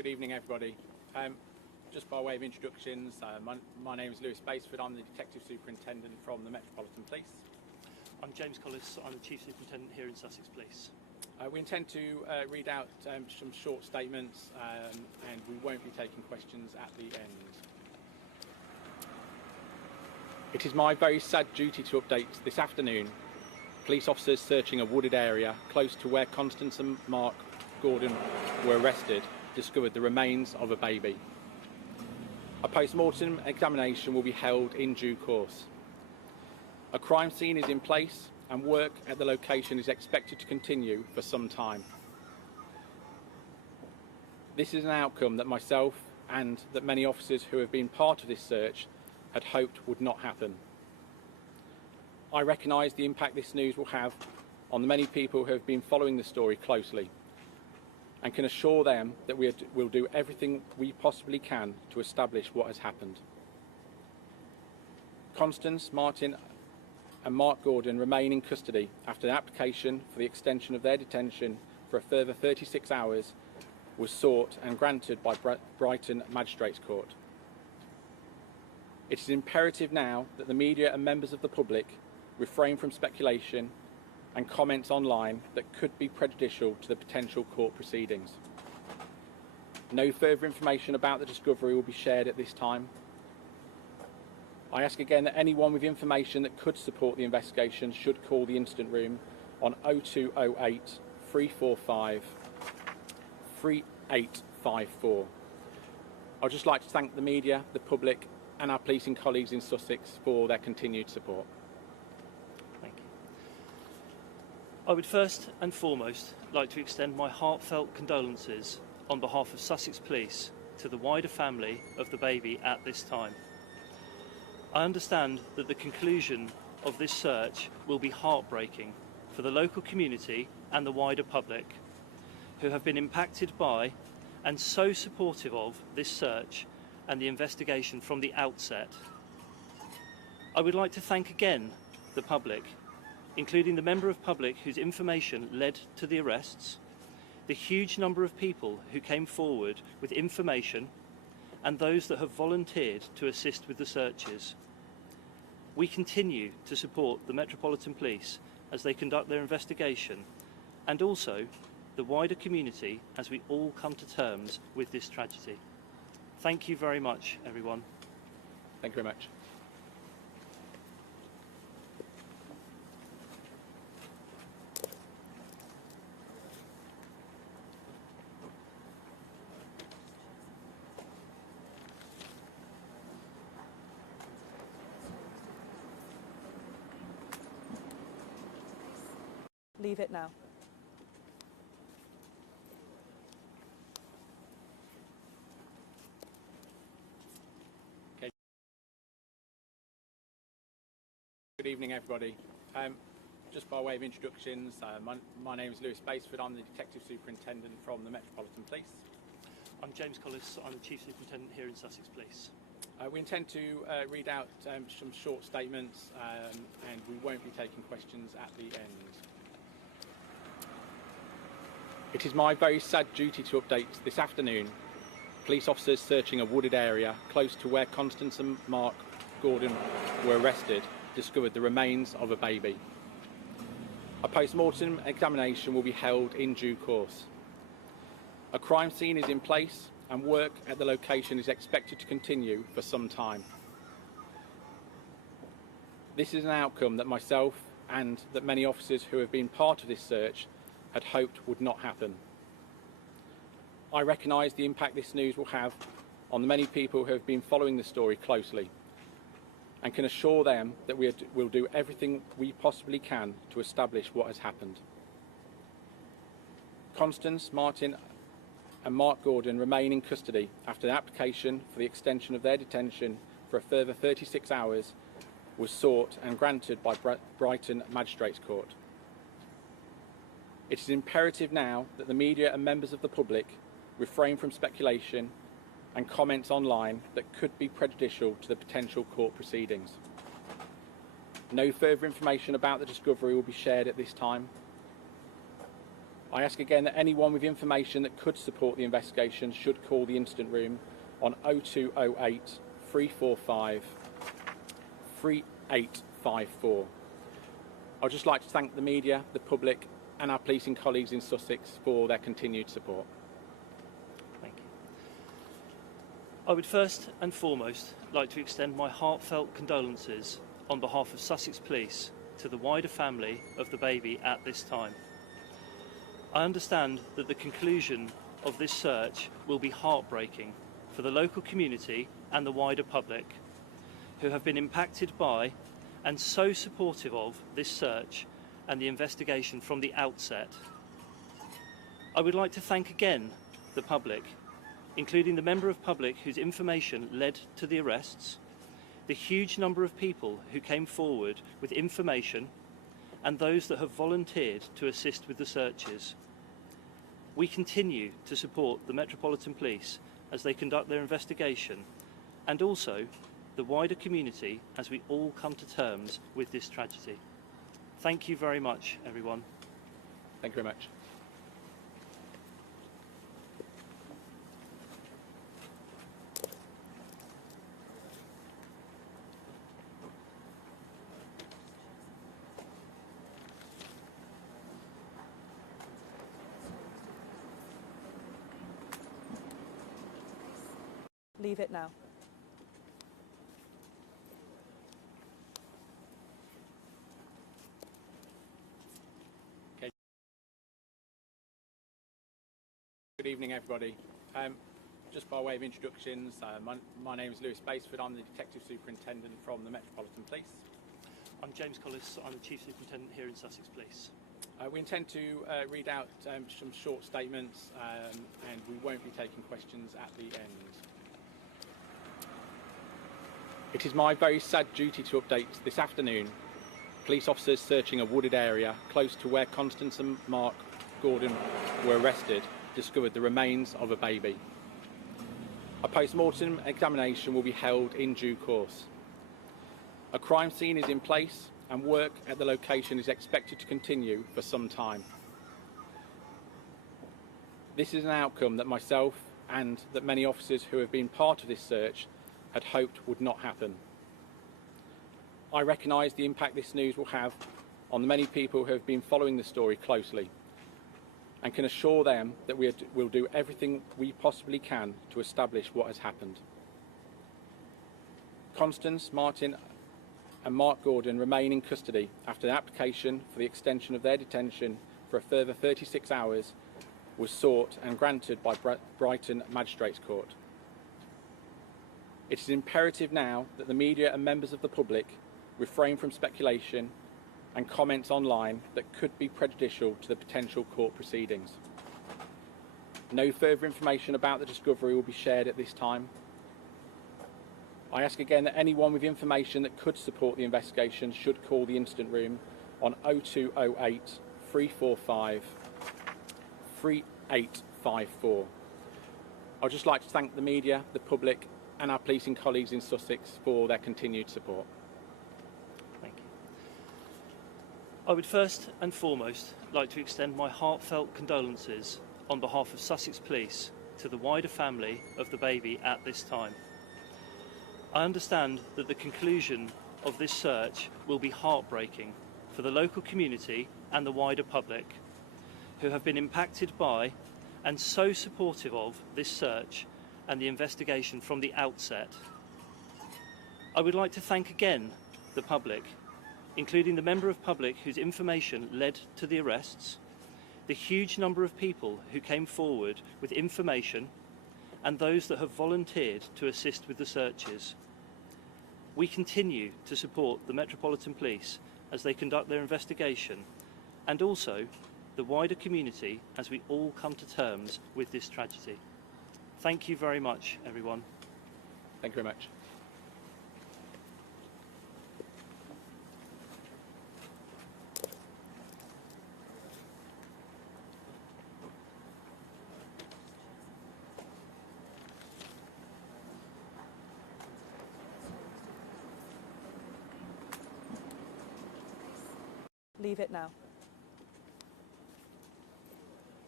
Good evening, everybody. Just by way of introductions, my name is Lewis Basford. I'm the Detective Superintendent from the Metropolitan Police. I'm James Collis. I'm the Chief Superintendent here in Sussex Police. We intend to read out some short statements and we won't be taking questions at the end. It is my very sad duty to update this afternoon police officers searching a wooded area close to where Constance and Mark Gordon were arrested discovered the remains of a baby. A post-mortem examination will be held in due course. A crime scene is in place and work at the location is expected to continue for some time. This is an outcome that myself and that many officers who have been part of this search had hoped would not happen. I recognise the impact this news will have on the many people who have been following the story closely and can assure them that we will do everything we possibly can to establish what has happened. Constance, Martin and Mark Gordon remain in custody after an application for the extension of their detention for a further 36 hours was sought and granted by Brighton Magistrates Court. It is imperative now that the media and members of the public refrain from speculation and comments online that could be prejudicial to the potential court proceedings. No further information about the discovery will be shared at this time. I ask again that anyone with information that could support the investigation should call the incident room on 0208 345 3854. I'd just like to thank the media, the public and our policing colleagues in Sussex for their continued support. Thank you. I would first and foremost like to extend my heartfelt condolences on behalf of Sussex Police to the wider family of the baby at this time. I understand that the conclusion of this search will be heartbreaking for the local community and the wider public who have been impacted by and so supportive of this search and the investigation from the outset. I would like to thank again the public, including the member of public whose information led to the arrests, the huge number of people who came forward with information and those that have volunteered to assist with the searches. We continue to support the Metropolitan Police as they conduct their investigation and also the wider community as we all come to terms with this tragedy. Thank you very much, everyone. Thank you very much. Leave it now. Good evening, everybody. Just by way of introductions, my name is Lewis Basford. I'm the Detective Superintendent from the Metropolitan Police. I'm James Collis. I'm the Chief Superintendent here in Sussex Police. We intend to read out some short statements and we won't be taking questions at the end. It is my very sad duty to update this afternoon police officers searching a wooded area close to where Constance and Mark Gordon were arrested discovered the remains of a baby. A post-mortem examination will be held in due course. A crime scene is in place and work at the location is expected to continue for some time. This is an outcome that myself and that many officers who have been part of this search had hoped would not happen. I recognise the impact this news will have on the many people who have been following the story closely and can assure them that we will do everything we possibly can to establish what has happened. Constance, Martin and Mark Gordon remain in custody after an application for the extension of their detention for a further 36 hours was sought and granted by Brighton Magistrates Court. It is imperative now that the media and members of the public refrain from speculation and comments online that could be prejudicial to the potential court proceedings. No further information about the discovery will be shared at this time. I ask again that anyone with information that could support the investigation should call the incident room on 0208 345 3854. I'd just like to thank the media, the public and our policing colleagues in Sussex for their continued support. Thank you. I would first and foremost like to extend my heartfelt condolences on behalf of Sussex Police to the wider family of the baby at this time. I understand that the conclusion of this search will be heartbreaking for the local community and the wider public who have been impacted by and so supportive of this search and the investigation from the outset. I would like to thank again the public, including the member of public whose information led to the arrests, the huge number of people who came forward with information, and those that have volunteered to assist with the searches. We continue to support the Metropolitan Police as they conduct their investigation, and also the wider community as we all come to terms with this tragedy. Thank you very much, everyone. Thank you very much. Leave it now. Good evening, everybody. Just by way of introductions, my name is Lewis Basford. I'm the Detective Superintendent from the Metropolitan Police. I'm James Collis. I'm the Chief Superintendent here in Sussex Police. We intend to read out some short statements and we won't be taking questions at the end. It is my very sad duty to update this afternoon. Police officers searching a wooded area close to where Constance and Mark Gordon were arrested discovered the remains of a baby. A post-mortem examination will be held in due course. A crime scene is in place and work at the location is expected to continue for some time. This is an outcome that myself and that many officers who have been part of this search had hoped would not happen. I recognise the impact this news will have on the many people who have been following the story closely and can assure them that we will do everything we possibly can to establish what has happened. Constance, Martin and Mark Gordon remain in custody after the application for the extension of their detention for a further 36 hours was sought and granted by Brighton Magistrates Court. It is imperative now that the media and members of the public refrain from speculation and comments online that could be prejudicial to the potential court proceedings. No further information about the discovery will be shared at this time. I ask again that anyone with information that could support the investigation should call the incident room on 0208 345 3854. I'd just like to thank the media, the public and our policing colleagues in Sussex for their continued support. Thank you. I would first and foremost like to extend my heartfelt condolences on behalf of Sussex Police to the wider family of the baby at this time. I understand that the conclusion of this search will be heartbreaking for the local community and the wider public who have been impacted by and so supportive of this search and the investigation from the outset. I would like to thank again the public, including the member of public whose information led to the arrests, the huge number of people who came forward with information, and those that have volunteered to assist with the searches. We continue to support the Metropolitan Police as they conduct their investigation, and also the wider community as we all come to terms with this tragedy. Thank you very much, everyone. Thank you very much. Leave it now.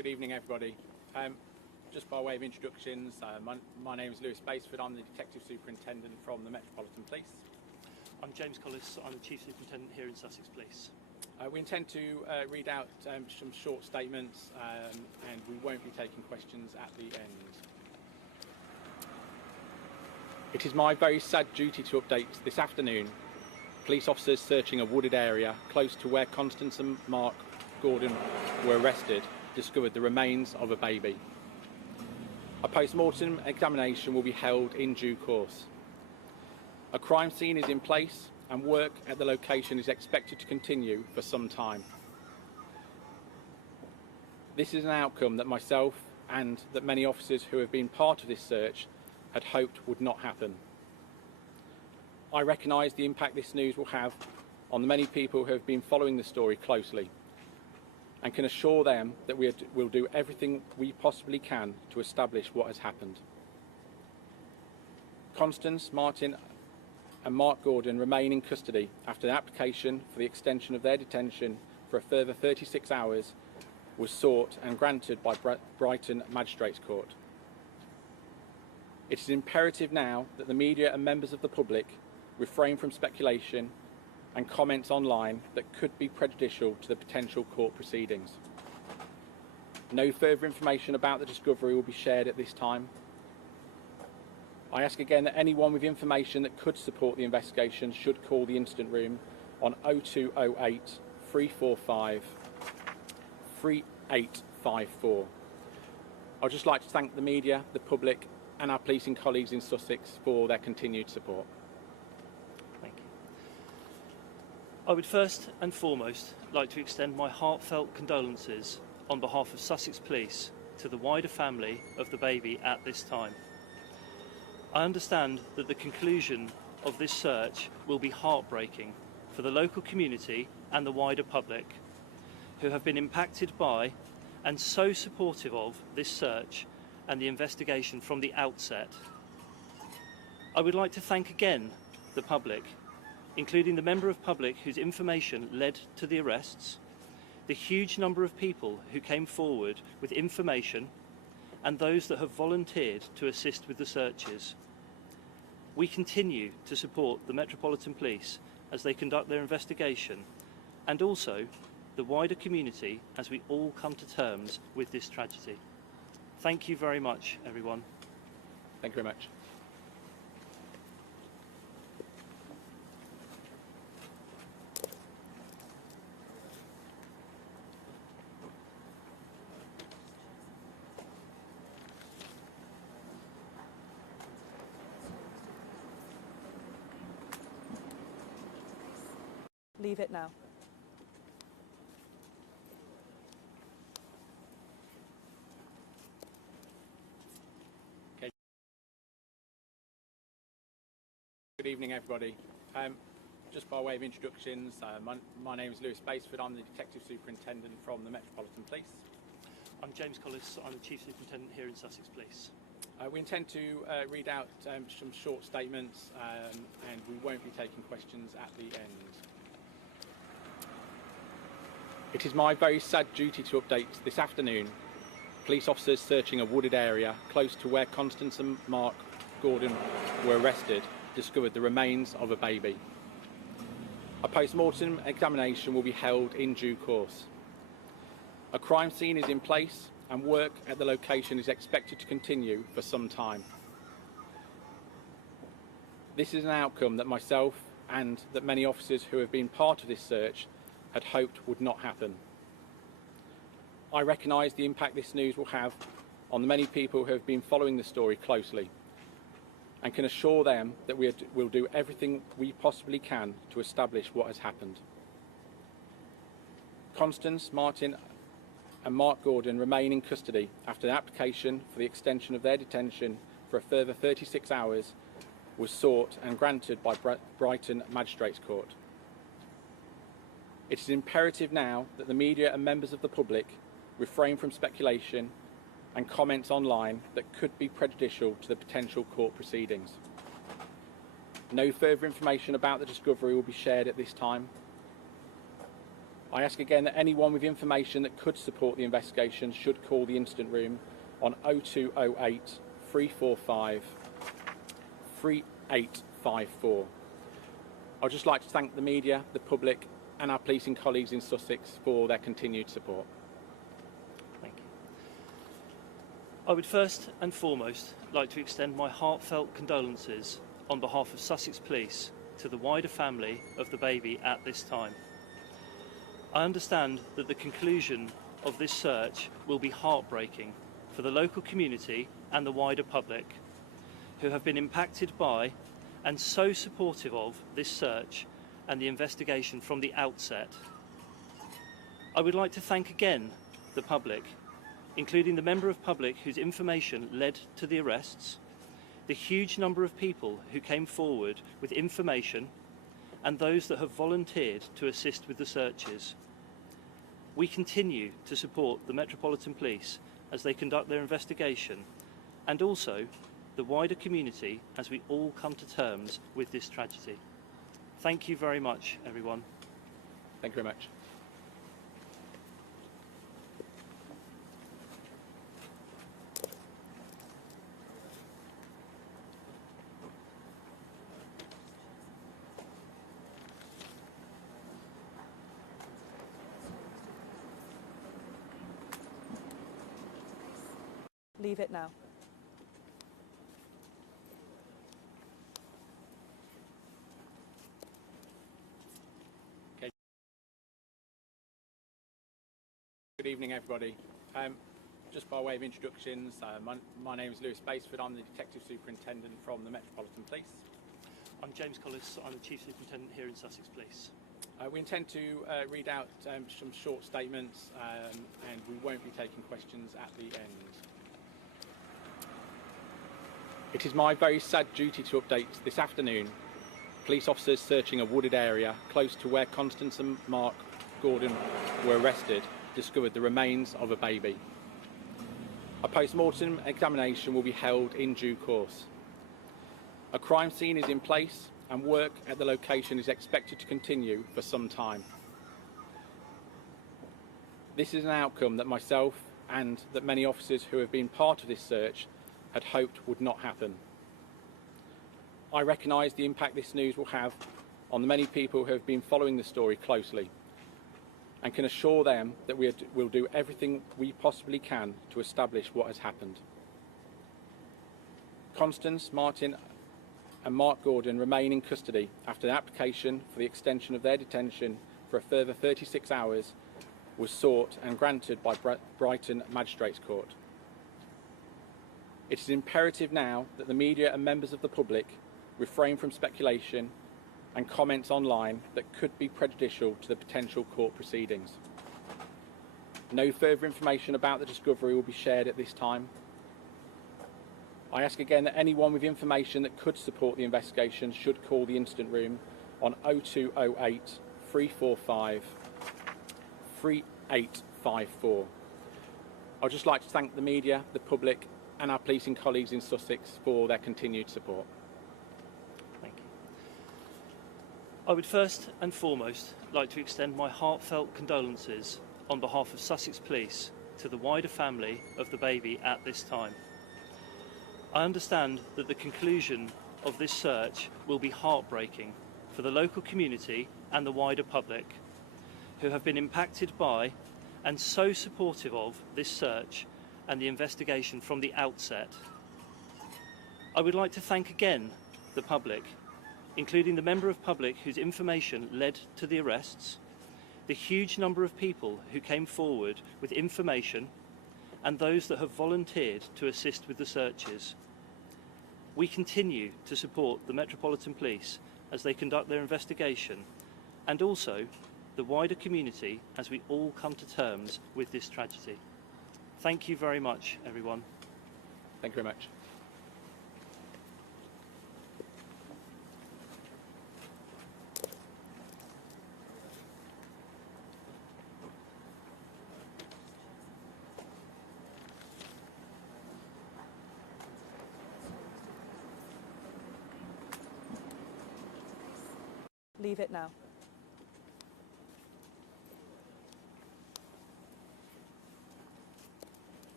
Good evening, everybody. Just by way of introductions, my name is Lewis Basford. I'm the Detective Superintendent from the Metropolitan Police. I'm James Collis. I'm the Chief Superintendent here in Sussex Police. We intend to read out some short statements and we won't be taking questions at the end. It is my very sad duty to update this afternoon police officers searching a wooded area close to where Constance and Mark Gordon were arrested discovered the remains of a baby. A post-mortem examination will be held in due course. A crime scene is in place and work at the location is expected to continue for some time. This is an outcome that myself and that many officers who have been part of this search had hoped would not happen. I recognise the impact this news will have on the many people who have been following the story closely and can assure them that we will do everything we possibly can to establish what has happened. Constance, Martin and Mark Gordon remain in custody after the application for the extension of their detention for a further 36 hours was sought and granted by Brighton Magistrates Court. It is imperative now that the media and members of the public refrain from speculation and comments online that could be prejudicial to the potential court proceedings. No further information about the discovery will be shared at this time. I ask again that anyone with information that could support the investigation should call the incident room on 0208 345 3854. I'd just like to thank the media, the public and our policing colleagues in Sussex for their continued support. Thank you. I would first and foremost like to extend my heartfelt condolences on behalf of Sussex Police to the wider family of the baby at this time. I understand that the conclusion of this search will be heartbreaking for the local community and the wider public who have been impacted by and so supportive of this search and the investigation from the outset. I would like to thank again the public, including the member of public whose information led to the arrests, the huge number of people who came forward with information and those that have volunteered to assist with the searches. We continue to support the Metropolitan Police as they conduct their investigation and also the wider community as we all come to terms with this tragedy. Thank you very much, everyone. Thank you very much. Leave it now. Good evening, everybody. Just by way of introductions, my name is Lewis Basford. I'm the Detective Superintendent from the Metropolitan Police. I'm James Collis. I'm the Chief Superintendent here in Sussex Police. We intend to read out some short statements and we won't be taking questions at the end. It is my very sad duty to update this afternoon police officers searching a wooded area close to where Constance and Mark Gordon were arrested discovered the remains of a baby. A post-mortem examination will be held in due course. A crime scene is in place and work at the location is expected to continue for some time. This is an outcome that myself and that many officers who have been part of this search had hoped would not happen. I recognise the impact this news will have on the many people who have been following the story closely and can assure them that we will do everything we possibly can to establish what has happened. Constance, Martin and Mark Gordon remain in custody after the application for the extension of their detention for a further 36 hours was sought and granted by Brighton Magistrates Court. It is imperative now that the media and members of the public refrain from speculation and comments online that could be prejudicial to the potential court proceedings. No further information about the discovery will be shared at this time. I ask again that anyone with information that could support the investigation should call the incident room on 0208 345 3854. I'd just like to thank the media, the public and our policing colleagues in Sussex for their continued support. Thank you. I would first and foremost like to extend my heartfelt condolences on behalf of Sussex Police to the wider family of the baby at this time. I understand that the conclusion of this search will be heartbreaking for the local community and the wider public who have been impacted by and so supportive of this search and the investigation from the outset. I would like to thank again the public, including the member of public whose information led to the arrests, the huge number of people who came forward with information, and those that have volunteered to assist with the searches. We continue to support the Metropolitan Police as they conduct their investigation, and also the wider community as we all come to terms with this tragedy. Thank you very much, everyone. Thank you very much. Leave it now. Good evening, everybody. Just by way of introductions, my name is Lewis Basford. I'm the Detective Superintendent from the Metropolitan Police. I'm James Collis. I'm the Chief Superintendent here in Sussex Police. We intend to read out some short statements and we won't be taking questions at the end. It is my very sad duty to update this afternoon. Police officers searching a wooded area close to where Constance and Mark Gordon were arrested discovered the remains of a baby. A post-mortem examination will be held in due course. A crime scene is in place and work at the location is expected to continue for some time. This is an outcome that myself and that many officers who have been part of this search had hoped would not happen. I recognise the impact this news will have on the many people who have been following the story closely and can assure them that we will do everything we possibly can to establish what has happened. Constance, Martin and Mark Gordon remain in custody after the application for the extension of their detention for a further 36 hours was sought and granted by Brighton Magistrates Court. It is imperative now that the media and members of the public refrain from speculation and comments online that could be prejudicial to the potential court proceedings. No further information about the discovery will be shared at this time. I ask again that anyone with information that could support the investigation should call the incident room on 0208 345 3854. I'd just like to thank the media, the public and our policing colleagues in Sussex for their continued support. Thank you. I would first and foremost like to extend my heartfelt condolences on behalf of Sussex Police to the wider family of the baby at this time. I understand that the conclusion of this search will be heartbreaking for the local community and the wider public who have been impacted by and so supportive of this search and the investigation from the outset. I would like to thank again the public, including the member of public whose information led to the arrests, the huge number of people who came forward with information, and those that have volunteered to assist with the searches. We continue to support the Metropolitan Police as they conduct their investigation, and also the wider community as we all come to terms with this tragedy. Thank you very much, everyone. Thank you very much. Leave it now.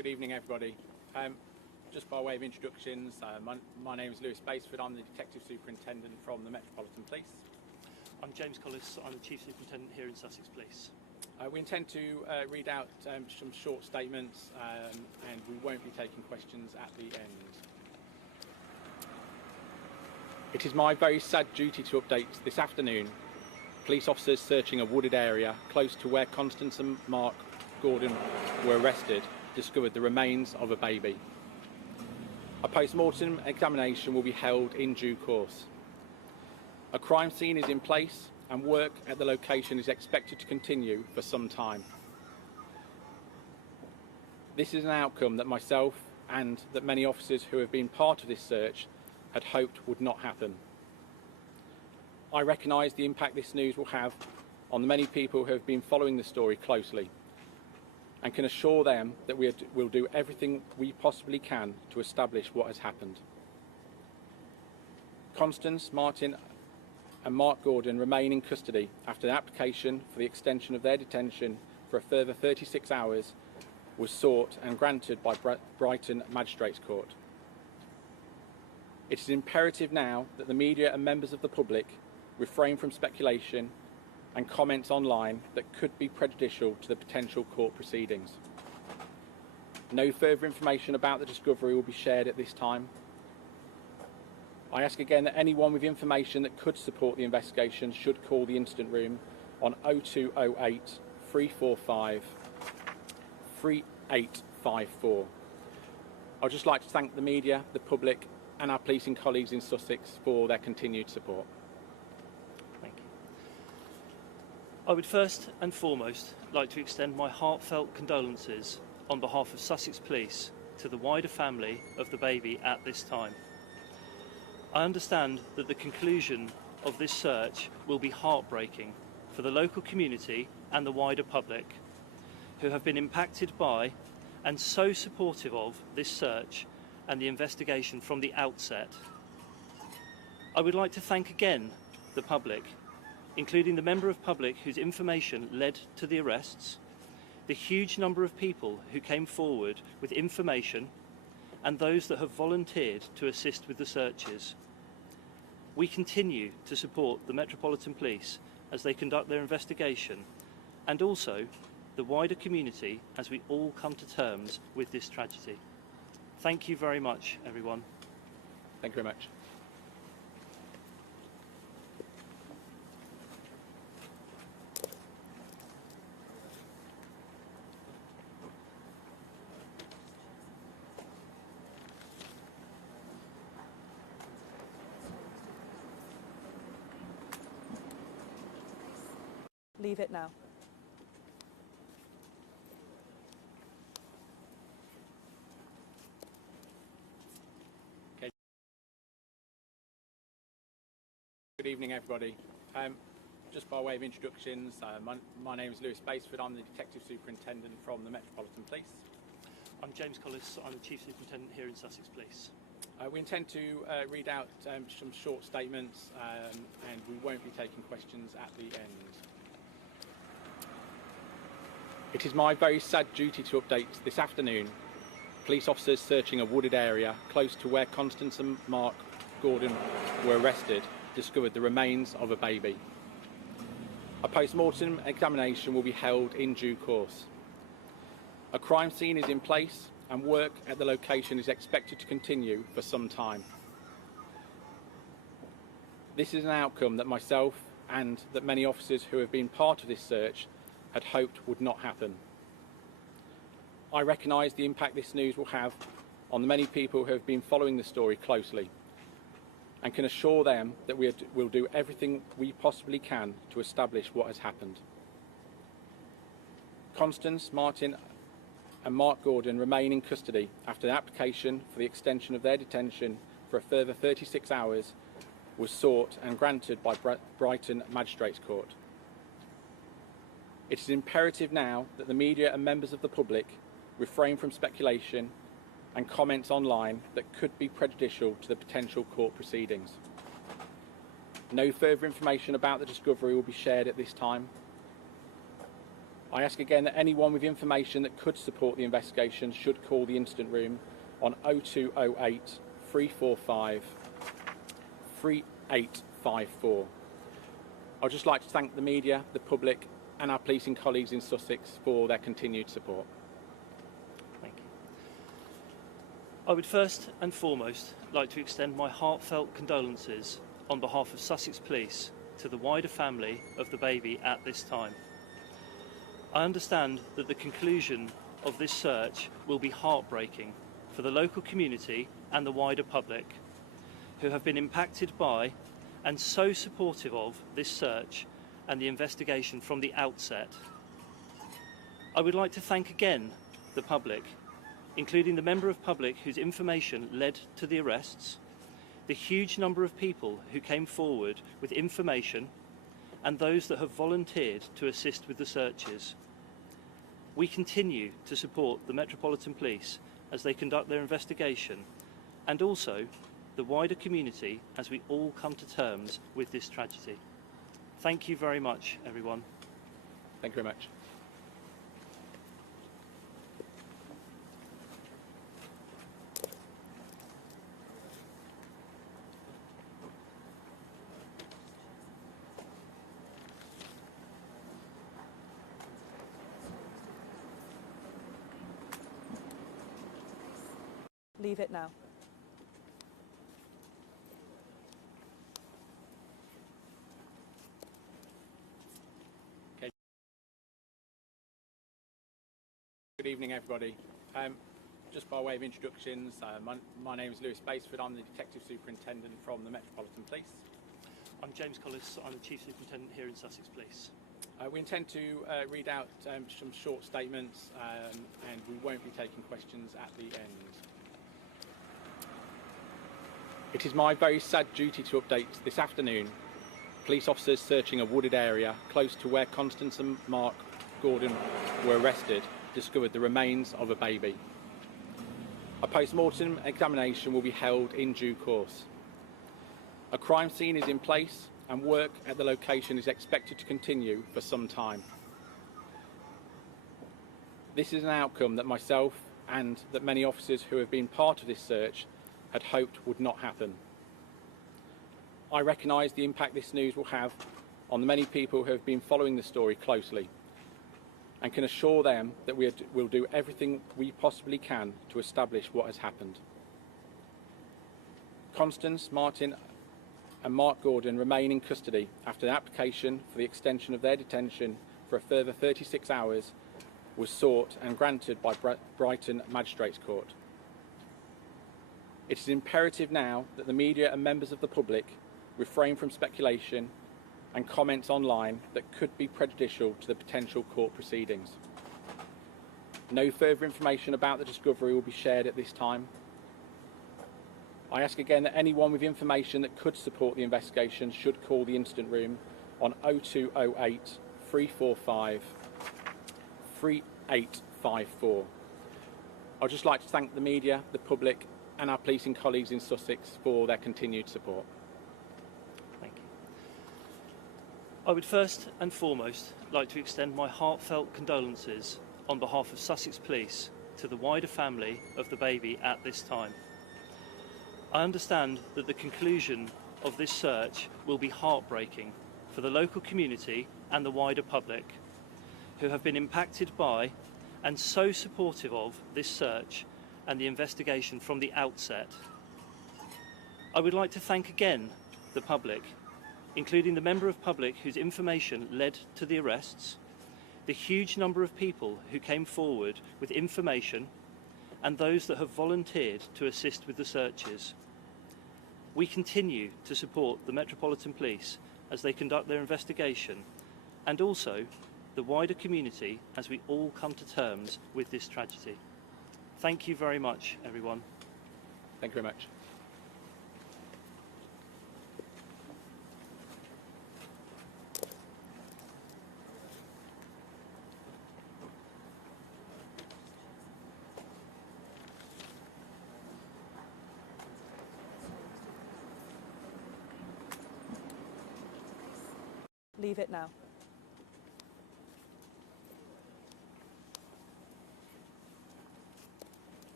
Good evening, everybody. Just by way of introductions, my name is Lewis Basford. I'm the Detective Superintendent from the Metropolitan Police. I'm James Collis. I'm the Chief Superintendent here in Sussex Police. We intend to read out some short statements and we won't be taking questions at the end. It is my very sad duty to update this afternoon police officers searching a wooded area close to where Constance and Mark Gordon were arrested discovered the remains of a baby. A post-mortem examination will be held in due course. A crime scene is in place and work at the location is expected to continue for some time. This is an outcome that myself and that many officers who have been part of this search had hoped would not happen. I recognise the impact this news will have on the many people who have been following the story closely and can assure them that we will do everything we possibly can to establish what has happened. Constance, Martin and Mark Gordon remain in custody after the application for the extension of their detention for a further 36 hours was sought and granted by Brighton Magistrates Court. It is imperative now that the media and members of the public refrain from speculation and comments online that could be prejudicial to the potential court proceedings. No further information about the discovery will be shared at this time. I ask again that anyone with information that could support the investigation should call the incident room on 0208 345 3854. I'd just like to thank the media, the public and our policing colleagues in Sussex for their continued support. Thank you. I would first and foremost like to extend my heartfelt condolences on behalf of Sussex Police to the wider family of the baby at this time. I understand that the conclusion of this search will be heartbreaking for the local community and the wider public who have been impacted by and so supportive of this search and the investigation from the outset. I would like to thank again the public, including the member of public whose information led to the arrests, the huge number of people who came forward with information and those that have volunteered to assist with the searches. We continue to support the Metropolitan Police as they conduct their investigation and also the wider community as we all come to terms with this tragedy. Thank you very much, everyone. Thank you very much. Leave it now. Good evening, everybody. Just by way of introductions, my name is Lewis Basford. I'm the Detective Superintendent from the Metropolitan Police. I'm James Collis. I'm the Chief Superintendent here in Sussex Police. We intend to read out some short statements and we won't be taking questions at the end. It is my very sad duty to update this afternoon police officers searching a wooded area close to where Constance and Mark Gordon were arrested discovered the remains of a baby. A post-mortem examination will be held in due course. A crime scene is in place and work at the location is expected to continue for some time. This is an outcome that myself and that many officers who have been part of this search had hoped would not happen. I recognise the impact this news will have on the many people who have been following the story closely and can assure them that we will do everything we possibly can to establish what has happened. Constance, Martin and Mark Gordon remain in custody after the application for the extension of their detention for a further 36 hours was sought and granted by Brighton Magistrates Court. It is imperative now that the media and members of the public refrain from speculation and comments online that could be prejudicial to the potential court proceedings. No further information about the discovery will be shared at this time. I ask again that anyone with information that could support the investigation should call the incident room on 0208 345 3854. I'd just like to thank the media, the public and our policing colleagues in Sussex for their continued support. Thank you. I would first and foremost like to extend my heartfelt condolences on behalf of Sussex Police to the wider family of the baby at this time. I understand that the conclusion of this search will be heartbreaking for the local community and the wider public who have been impacted by and so supportive of this search and the investigation from the outset. I would like to thank again the public, including the member of public whose information led to the arrests, the huge number of people who came forward with information, and those that have volunteered to assist with the searches. We continue to support the Metropolitan Police as they conduct their investigation, and also the wider community as we all come to terms with this tragedy. Thank you very much, everyone. Thank you very much. Leave it now. Good evening, everybody. Just by way of introductions, my name is Lewis Basford. I'm the Detective Superintendent from the Metropolitan Police. I'm James Collis. I'm the Chief Superintendent here in Sussex Police. We intend to read out some short statements and we won't be taking questions at the end. It is my very sad duty to update this afternoon. Police officers searching a wooded area close to where Constance and Mark Gordon were arrested discovered the remains of a baby. A post-mortem examination will be held in due course. A crime scene is in place and work at the location is expected to continue for some time. This is an outcome that myself and that many officers who have been part of this search had hoped would not happen. I recognise the impact this news will have on the many people who have been following the story closely and can assure them that we will do everything we possibly can to establish what has happened. Constance, Martin and Mark Gordon remain in custody after the application for the extension of their detention for a further 36 hours was sought and granted by Brighton Magistrates Court. It is imperative now that the media and members of the public refrain from speculation and comments online that could be prejudicial to the potential court proceedings. No further information about the discovery will be shared at this time. I ask again that anyone with information that could support the investigation should call the incident room on 0208 345 3854. I'd just like to thank the media, the public and our policing colleagues in Sussex for their continued support. Thank you. I would first and foremost like to extend my heartfelt condolences on behalf of Sussex Police to the wider family of the baby at this time. I understand that the conclusion of this search will be heartbreaking for the local community and the wider public who have been impacted by and so supportive of this search and the investigation from the outset. I would like to thank again the public, including the member of public whose information led to the arrests, the huge number of people who came forward with information, and those that have volunteered to assist with the searches. We continue to support the Metropolitan Police as they conduct their investigation, and also the wider community as we all come to terms with this tragedy. Thank you very much, everyone. Thank you very much. Leave it now.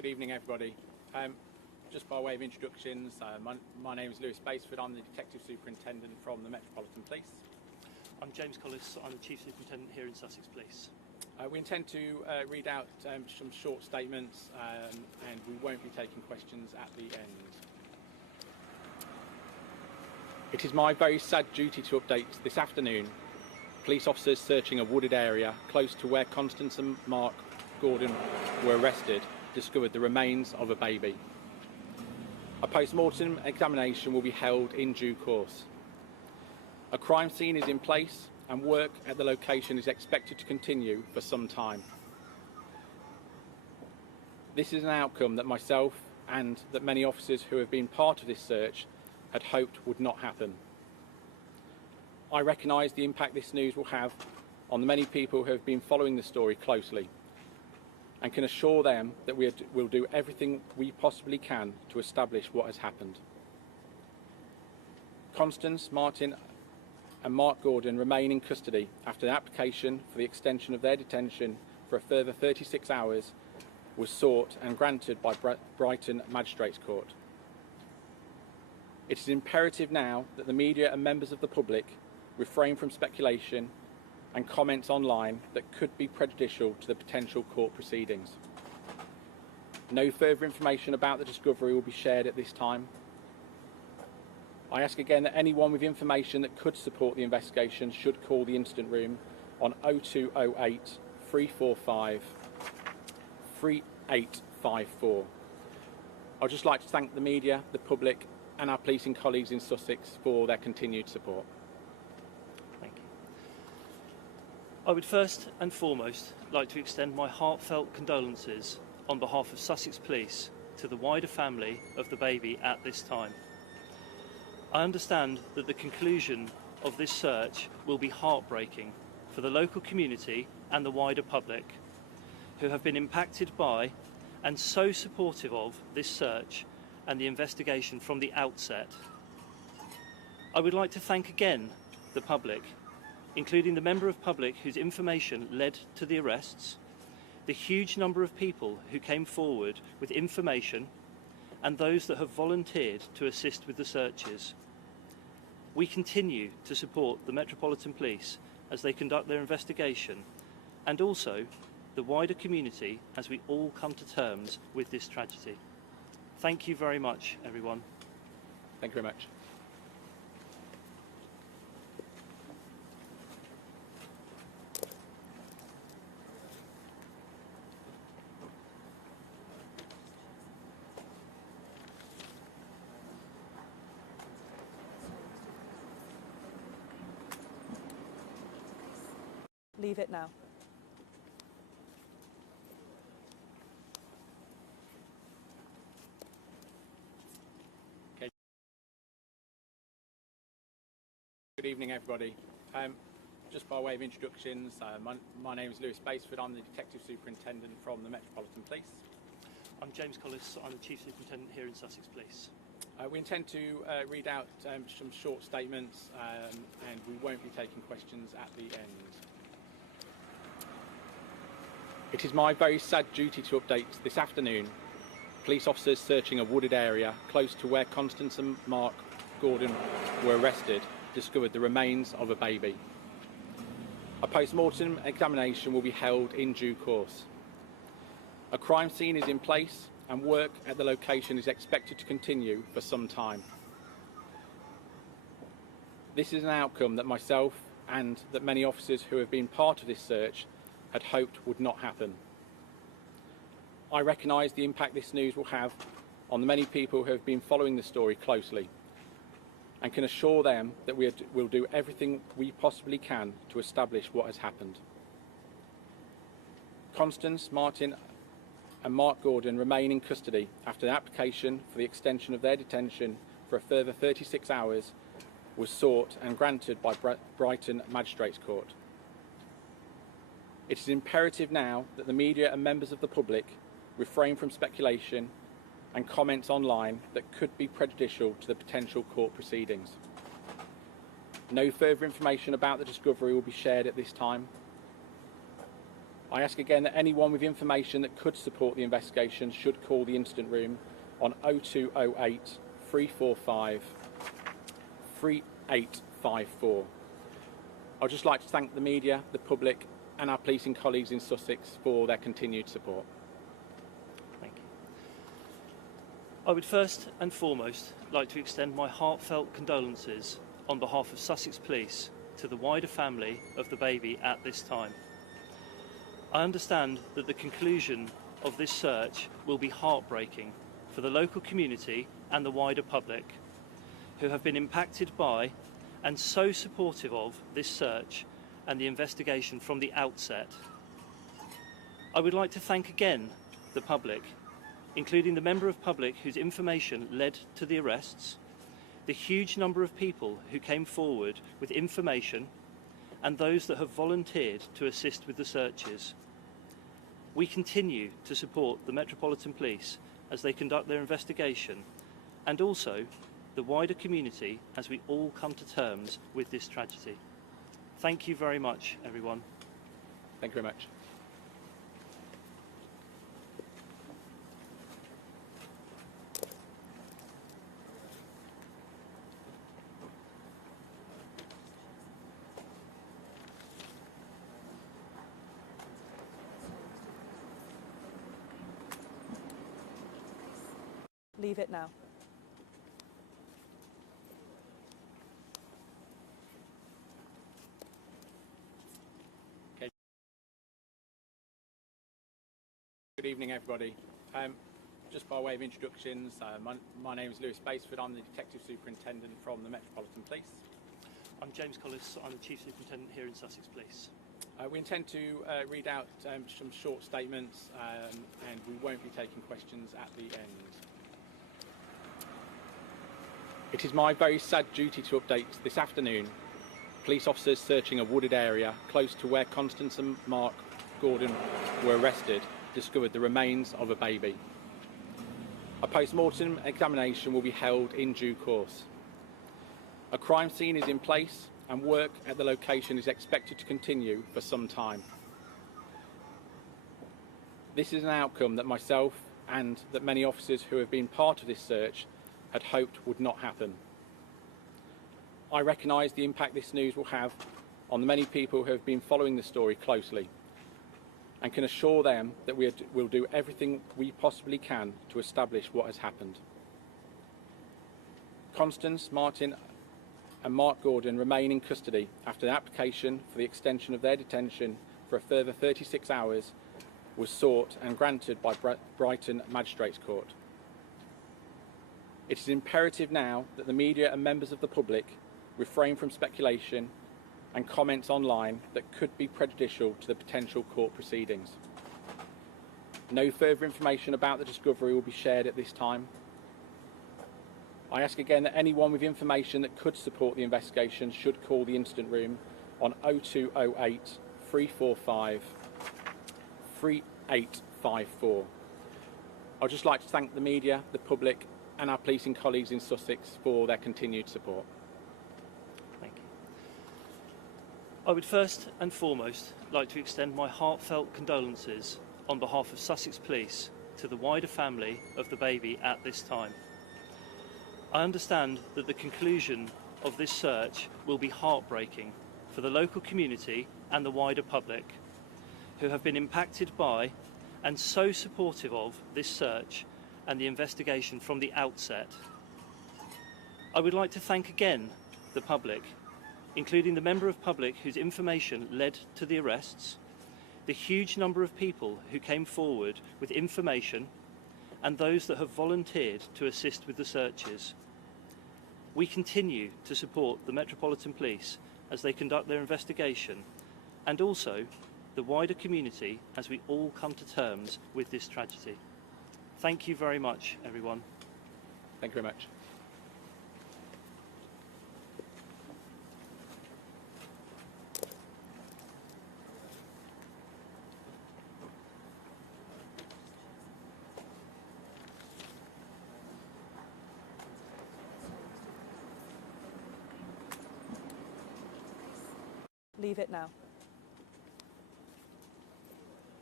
Good evening, everybody. Just by way of introductions, my name is Lewis Basford. I'm the Detective Superintendent from the Metropolitan Police. I'm James Collis. I'm the Chief Superintendent here in Sussex Police. We intend to read out some short statements and we won't be taking questions at the end. It is my very sad duty to update this afternoon police officers searching a wooded area close to where Constance and Mark Gordon were arrested discovered the remains of a baby. A post-mortem examination will be held in due course. A crime scene is in place and work at the location is expected to continue for some time. This is an outcome that myself and that many officers who have been part of this search had hoped would not happen. I recognise the impact this news will have on the many people who have been following the story closely and can assure them that we will do everything we possibly can to establish what has happened. Constance, Martin and Mark Gordon remain in custody after the application for the extension of their detention for a further 36 hours was sought and granted by Brighton Magistrates Court. It is imperative now that the media and members of the public refrain from speculation and comments online that could be prejudicial to the potential court proceedings. No further information about the discovery will be shared at this time. I ask again that anyone with information that could support the investigation should call the incident room on 0208 345 3854. I'd just like to thank the media, the public and our policing colleagues in Sussex for their continued support. Thank you. I would first and foremost like to extend my heartfelt condolences on behalf of Sussex Police to the wider family of the baby at this time. I understand that the conclusion of this search will be heartbreaking for the local community and the wider public who have been impacted by and so supportive of this search and the investigation from the outset. I would like to thank again the public, including the member of public whose information led to the arrests, the huge number of people who came forward with information, and those that have volunteered to assist with the searches. We continue to support the Metropolitan Police as they conduct their investigation, and also the wider community as we all come to terms with this tragedy. Thank you very much, everyone. Thank you very much. Leave it now. Good evening, everybody. Just by way of introductions, my name is Lewis Basford. I'm the Detective Superintendent from the Metropolitan Police. I'm James Collis. I'm the Chief Superintendent here in Sussex Police. We intend to read out some short statements and we won't be taking questions at the end. It is my very sad duty to update this afternoon police officers searching a wooded area close to where Constance and Mark Gordon were arrested discovered the remains of a baby. A post-mortem examination will be held in due course. A crime scene is in place and work at the location is expected to continue for some time. This is an outcome that myself and that many officers who have been part of this search had hoped would not happen. I recognise the impact this news will have on the many people who have been following the story closely and can assure them that we will do everything we possibly can to establish what has happened. Constance, Martin and Mark Gordon remain in custody after the application for the extension of their detention for a further 36 hours was sought and granted by Brighton Magistrates Court. It is imperative now that the media and members of the public refrain from speculation and comments online that could be prejudicial to the potential court proceedings. No further information about the discovery will be shared at this time. I ask again that anyone with information that could support the investigation should call the incident room on 0208 345 3854. I'd just like to thank the media, the public and our policing colleagues in Sussex for their continued support. Thank you. I would first and foremost like to extend my heartfelt condolences on behalf of Sussex Police to the wider family of the baby at this time. I understand that the conclusion of this search will be heartbreaking for the local community and the wider public, who have been impacted by and so supportive of this search and the investigation from the outset. I would like to thank again the public, including the member of public whose information led to the arrests, the huge number of people who came forward with information, and those that have volunteered to assist with the searches. We continue to support the Metropolitan Police as they conduct their investigation, and also the wider community as we all come to terms with this tragedy. Thank you very much, everyone. Thank you very much. Leave it now. Good evening, everybody. Just by way of introductions, my name is Lewis Basford. I'm the Detective Superintendent from the Metropolitan Police. I'm James Collis. I'm the Chief Superintendent here in Sussex Police. We intend to read out some short statements and we won't be taking questions at the end. It is my very sad duty to update this afternoon. Police officers searching a wooded area close to where Constance and Mark Gordon were arrested discovered the remains of a baby. A post-mortem examination will be held in due course. A crime scene is in place and work at the location is expected to continue for some time. This is an outcome that myself and that many officers who have been part of this search had hoped would not happen. I recognise the impact this news will have on the many people who have been following the story closely, and can assure them that we will do everything we possibly can to establish what has happened. Constance, Martin and Mark Gordon remain in custody after the application for the extension of their detention for a further 36 hours was sought and granted by Brighton Magistrates Court. It is imperative now that the media and members of the public refrain from speculation and comments online that could be prejudicial to the potential court proceedings. No further information about the discovery will be shared at this time. I ask again that anyone with information that could support the investigation should call the incident room on 0208 345 3854. I'd just like to thank the media, the public and our policing colleagues in Sussex for their continued support. Thank you. I would first and foremost like to extend my heartfelt condolences on behalf of Sussex Police to the wider family of the baby at this time. I understand that the conclusion of this search will be heartbreaking for the local community and the wider public, who have been impacted by and so supportive of this search and the investigation from the outset. I would like to thank again the public, including the member of public whose information led to the arrests, the huge number of people who came forward with information, and those that have volunteered to assist with the searches. We continue to support the Metropolitan Police as they conduct their investigation, and also the wider community as we all come to terms with this tragedy. Thank you very much, everyone. Thank you very much. Leave it now.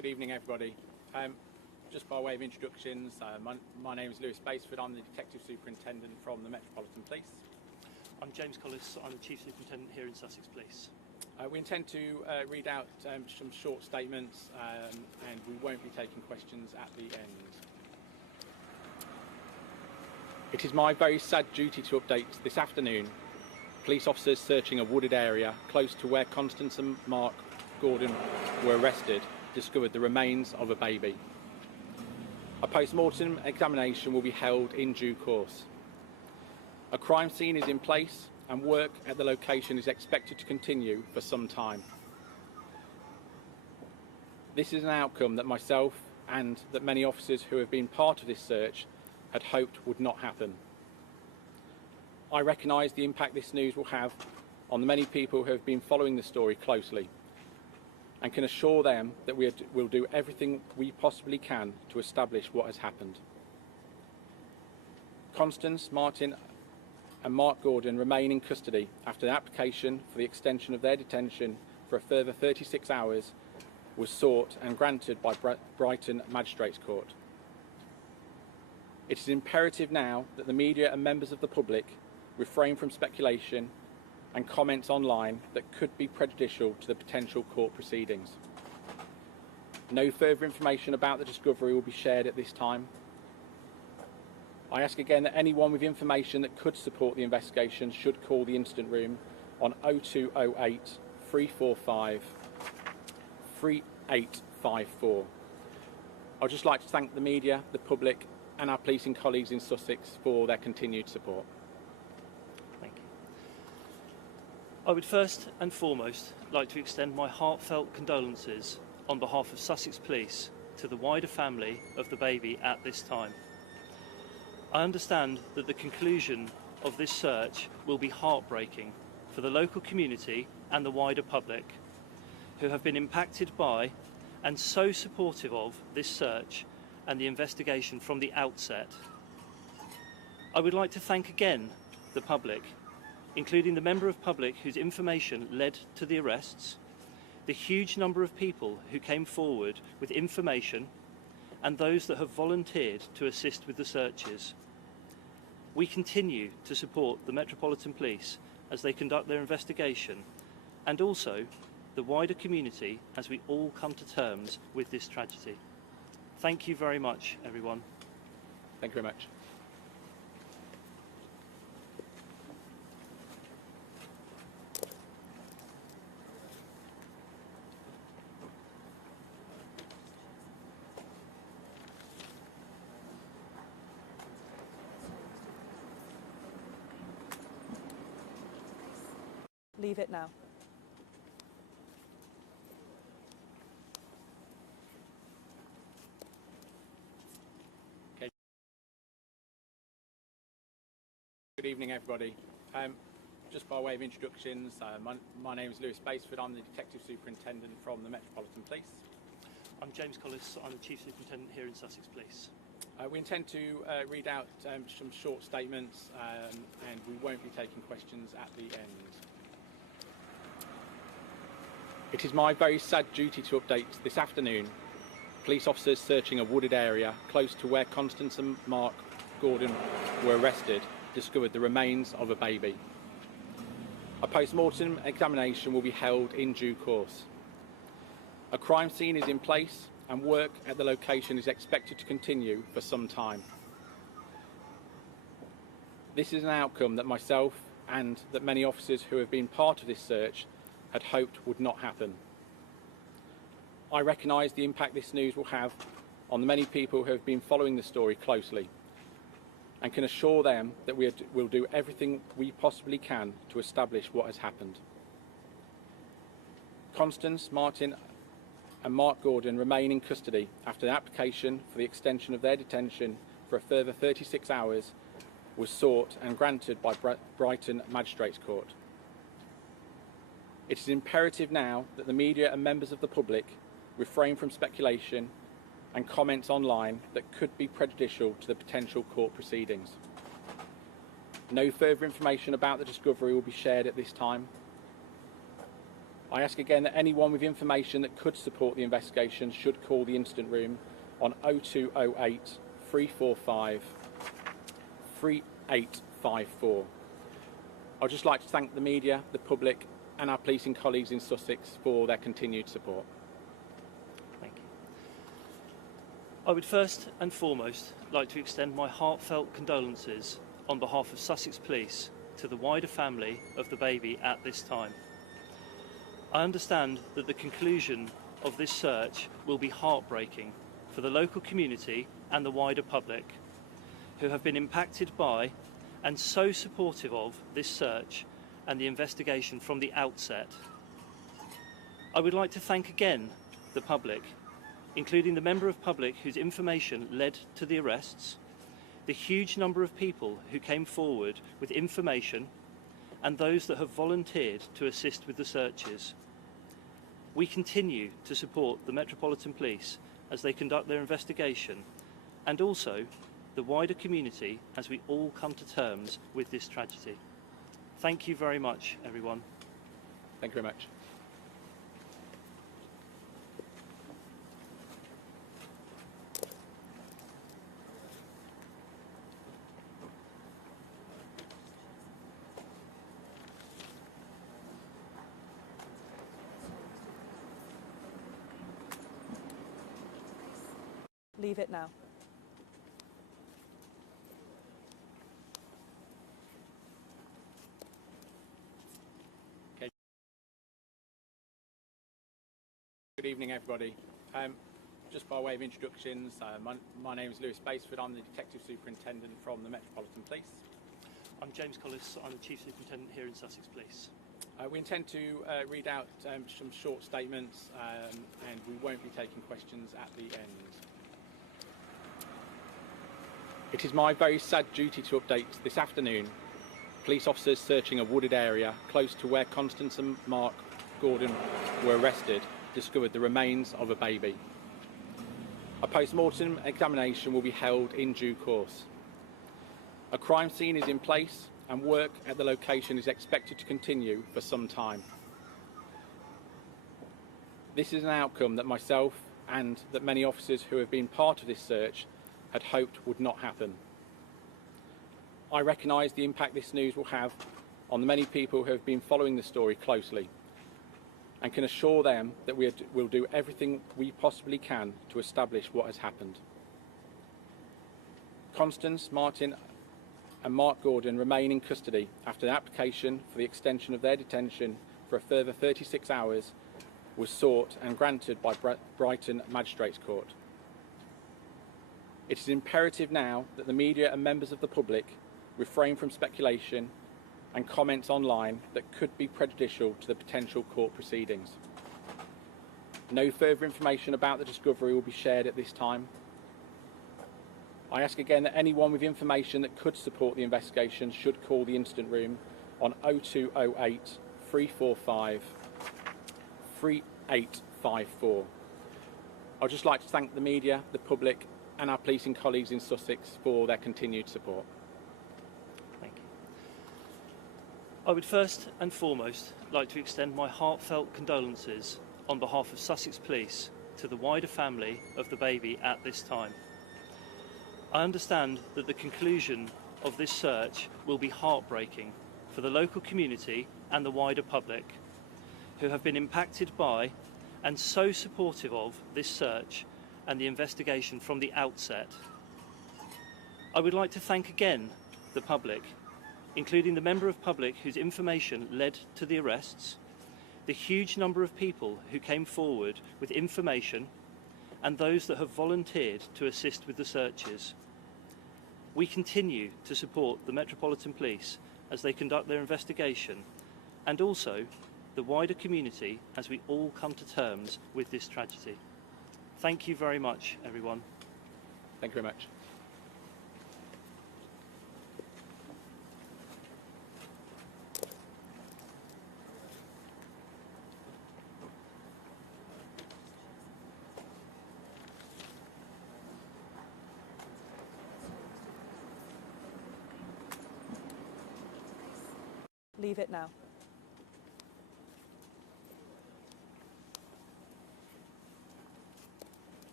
Good evening, everybody. Just by way of introductions, my name is Lewis Basford. I'm the Detective Superintendent from the Metropolitan Police. I'm James Collis. I'm the Chief Superintendent here in Sussex Police. We intend to read out some short statements and we won't be taking questions at the end. It is my very sad duty to update this afternoon police officers searching a wooded area close to where Constance and Mark Gordon were arrested discovered the remains of a baby. A post-mortem examination will be held in due course. A crime scene is in place and work at the location is expected to continue for some time. This is an outcome that myself and that many officers who have been part of this search had hoped would not happen. I recognise the impact this news will have on the many people who have been following the story closely and can assure them that we will do everything we possibly can to establish what has happened. Constance, Martin and Mark Gordon remain in custody after the application for the extension of their detention for a further 36 hours was sought and granted by Brighton Magistrates Court. It is imperative now that the media and members of the public refrain from speculation and comments online that could be prejudicial to the potential court proceedings. No further information about the discovery will be shared at this time. I ask again that anyone with information that could support the investigation should call the incident room on 0208 345 3854. I'd just like to thank the media, the public and our policing colleagues in Sussex for their continued support. Thank you. I would first and foremost like to extend my heartfelt condolences on behalf of Sussex Police to the wider family of the baby at this time. I understand that the conclusion of this search will be heartbreaking for the local community and the wider public who have been impacted by and so supportive of this search and the investigation from the outset. I would like to thank again the public, including the member of public whose information led to the arrests, the huge number of people who came forward with information, and those that have volunteered to assist with the searches. We continue to support the Metropolitan Police as they conduct their investigation, and also the wider community as we all come to terms with this tragedy. Thank you very much, everyone. Thank you very much. Leave it now. Good evening, everybody. Just by way of introductions, my name is Lewis Basford. I'm the Detective Superintendent from the Metropolitan Police. I'm James Collis. I'm the Chief Superintendent here in Sussex Police. We intend to read out some short statements and we won't be taking questions at the end. It is my very sad duty to update this afternoon police officers searching a wooded area close to where Constance and Mark Gordon were arrested discovered the remains of a baby. A post-mortem examination will be held in due course. A crime scene is in place and work at the location is expected to continue for some time. This is an outcome that myself and that many officers who have been part of this search had hoped would not happen. I recognise the impact this news will have on the many people who have been following the story closely and can assure them that we will do everything we possibly can to establish what has happened. Constance, Martin and Mark Gordon remain in custody after the application for the extension of their detention for a further 36 hours was sought and granted by Brighton Magistrates Court. It is imperative now that the media and members of the public refrain from speculation and comments online that could be prejudicial to the potential court proceedings. No further information about the discovery will be shared at this time. I ask again that anyone with information that could support the investigation should call the incident room on 0208 345 3854. I'd just like to thank the media, the public and our policing colleagues in Sussex for their continued support. Thank you. I would first and foremost like to extend my heartfelt condolences on behalf of Sussex Police to the wider family of the baby at this time. I understand that the conclusion of this search will be heartbreaking for the local community and the wider public, who have been impacted by and so supportive of this search and the investigation from the outset. I would like to thank again the public, including the member of public whose information led to the arrests, the huge number of people who came forward with information, and those that have volunteered to assist with the searches. We continue to support the Metropolitan Police as they conduct their investigation, and also the wider community as we all come to terms with this tragedy. Thank you very much, everyone. Thank you very much. Leave it now. Good evening, everybody. Just by way of introductions, my name is Lewis Basford. I'm the Detective Superintendent from the Metropolitan Police. I'm James Collis. I'm the Chief Superintendent here in Sussex Police. We intend to read out some short statements and we won't be taking questions at the end. It is my very sad duty to update this afternoon. Police officers searching a wooded area close to where Constance and Mark Gordon were arrested discovered the remains of a baby. A post-mortem examination will be held in due course. A crime scene is in place and work at the location is expected to continue for some time. This is an outcome that myself and that many officers who have been part of this search had hoped would not happen. I recognise the impact this news will have on the many people who have been following the story closely, and can assure them that we will do everything we possibly can to establish what has happened. Constance, Martin and Mark Gordon remain in custody after the application for the extension of their detention for a further 36 hours was sought and granted by Brighton Magistrates Court. It is imperative now that the media and members of the public refrain from speculation and comments online that could be prejudicial to the potential court proceedings. No further information about the discovery will be shared at this time. I ask again that anyone with information that could support the investigation should call the incident room on 0208 345 3854. I'd just like to thank the media, the public and our policing colleagues in Sussex for their continued support. Thank you. I would first and foremost like to extend my heartfelt condolences on behalf of Sussex Police to the wider family of the baby at this time. I understand that the conclusion of this search will be heartbreaking for the local community and the wider public, who have been impacted by and so supportive of this search and the investigation from the outset. I would like to thank again the public, including the member of public whose information led to the arrests, the huge number of people who came forward with information, and those that have volunteered to assist with the searches. We continue to support the Metropolitan Police as they conduct their investigation, and also the wider community as we all come to terms with this tragedy. Thank you very much, everyone. Thank you very much. Leave it now.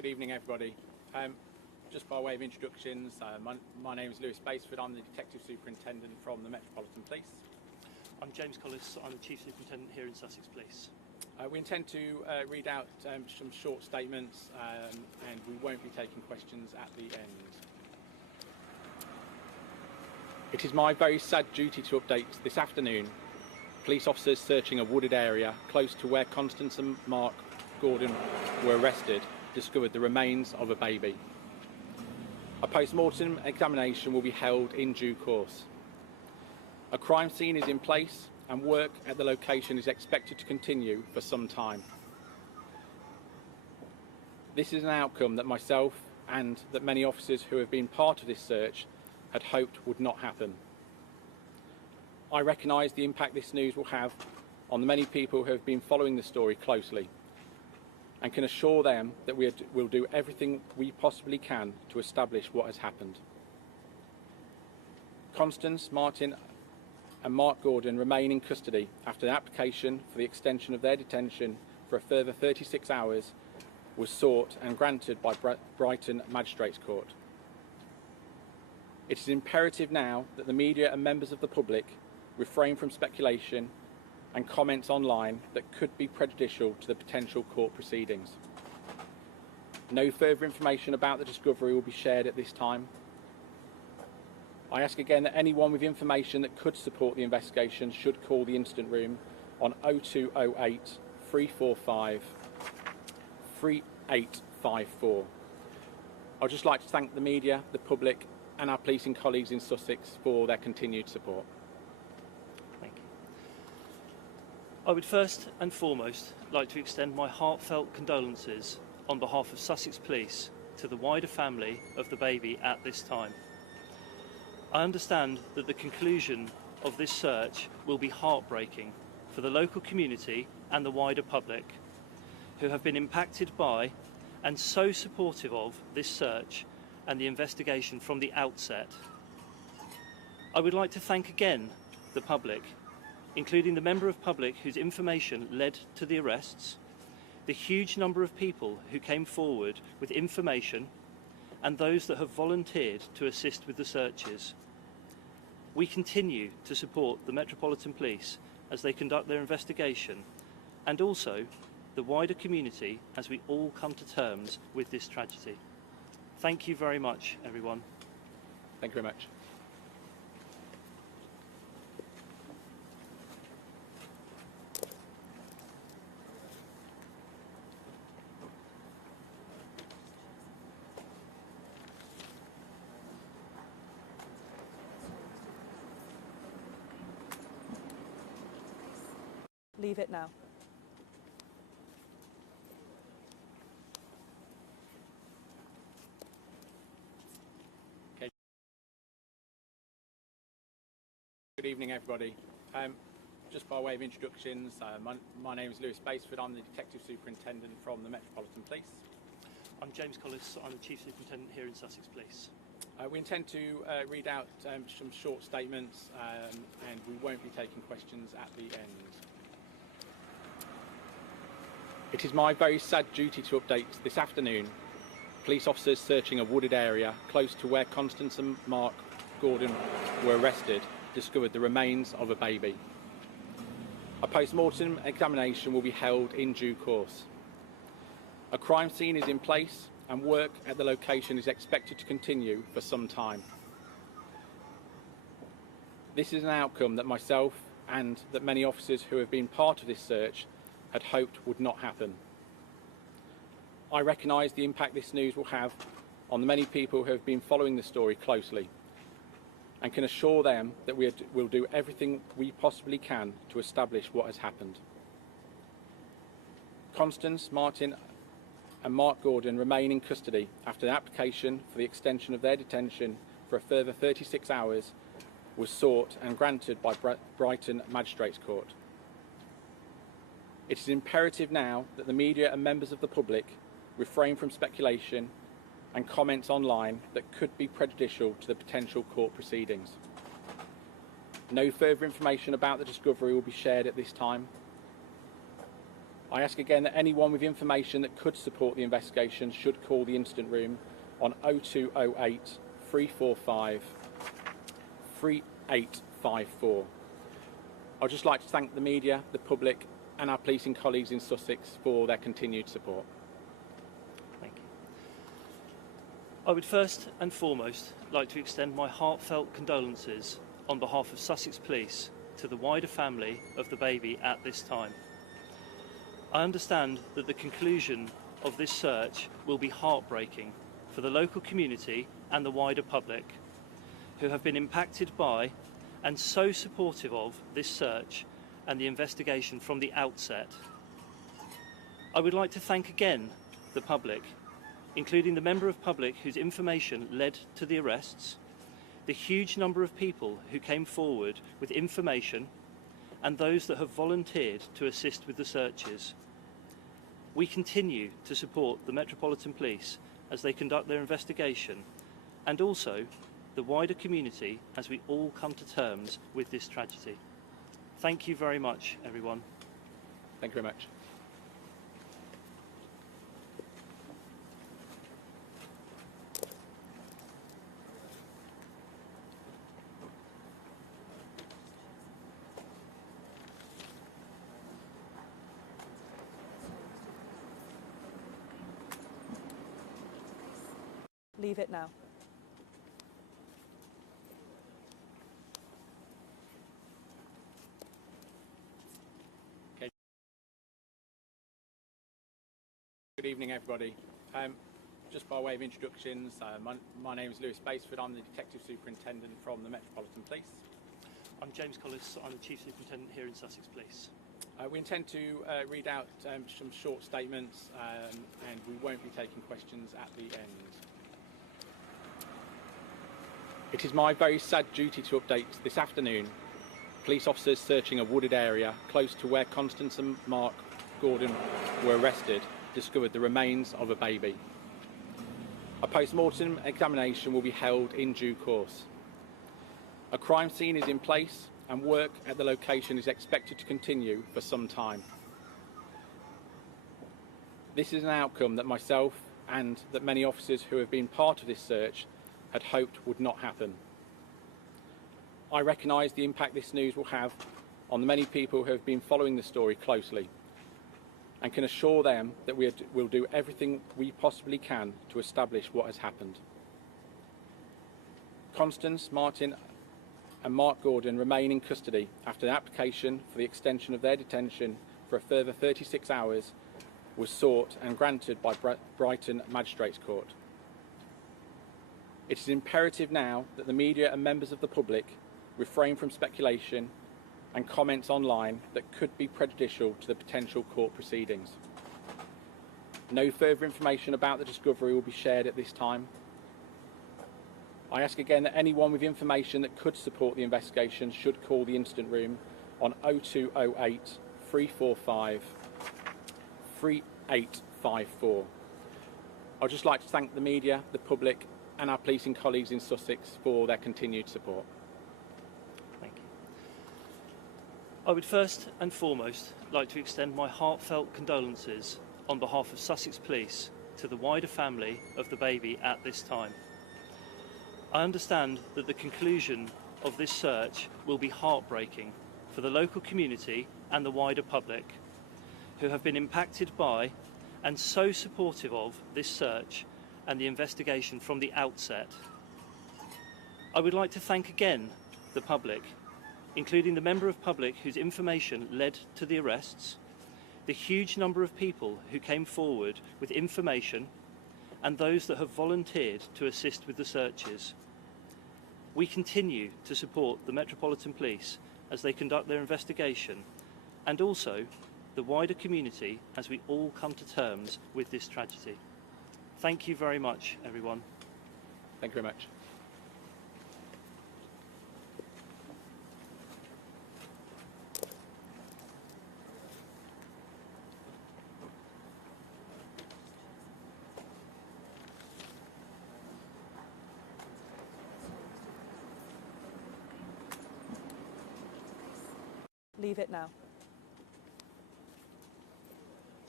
Good evening, everybody. Just by way of introductions, my name is Lewis Basford. I'm the Detective Superintendent from the Metropolitan Police. I'm James Collis. I'm the Chief Superintendent here in Sussex Police. We intend to read out some short statements and we won't be taking questions at the end. It is my very sad duty to update this afternoon police officers searching a wooded area close to where Constance and Mark Gordon were arrested discovered the remains of a baby. A post-mortem examination will be held in due course. A crime scene is in place and work at the location is expected to continue for some time. This is an outcome that myself and that many officers who have been part of this search had hoped would not happen. I recognise the impact this news will have on the many people who have been following the story closely and can assure them that we will do everything we possibly can to establish what has happened. Constance, Martin and Mark Gordon remain in custody after the application for the extension of their detention for a further 36 hours was sought and granted by Brighton Magistrates Court. It is imperative now that the media and members of the public refrain from speculation and comments online that could be prejudicial to the potential court proceedings. No further information about the discovery will be shared at this time. I ask again that anyone with information that could support the investigation should call the incident room on 0208 345 3854. I'd just like to thank the media, the public and our policing colleagues in Sussex for their continued support. Thank you. I would first and foremost like to extend my heartfelt condolences on behalf of Sussex Police to the wider family of the baby at this time. I understand that the conclusion of this search will be heartbreaking for the local community and the wider public who have been impacted by and so supportive of this search and the investigation from the outset. I would like to thank again the public, including the member of public whose information led to the arrests, the huge number of people who came forward with information, and those that have volunteered to assist with the searches. We continue to support the Metropolitan Police as they conduct their investigation, and also the wider community as we all come to terms with this tragedy. Thank you very much, everyone. Thank you very much. Leave it now. Good evening, everybody. Just by way of introductions, my name is Lewis Basford. I'm the Detective Superintendent from the Metropolitan Police. I'm James Collis. I'm the Chief Superintendent here in Sussex Police. We intend to read out some short statements and we won't be taking questions at the end. It is my very sad duty to update this afternoon police officers searching a wooded area close to where Constance and Mark Gordon were arrested discovered the remains of a baby. A post-mortem examination will be held in due course. A crime scene is in place and work at the location is expected to continue for some time. This is an outcome that myself and that many officers who have been part of this search had hoped would not happen. I recognise the impact this news will have on the many people who have been following the story closely and can assure them that we will do everything we possibly can to establish what has happened. Constance, Martin and Mark Gordon remain in custody after the application for the extension of their detention for a further 36 hours was sought and granted by Brighton Magistrates Court. It is imperative now that the media and members of the public refrain from speculation and comments online that could be prejudicial to the potential court proceedings. No further information about the discovery will be shared at this time. I ask again that anyone with information that could support the investigation should call the incident room on 0208 345 3854. I'd just like to thank the media, the public and our policing colleagues in Sussex for their continued support. Thank you. I would first and foremost like to extend my heartfelt condolences on behalf of Sussex Police to the wider family of the baby at this time. I understand that the conclusion of this search will be heartbreaking for the local community and the wider public, who have been impacted by and so supportive of this search and the investigation from the outset. I would like to thank again the public, including the member of public whose information led to the arrests, the huge number of people who came forward with information, and those that have volunteered to assist with the searches. We continue to support the Metropolitan Police as they conduct their investigation, and also the wider community as we all come to terms with this tragedy. Thank you very much, everyone. Thank you very much. Leave it now. Good evening, everybody. Just by way of introductions, my name is Lewis Basford. I'm the Detective Superintendent from the Metropolitan Police. I'm James Collis. I'm the Chief Superintendent here in Sussex Police. We intend to read out some short statements and we won't be taking questions at the end. It is my very sad duty to update this afternoon. Police officers searching a wooded area close to where Constance and Mark Gordon were arrested discovered the remains of a baby. A post-mortem examination will be held in due course. A crime scene is in place and work at the location is expected to continue for some time. This is an outcome that myself and that many officers who have been part of this search had hoped would not happen. I recognise the impact this news will have on the many people who have been following the story closely and can assure them that we will do everything we possibly can to establish what has happened. Constance, Martin and Mark Gordon remain in custody after the application for the extension of their detention for a further 36 hours was sought and granted by Brighton Magistrates Court. It is imperative now that the media and members of the public refrain from speculation and comments online that could be prejudicial to the potential court proceedings. No further information about the discovery will be shared at this time. I ask again that anyone with information that could support the investigation should call the incident room on 0208 345 3854. I'd just like to thank the media, the public and our policing colleagues in Sussex for their continued support. Thank you. I would first and foremost like to extend my heartfelt condolences on behalf of Sussex Police to the wider family of the baby at this time. I understand that the conclusion of this search will be heartbreaking for the local community and the wider public, who have been impacted by and so supportive of this search and the investigation from the outset. I would like to thank again the public, including the member of public whose information led to the arrests, the huge number of people who came forward with information, and those that have volunteered to assist with the searches. We continue to support the Metropolitan Police as they conduct their investigation, and also the wider community as we all come to terms with this tragedy. Thank you very much, everyone. Thank you very much. Leave it now.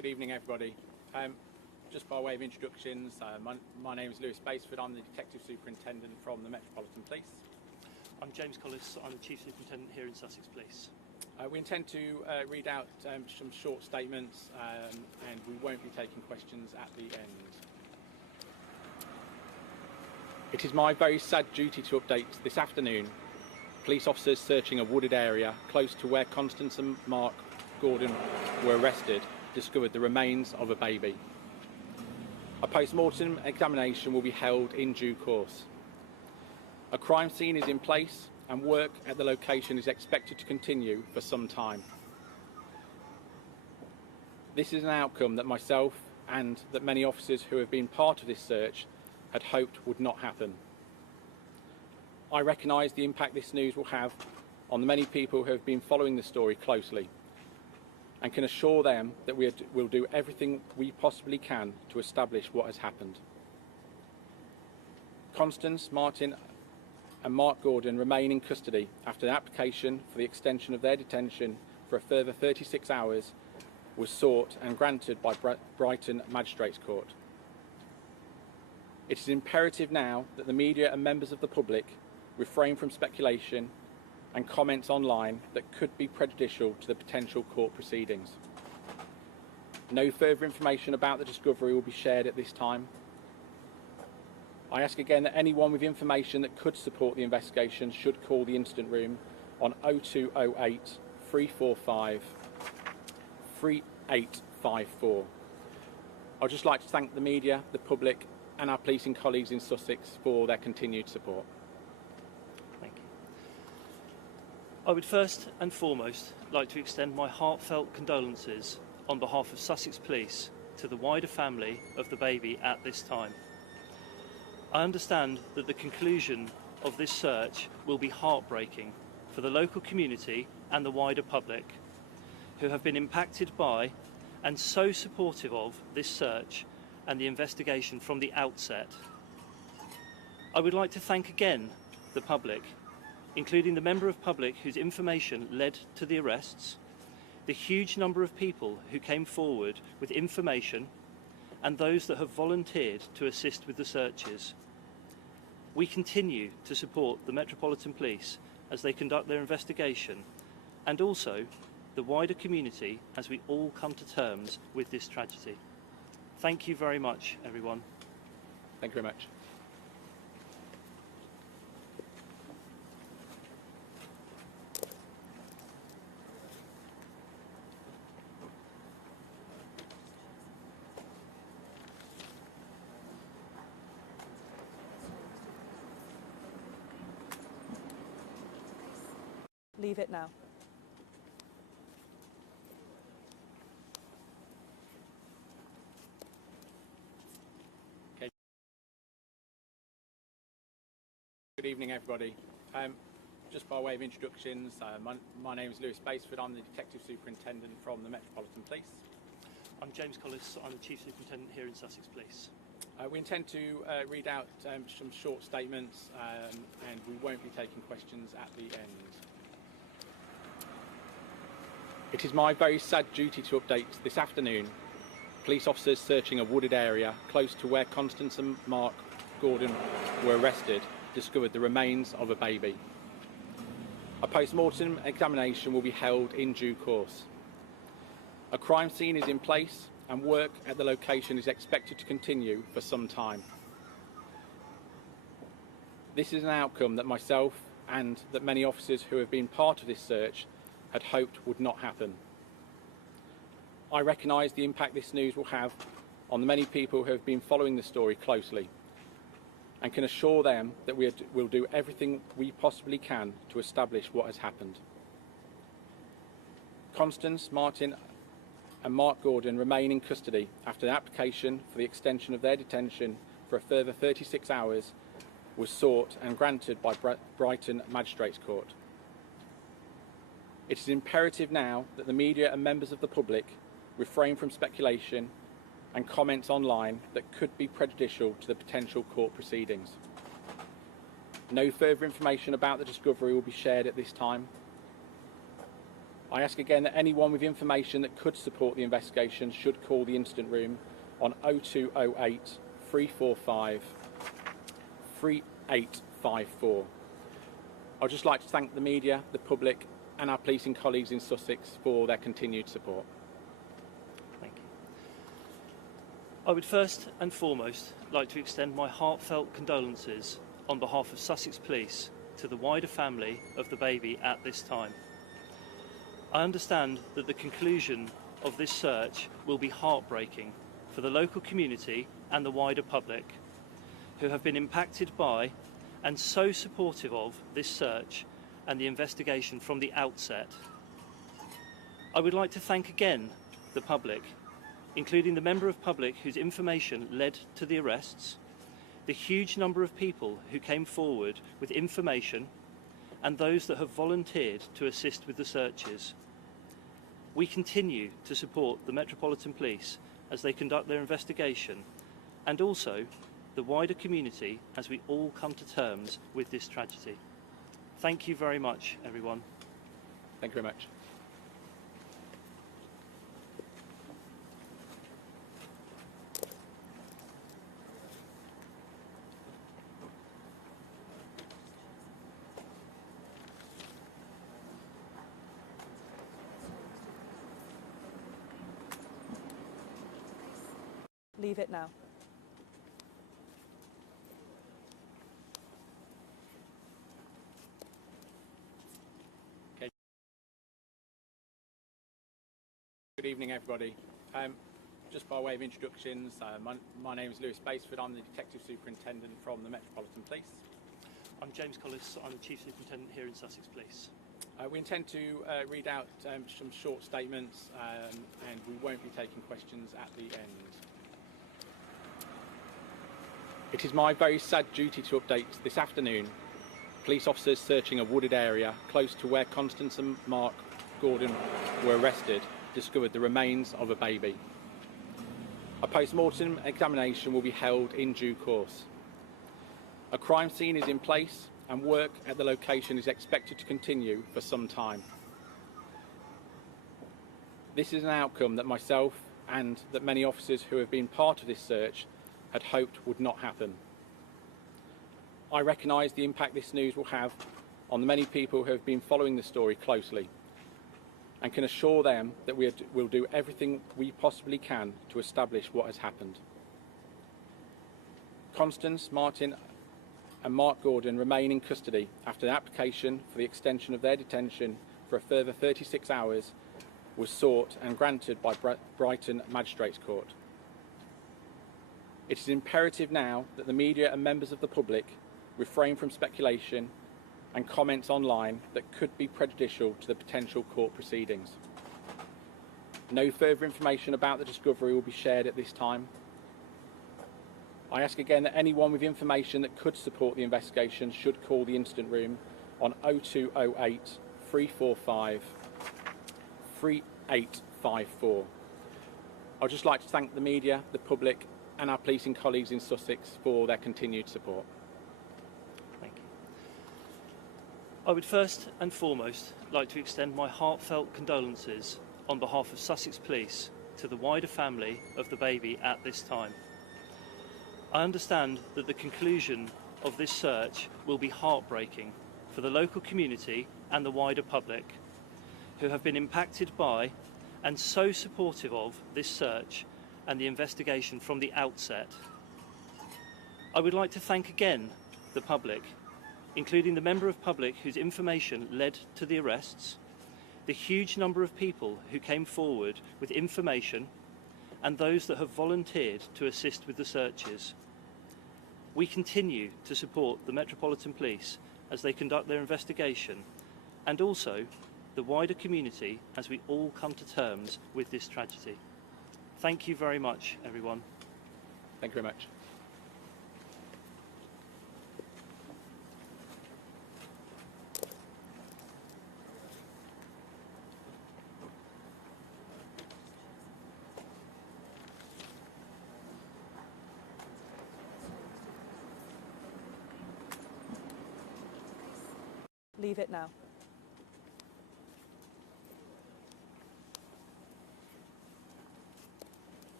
Good evening, everybody. Just by way of introductions, my name is Lewis Basford. I'm the Detective Superintendent from the Metropolitan Police. I'm James Collis. I'm the Chief Superintendent here in Sussex Police. We intend to read out some short statements and we won't be taking questions at the end. It is my very sad duty to update this afternoon police officers searching a wooded area close to where Constance and Mark Gordon were arrested discovered the remains of a baby. A post-mortem examination will be held in due course. A crime scene is in place and work at the location is expected to continue for some time. This is an outcome that myself and that many officers who have been part of this search had hoped would not happen. I recognise the impact this news will have on the many people who have been following the story closely and can assure them that we will do everything we possibly can to establish what has happened. Constance, Martin and Mark Gordon remain in custody after the application for the extension of their detention for a further 36 hours was sought and granted by Brighton Magistrates Court. It is imperative now that the media and members of the public refrain from speculation and comments online that could be prejudicial to the potential court proceedings. No further information about the discovery will be shared at this time. I ask again that anyone with information that could support the investigation should call the incident room on 0208 345 3854. I'd just like to thank the media, the public and our policing colleagues in Sussex for their continued support. Thank you. I would first and foremost like to extend my heartfelt condolences on behalf of Sussex Police to the wider family of the baby at this time. I understand that the conclusion of this search will be heartbreaking for the local community and the wider public who have been impacted by and so supportive of this search and the investigation from the outset. I would like to thank again the public, including the member of public whose information led to the arrests, the huge number of people who came forward with information, and those that have volunteered to assist with the searches. We continue to support the Metropolitan Police as they conduct their investigation, and also the wider community as we all come to terms with this tragedy. Thank you very much, everyone. Thank you very much. Leave it now. Good evening, everybody. Just by way of introductions, my name is Lewis Basford. I'm the Detective Superintendent from the Metropolitan Police. I'm James Collis. I'm the Chief Superintendent here in Sussex Police. We intend to read out some short statements and we won't be taking questions at the end. It is my very sad duty to update this afternoon police officers searching a wooded area close to where Constance and Mark Gordon were arrested discovered the remains of a baby. A post-mortem examination will be held in due course. A crime scene is in place and work at the location is expected to continue for some time. This is an outcome that myself and that many officers who have been part of this search had hoped would not happen. I recognise the impact this news will have on the many people who have been following the story closely and can assure them that we will do everything we possibly can to establish what has happened. Constance, Martin and Mark Gordon remain in custody after the application for the extension of their detention for a further 36 hours was sought and granted by Brighton Magistrates Court. It is imperative now that the media and members of the public refrain from speculation and comments online that could be prejudicial to the potential court proceedings. No further information about the discovery will be shared at this time. I ask again that anyone with information that could support the investigation should call the incident room on 0208 345 3854. I'd just like to thank the media, the public and our policing colleagues in Sussex for their continued support. Thank you. I would first and foremost like to extend my heartfelt condolences on behalf of Sussex Police to the wider family of the baby at this time. I understand that the conclusion of this search will be heartbreaking for the local community and the wider public, who have been impacted by and so supportive of this search and the investigation from the outset. I would like to thank again the public, including the member of public whose information led to the arrests, the huge number of people who came forward with information, and those that have volunteered to assist with the searches. We continue to support the Metropolitan Police as they conduct their investigation, and also the wider community as we all come to terms with this tragedy. Thank you very much, everyone. Thank you very much. Leave it now. Good evening, everybody. Just by way of introductions, my name is Lewis Basford. I'm the Detective Superintendent from the Metropolitan Police. I'm James Collis. I'm the Chief Superintendent here in Sussex Police. We intend to read out some short statements and we won't be taking questions at the end. It is my very sad duty to update this afternoon. Police officers searching a wooded area close to where Constance and Mark Gordon were arrested discovered the remains of a baby. A post-mortem examination will be held in due course. A crime scene is in place and work at the location is expected to continue for some time. This is an outcome that myself and that many officers who have been part of this search had hoped would not happen. I recognise the impact this news will have on the many people who have been following the story closely and can assure them that we will do everything we possibly can to establish what has happened. Constance, Martin and Mark Gordon remain in custody after the application for the extension of their detention for a further 36 hours was sought and granted by Brighton Magistrates Court. It is imperative now that the media and members of the public refrain from speculation and comments online that could be prejudicial to the potential court proceedings. No further information about the discovery will be shared at this time. I ask again that anyone with information that could support the investigation should call the incident room on 0208 345 3854. I'd just like to thank the media, the public and our policing colleagues in Sussex for their continued support. Thank you. I would first and foremost like to extend my heartfelt condolences on behalf of Sussex Police to the wider family of the baby at this time. I understand that the conclusion of this search will be heartbreaking for the local community and the wider public, who have been impacted by and so supportive of this search and the investigation from the outset. I would like to thank again the public, including the member of public whose information led to the arrests, the huge number of people who came forward with information, and those that have volunteered to assist with the searches. We continue to support the Metropolitan Police as they conduct their investigation, and also the wider community as we all come to terms with this tragedy. Thank you very much, everyone. Thank you very much. Leave it now.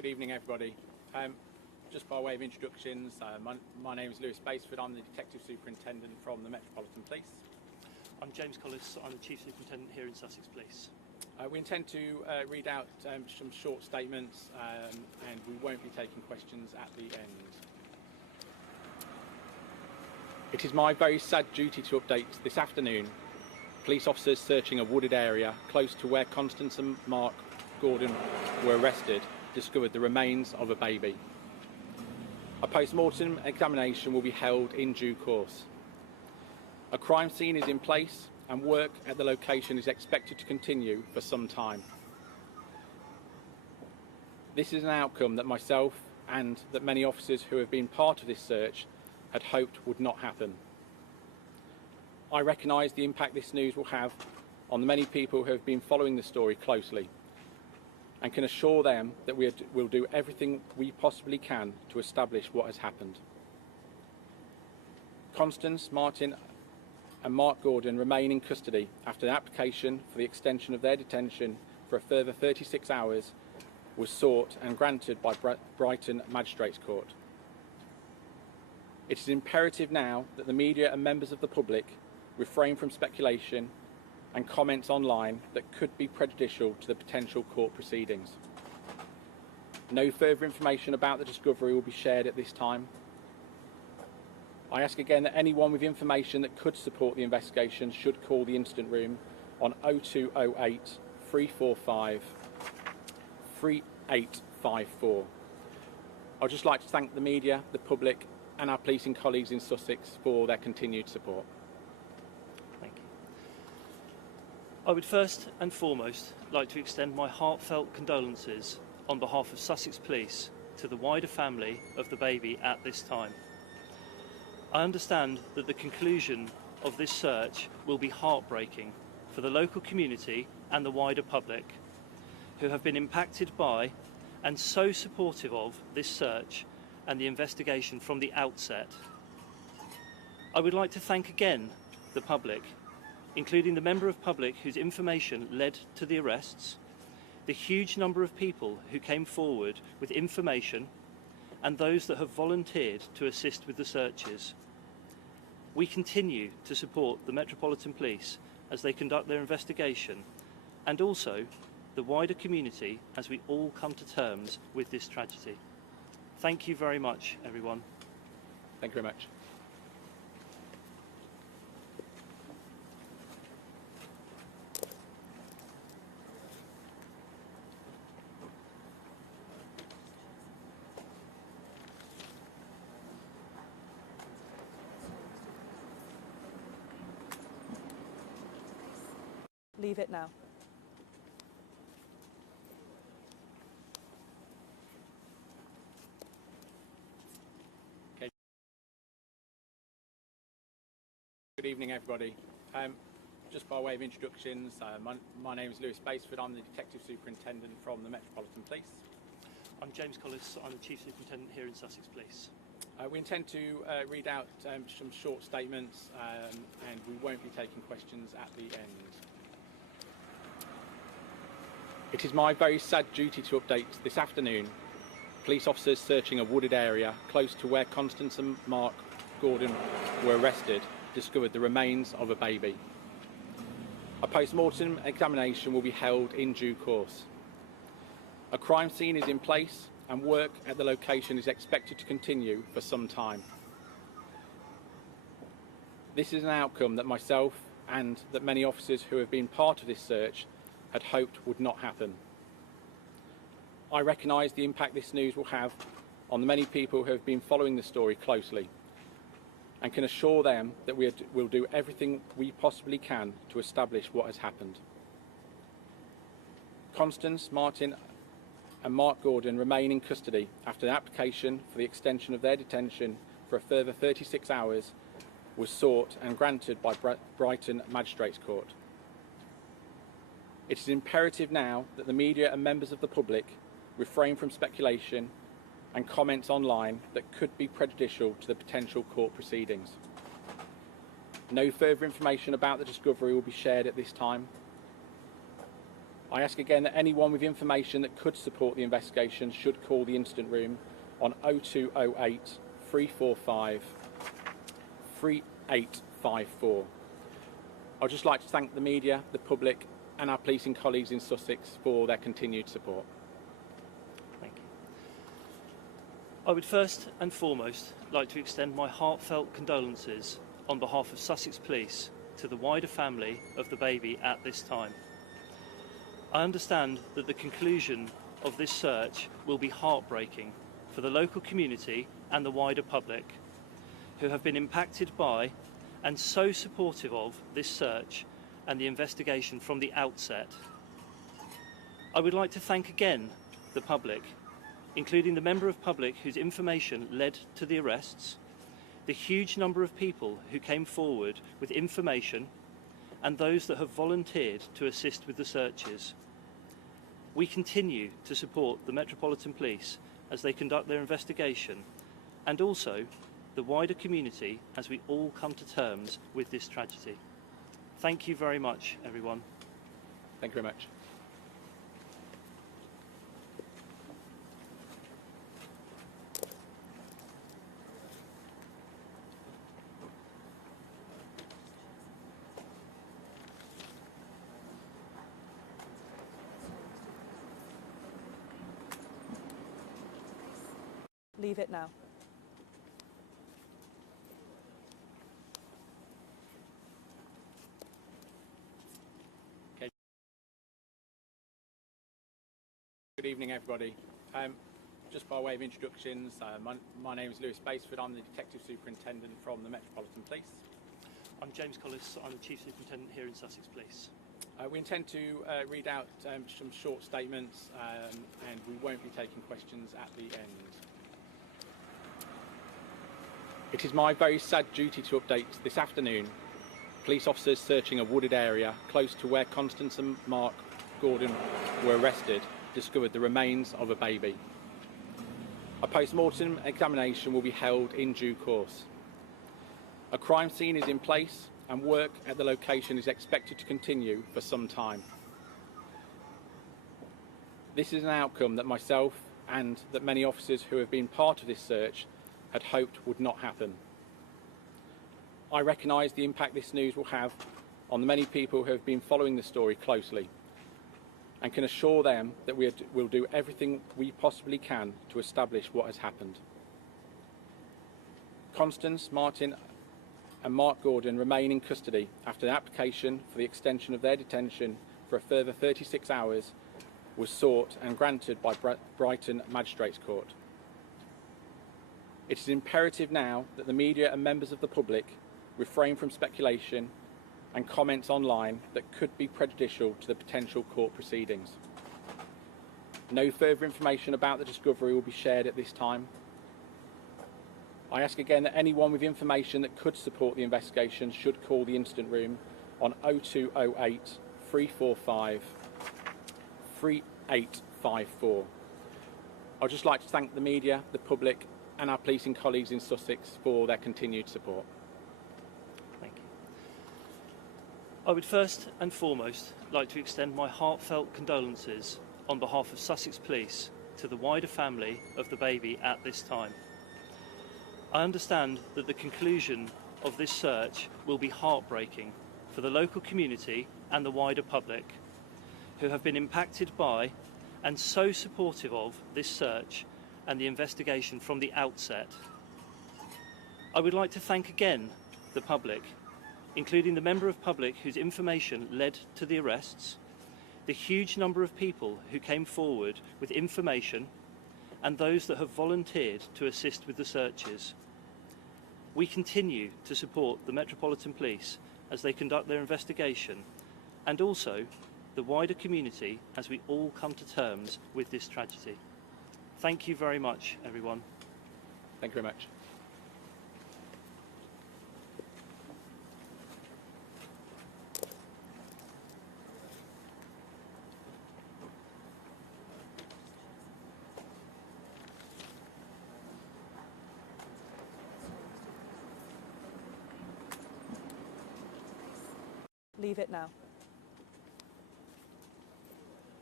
Good evening, everybody. Just by way of introductions, my name is Lewis Basford. I'm the Detective Superintendent from the Metropolitan Police. I'm James Collis. I'm the Chief Superintendent here in Sussex Police. We intend to read out some short statements and we won't be taking questions at the end. It is my very sad duty to update this afternoon police officers searching a wooded area close to where Constance and Mark Gordon were arrested discovered the remains of a baby. A post-mortem examination will be held in due course. A crime scene is in place and work at the location is expected to continue for some time. This is an outcome that myself and that many officers who have been part of this search had hoped would not happen. I recognise the impact this news will have on the many people who have been following the story closely and can assure them that we will do everything we possibly can to establish what has happened. Constance, Martin and Mark Gordon remain in custody after the application for the extension of their detention for a further 36 hours was sought and granted by Brighton Magistrates Court. It is imperative now that the media and members of the public refrain from speculation and comments online that could be prejudicial to the potential court proceedings. No further information about the discovery will be shared at this time. I ask again that anyone with information that could support the investigation should call the incident room on 0208 345 3854. I'd just like to thank the media, the public and our policing colleagues in Sussex for their continued support. Thank you. I would first and foremost like to extend my heartfelt condolences on behalf of Sussex Police to the wider family of the baby at this time. I understand that the conclusion of this search will be heartbreaking for the local community and the wider public who have been impacted by and so supportive of this search and the investigation from the outset. I would like to thank again the public, including the member of public whose information led to the arrests, the huge number of people who came forward with information, and those that have volunteered to assist with the searches. We continue to support the Metropolitan Police as they conduct their investigation, and also the wider community as we all come to terms with this tragedy. Thank you very much, everyone. Thank you very much. Leave it now. Good evening, everybody. Just by way of introductions, my name is Lewis Basford. I'm the Detective Superintendent from the Metropolitan Police. I'm James Collis. I'm the Chief Superintendent here in Sussex Police. We intend to read out some short statements and we won't be taking questions at the end. It is my very sad duty to update this afternoon police officers searching a wooded area close to where Constance and Mark Gordon were arrested discovered the remains of a baby. A post-mortem examination will be held in due course. A crime scene is in place and work at the location is expected to continue for some time. This is an outcome that myself and that many officers who have been part of this search had hoped would not happen. I recognise the impact this news will have on the many people who have been following the story closely and can assure them that we will do everything we possibly can to establish what has happened. Constance, Martin and Mark Gordon remain in custody after the application for the extension of their detention for a further 36 hours was sought and granted by Brighton Magistrates Court. It is imperative now that the media and members of the public refrain from speculation and comments online that could be prejudicial to the potential court proceedings. No further information about the discovery will be shared at this time. I ask again that anyone with information that could support the investigation should call the incident room on 0208 345 3854. I'd just like to thank the media, the public and our policing colleagues in Sussex for their continued support. Thank you. I would first and foremost like to extend my heartfelt condolences on behalf of Sussex Police to the wider family of the baby at this time. I understand that the conclusion of this search will be heartbreaking for the local community and the wider public, who have been impacted by and so supportive of this search and the investigation from the outset. I would like to thank again the public, including the member of public whose information led to the arrests, the huge number of people who came forward with information, and those that have volunteered to assist with the searches. We continue to support the Metropolitan Police as they conduct their investigation, and also the wider community as we all come to terms with this tragedy. Thank you very much, everyone. Thank you very much. Leave it now. Good evening, everybody. Just by way of introductions, my name is Lewis Basford. I'm the Detective Superintendent from the Metropolitan Police. I'm James Collis. I'm the Chief Superintendent here in Sussex Police. We intend to read out some short statements and we won't be taking questions at the end. It is my very sad duty to update this afternoon. Police officers searching a wooded area close to where Constance and Mark Gordon were arrested discovered the remains of a baby. A post-mortem examination will be held in due course. A crime scene is in place and work at the location is expected to continue for some time. This is an outcome that myself and that many officers who have been part of this search had hoped would not happen. I recognise the impact this news will have on the many people who have been following the story closely, and can assure them that we will do everything we possibly can to establish what has happened. Constance, Martin and Mark Gordon remain in custody after the application for the extension of their detention for a further 36 hours was sought and granted by Brighton Magistrates Court. It is imperative now that the media and members of the public refrain from speculation and comments online that could be prejudicial to the potential court proceedings. No further information about the discovery will be shared at this time. I ask again that anyone with information that could support the investigation should call the incident room on 0208 345 3854. I'd just like to thank the media, the public and our policing colleagues in Sussex for their continued support. Thank you. I would first and foremost like to extend my heartfelt condolences on behalf of Sussex Police to the wider family of the baby at this time. I understand that the conclusion of this search will be heartbreaking for the local community and the wider public, who have been impacted by and so supportive of this search and the investigation from the outset. I would like to thank again the public, including the member of public whose information led to the arrests, the huge number of people who came forward with information, and those that have volunteered to assist with the searches. We continue to support the Metropolitan Police as they conduct their investigation, and also the wider community as we all come to terms with this tragedy. Thank you very much, everyone. Thank you very much. Leave it now.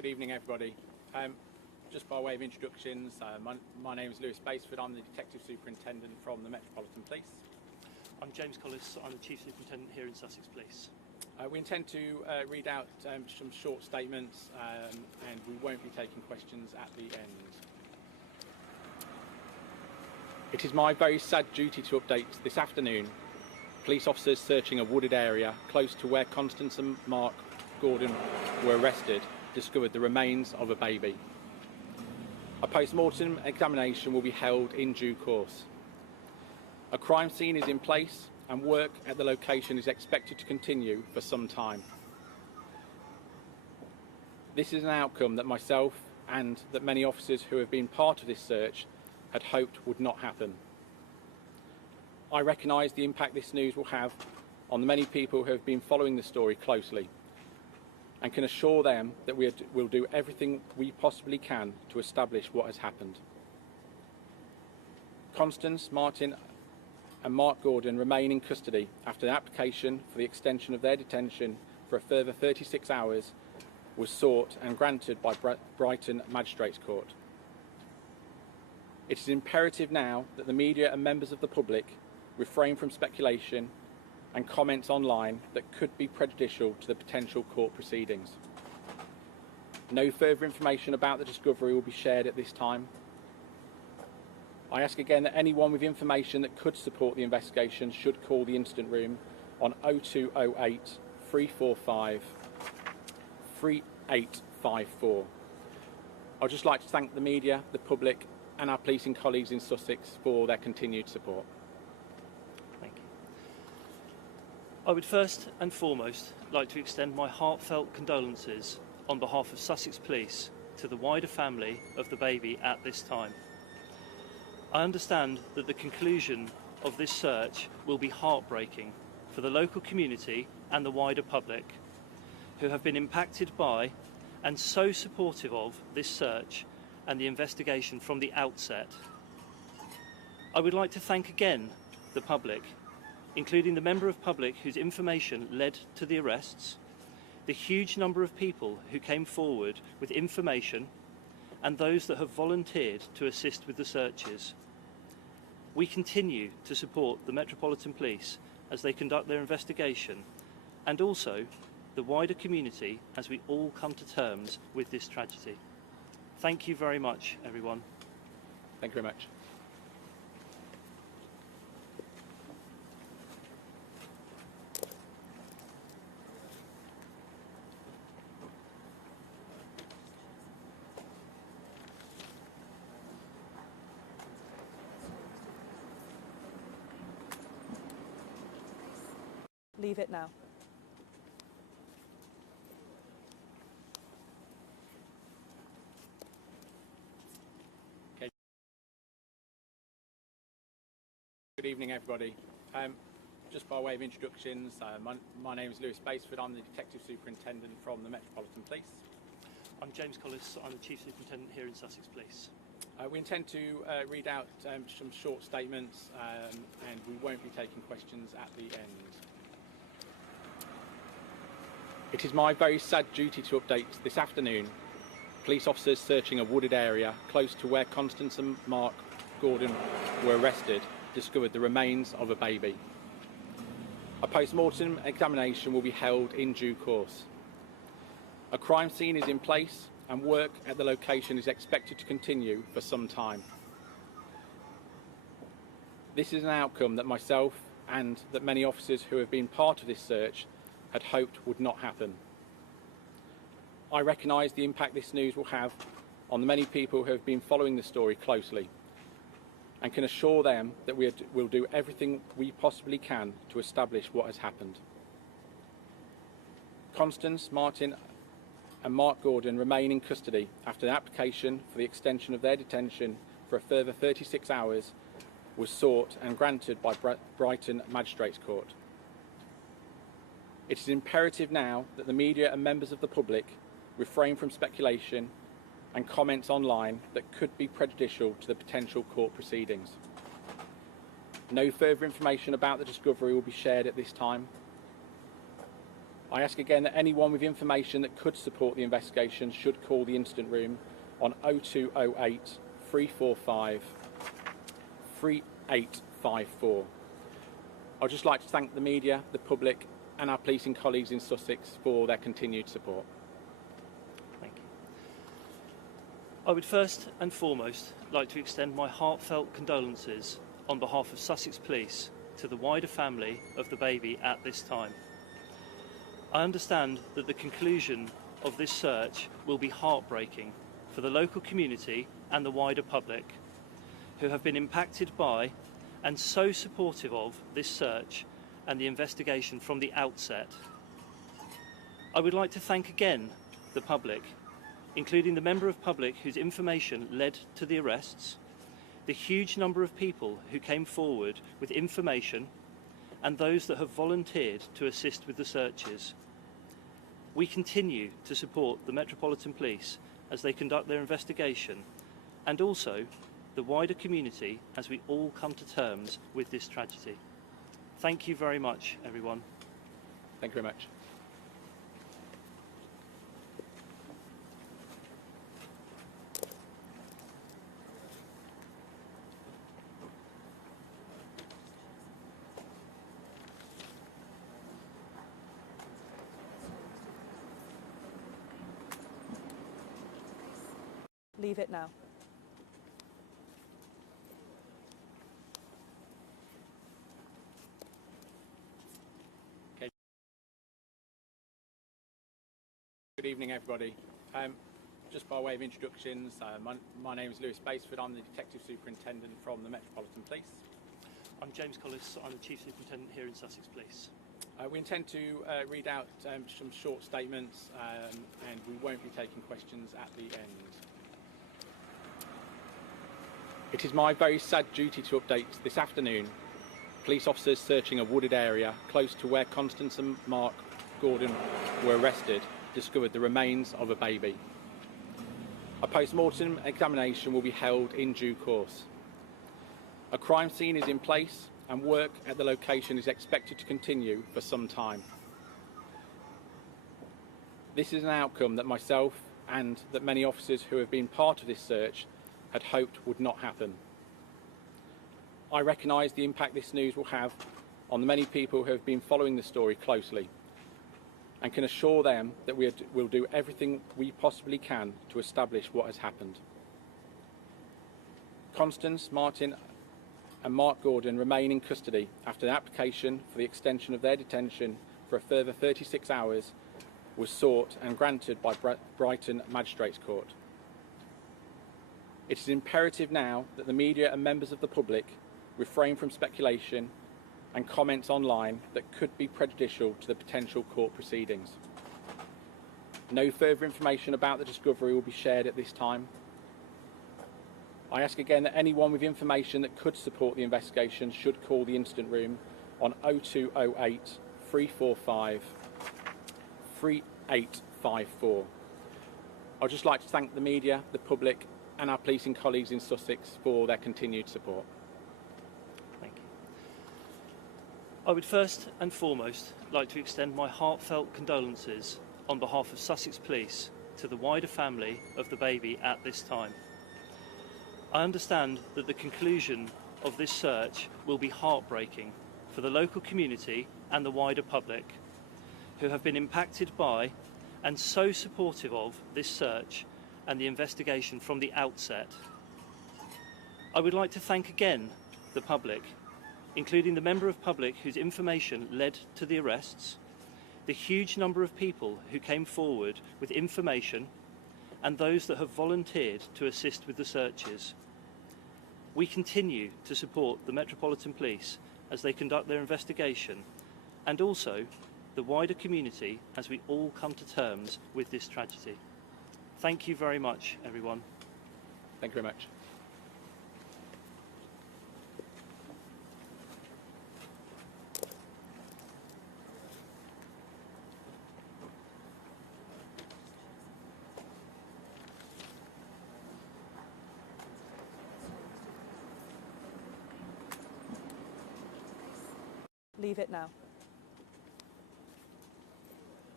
Good evening, everybody. Just by way of introductions, my name is Lewis Basford. I'm the Detective Superintendent from the Metropolitan Police. I'm James Collis. I'm the Chief Superintendent here in Sussex Police. We intend to read out some short statements and we won't be taking questions at the end. It is my very sad duty to update this afternoon police officers searching a wooded area close to where Constance and Mark Gordon were arrested discovered the remains of a baby. A post-mortem examination will be held in due course. A crime scene is in place and work at the location is expected to continue for some time. This is an outcome that myself and that many officers who have been part of this search had hoped would not happen. I recognise the impact this news will have on the many people who have been following the story closely and can assure them that we will do everything we possibly can to establish what has happened. Constance, Martin and Mark Gordon remain in custody after the application for the extension of their detention for a further 36 hours was sought and granted by Brighton Magistrates Court. It is imperative now that the media and members of the public refrain from speculation and comments online that could be prejudicial to the potential court proceedings. No further information about the discovery will be shared at this time. I ask again that anyone with information that could support the investigation should call the incident room on 0208 345 3854. I'd just like to thank the media, the public and our policing colleagues in Sussex for their continued support. Thank you. I would first and foremost like to extend my heartfelt condolences on behalf of Sussex Police to the wider family of the baby at this time. I understand that the conclusion of this search will be heartbreaking for the local community and the wider public who have been impacted by and so supportive of this search and the investigation from the outset. I would like to thank again the public, including the member of public whose information led to the arrests, the huge number of people who came forward with information, and those that have volunteered to assist with the searches. We continue to support the Metropolitan Police as they conduct their investigation, and also the wider community as we all come to terms with this tragedy. Thank you very much, everyone. Thank you very much. Leave it now. Good evening, everybody. Just by way of introductions, my name is Lewis Basford. I'm the Detective Superintendent from the Metropolitan Police. I'm James Collis. I'm the Chief Superintendent here in Sussex Police. We intend to read out some short statements and we won't be taking questions at the end. It is my very sad duty to update this afternoon police officers searching a wooded area close to where Constance and Mark Gordon were arrested discovered the remains of a baby. A post-mortem examination will be held in due course. A crime scene is in place and work at the location is expected to continue for some time. This is an outcome that myself and that many officers who have been part of this search had hoped would not happen. I recognise the impact this news will have on the many people who have been following the story closely and can assure them that we will do everything we possibly can to establish what has happened. Constance, Martin and Mark Gordon remain in custody after the application for the extension of their detention for a further 36 hours was sought and granted by Brighton Magistrates Court. It is imperative now that the media and members of the public refrain from speculation and comments online that could be prejudicial to the potential court proceedings. No further information about the discovery will be shared at this time. I ask again that anyone with information that could support the investigation should call the incident room on 0208 345 3854. I'd just like to thank the media, the public and our policing colleagues in Sussex for their continued support. Thank you. I would first and foremost like to extend my heartfelt condolences on behalf of Sussex Police to the wider family of the baby at this time. I understand that the conclusion of this search will be heartbreaking for the local community and the wider public, who have been impacted by and so supportive of this search and the investigation from the outset. I would like to thank again the public, including the member of public whose information led to the arrests, the huge number of people who came forward with information, and those that have volunteered to assist with the searches. We continue to support the Metropolitan Police as they conduct their investigation, and also the wider community as we all come to terms with this tragedy. Thank you very much, everyone. Thank you very much. Leave it now. Good evening, everybody. Just by way of introductions, my name is Lewis Basford. I'm the Detective Superintendent from the Metropolitan Police. I'm James Collis. I'm the Chief Superintendent here in Sussex Police. We intend to read out some short statements and we won't be taking questions at the end. It is my very sad duty to update this afternoon. Police officers searching a wooded area close to where Constance and Mark Gordon were arrested discovered the remains of a baby. A post-mortem examination will be held in due course. A crime scene is in place and work at the location is expected to continue for some time. This is an outcome that myself and that many officers who have been part of this search had hoped would not happen. I recognise the impact this news will have on the many people who have been following the story closely, and can assure them that we will do everything we possibly can to establish what has happened. Constance, Martin and Mark Gordon remain in custody after the application for the extension of their detention for a further 36 hours was sought and granted by Brighton Magistrates Court. It is imperative now that the media and members of the public refrain from speculation and comments online that could be prejudicial to the potential court proceedings. No further information about the discovery will be shared at this time. I ask again that anyone with information that could support the investigation should call the incident room on 0208 345 3854. I'd just like to thank the media, the public and our policing colleagues in Sussex for their continued support. Thank you. I would first and foremost like to extend my heartfelt condolences on behalf of Sussex Police to the wider family of the baby at this time. I understand that the conclusion of this search will be heartbreaking for the local community and the wider public, who have been impacted by and so supportive of this search and the investigation from the outset. I would like to thank again the public, including the member of public whose information led to the arrests, the huge number of people who came forward with information, and those that have volunteered to assist with the searches. We continue to support the Metropolitan Police as they conduct their investigation, and also the wider community as we all come to terms with this tragedy. Thank you very much, everyone. Thank you very much. Leave it now.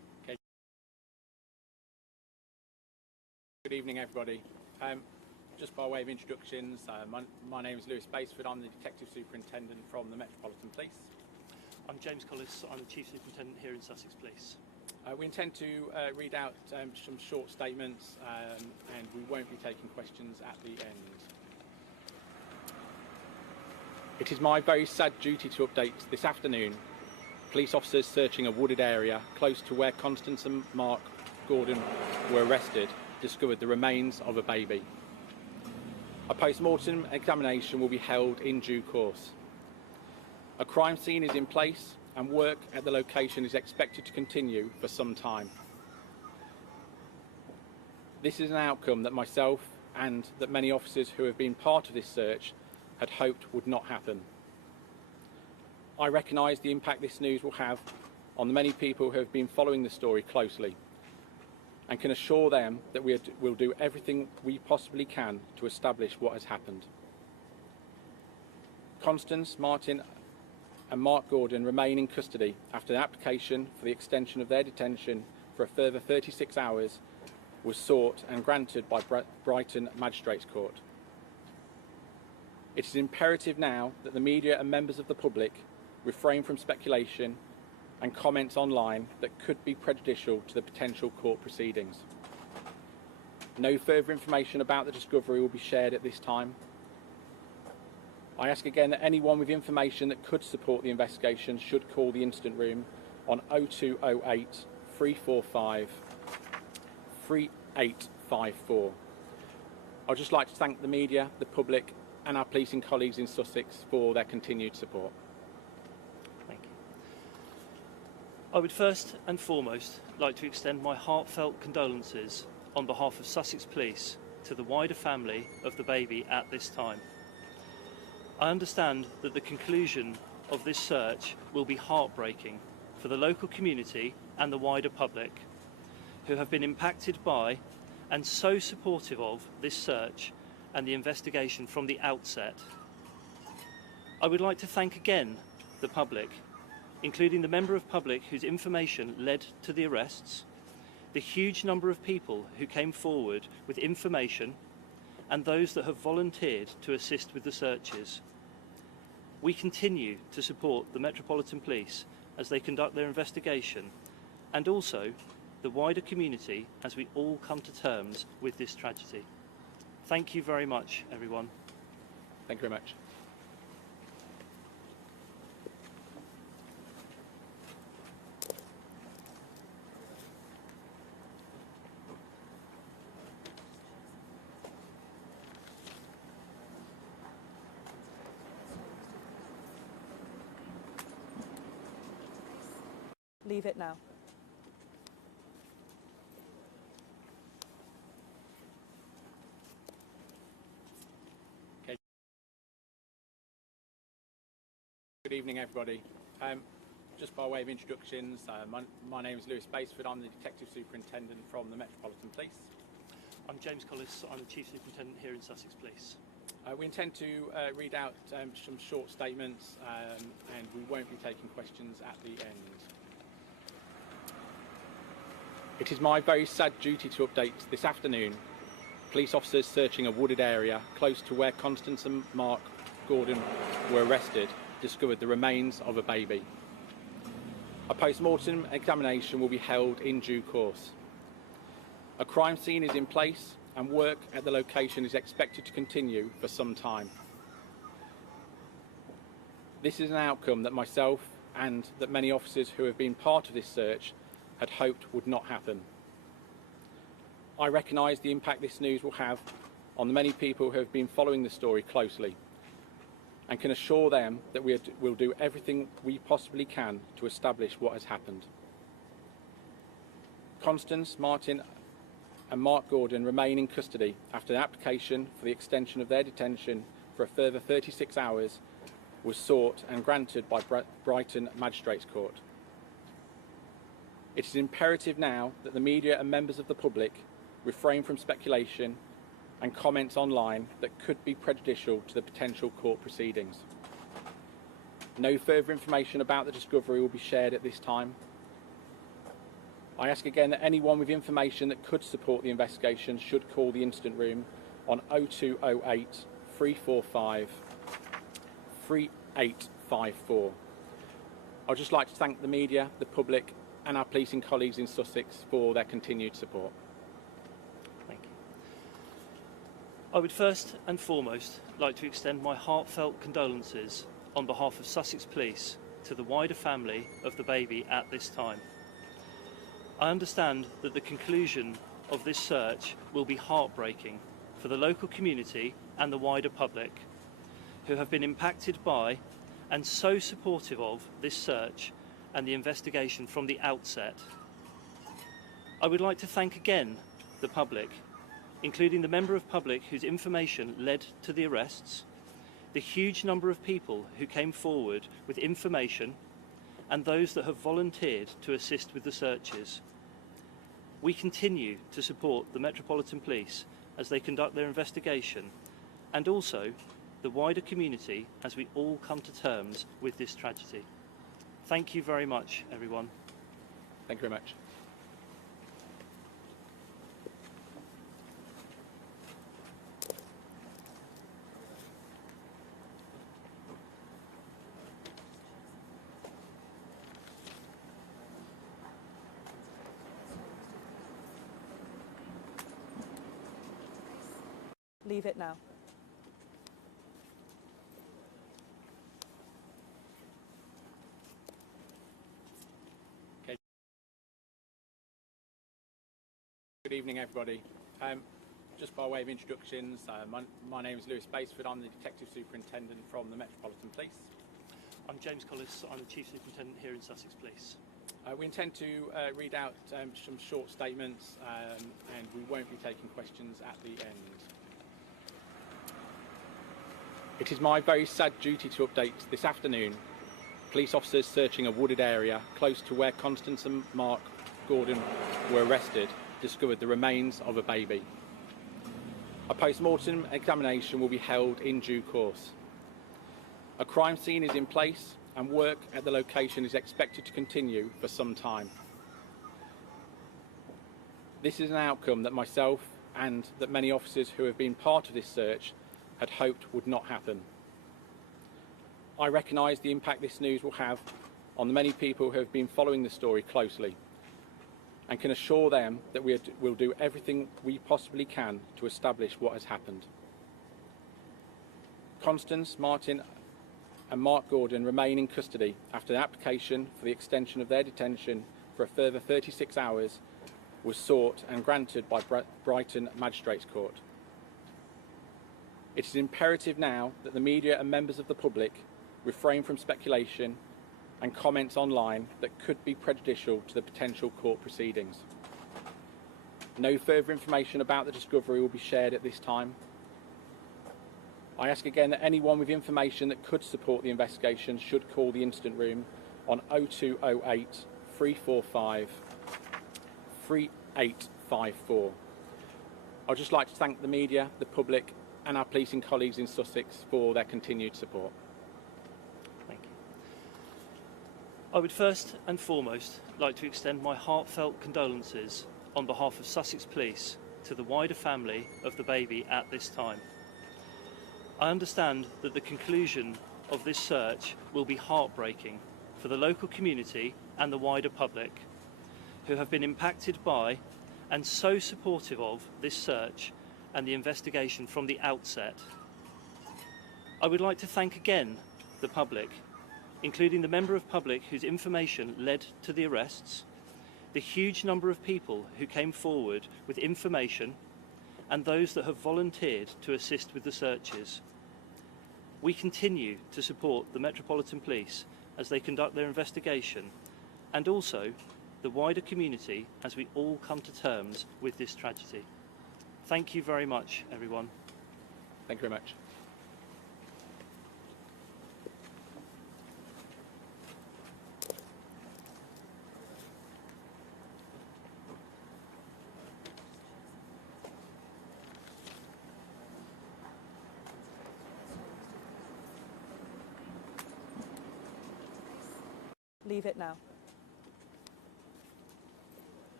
Good evening, everybody. Just by way of introductions, my name is Lewis Basford. I'm the Detective Superintendent from the Metropolitan Police. I'm James Collis. I'm the Chief Superintendent here in Sussex Police. We intend to read out some short statements and we won't be taking questions at the end. It is my very sad duty to update this afternoon police officers searching a wooded area close to where Constance and Mark Gordon were arrested discovered the remains of a baby. A post-mortem examination will be held in due course. A crime scene is in place and work at the location is expected to continue for some time. This is an outcome that myself and that many officers who have been part of this search had hoped would not happen. I recognise the impact this news will have on the many people who have been following the story closely and can assure them that we will do everything we possibly can to establish what has happened. Constance, Martin and Mark Gordon remain in custody after the application for the extension of their detention for a further 36 hours was sought and granted by Brighton Magistrates Court. It is imperative now that the media and members of the public refrain from speculation and comments online that could be prejudicial to the potential court proceedings. No further information about the discovery will be shared at this time. I ask again that anyone with information that could support the investigation should call the incident room on 0208 345 3854. I'd just like to thank the media, the public and our policing colleagues in Sussex for their continued support. Thank you. I would first and foremost like to extend my heartfelt condolences on behalf of Sussex Police to the wider family of the baby at this time. I understand that the conclusion of this search will be heartbreaking for the local community and the wider public who have been impacted by and so supportive of this search and the investigation from the outset. I would like to thank again the public, including the member of public whose information led to the arrests, the huge number of people who came forward with information, and those that have volunteered to assist with the searches. We continue to support the Metropolitan Police as they conduct their investigation, and also the wider community as we all come to terms with this tragedy. Thank you very much, everyone. Thank you very much. Leave it now. Good evening, everybody. Just by way of introductions, my name is Lewis Basford. I'm the Detective Superintendent from the Metropolitan Police. I'm James Collis. I'm the Chief Superintendent here in Sussex Police. We intend to read out some short statements and we won't be taking questions at the end. It is my very sad duty to update this afternoon police officers searching a wooded area close to where Constance and Mark Gordon were arrested discovered the remains of a baby. A post-mortem examination will be held in due course. A crime scene is in place and work at the location is expected to continue for some time. This is an outcome that myself and that many officers who have been part of this search had hoped would not happen. I recognise the impact this news will have on the many people who have been following the story closely and can assure them that we will do everything we possibly can to establish what has happened. Constance, Martin and Mark Gordon remain in custody after the application for the extension of their detention for a further 36 hours was sought and granted by Brighton Magistrates Court. It is imperative now that the media and members of the public refrain from speculation and comments online that could be prejudicial to the potential court proceedings. No further information about the discovery will be shared at this time. I ask again that anyone with information that could support the investigation should call the incident room on 0208 345 3854. I'd just like to thank the media, the public and our policing colleagues in Sussex for their continued support. Thank you. I would first and foremost like to extend my heartfelt condolences on behalf of Sussex Police to the wider family of the baby at this time. I understand that the conclusion of this search will be heartbreaking for the local community and the wider public, who have been impacted by and so supportive of this search and the investigation from the outset. I would like to thank again the public, including the member of public whose information led to the arrests, the huge number of people who came forward with information, and those that have volunteered to assist with the searches. We continue to support the Metropolitan Police as they conduct their investigation, and also the wider community as we all come to terms with this tragedy. Thank you very much, everyone. Thank you very much. Leave it now. Good evening, everybody. Just by way of introductions, my name is Lewis Basford. I'm the Detective Superintendent from the Metropolitan Police. I'm James Collis. I'm the Chief Superintendent here in Sussex Police. We intend to read out some short statements and we won't be taking questions at the end. It is my very sad duty to update this afternoon. Police officers searching a wooded area close to where Constance and Mark Gordon were arrested discovered the remains of a baby. A post-mortem examination will be held in due course. A crime scene is in place and work at the location is expected to continue for some time. This is an outcome that myself and that many officers who have been part of this search had hoped would not happen. I recognise the impact this news will have on the many people who have been following the story closely, and can assure them that we will do everything we possibly can to establish what has happened. Constance, Martin and Mark Gordon remain in custody after the application for the extension of their detention for a further 36 hours was sought and granted by Brighton Magistrates Court. It is imperative now that the media and members of the public refrain from speculation and comments online that could be prejudicial to the potential court proceedings. No further information about the discovery will be shared at this time. I ask again that anyone with information that could support the investigation should call the incident room on 0208 345 3854. I'd just like to thank the media, the public and our policing colleagues in Sussex for their continued support. Thank you. I would first and foremost like to extend my heartfelt condolences on behalf of Sussex Police to the wider family of the baby at this time. I understand that the conclusion of this search will be heartbreaking for the local community and the wider public, who have been impacted by and so supportive of this search and the investigation from the outset. I would like to thank again the public, including the member of public whose information led to the arrests, the huge number of people who came forward with information, and those that have volunteered to assist with the searches. We continue to support the Metropolitan Police as they conduct their investigation, and also the wider community as we all come to terms with this tragedy. Thank you very much, everyone. Thank you very much. Leave it now.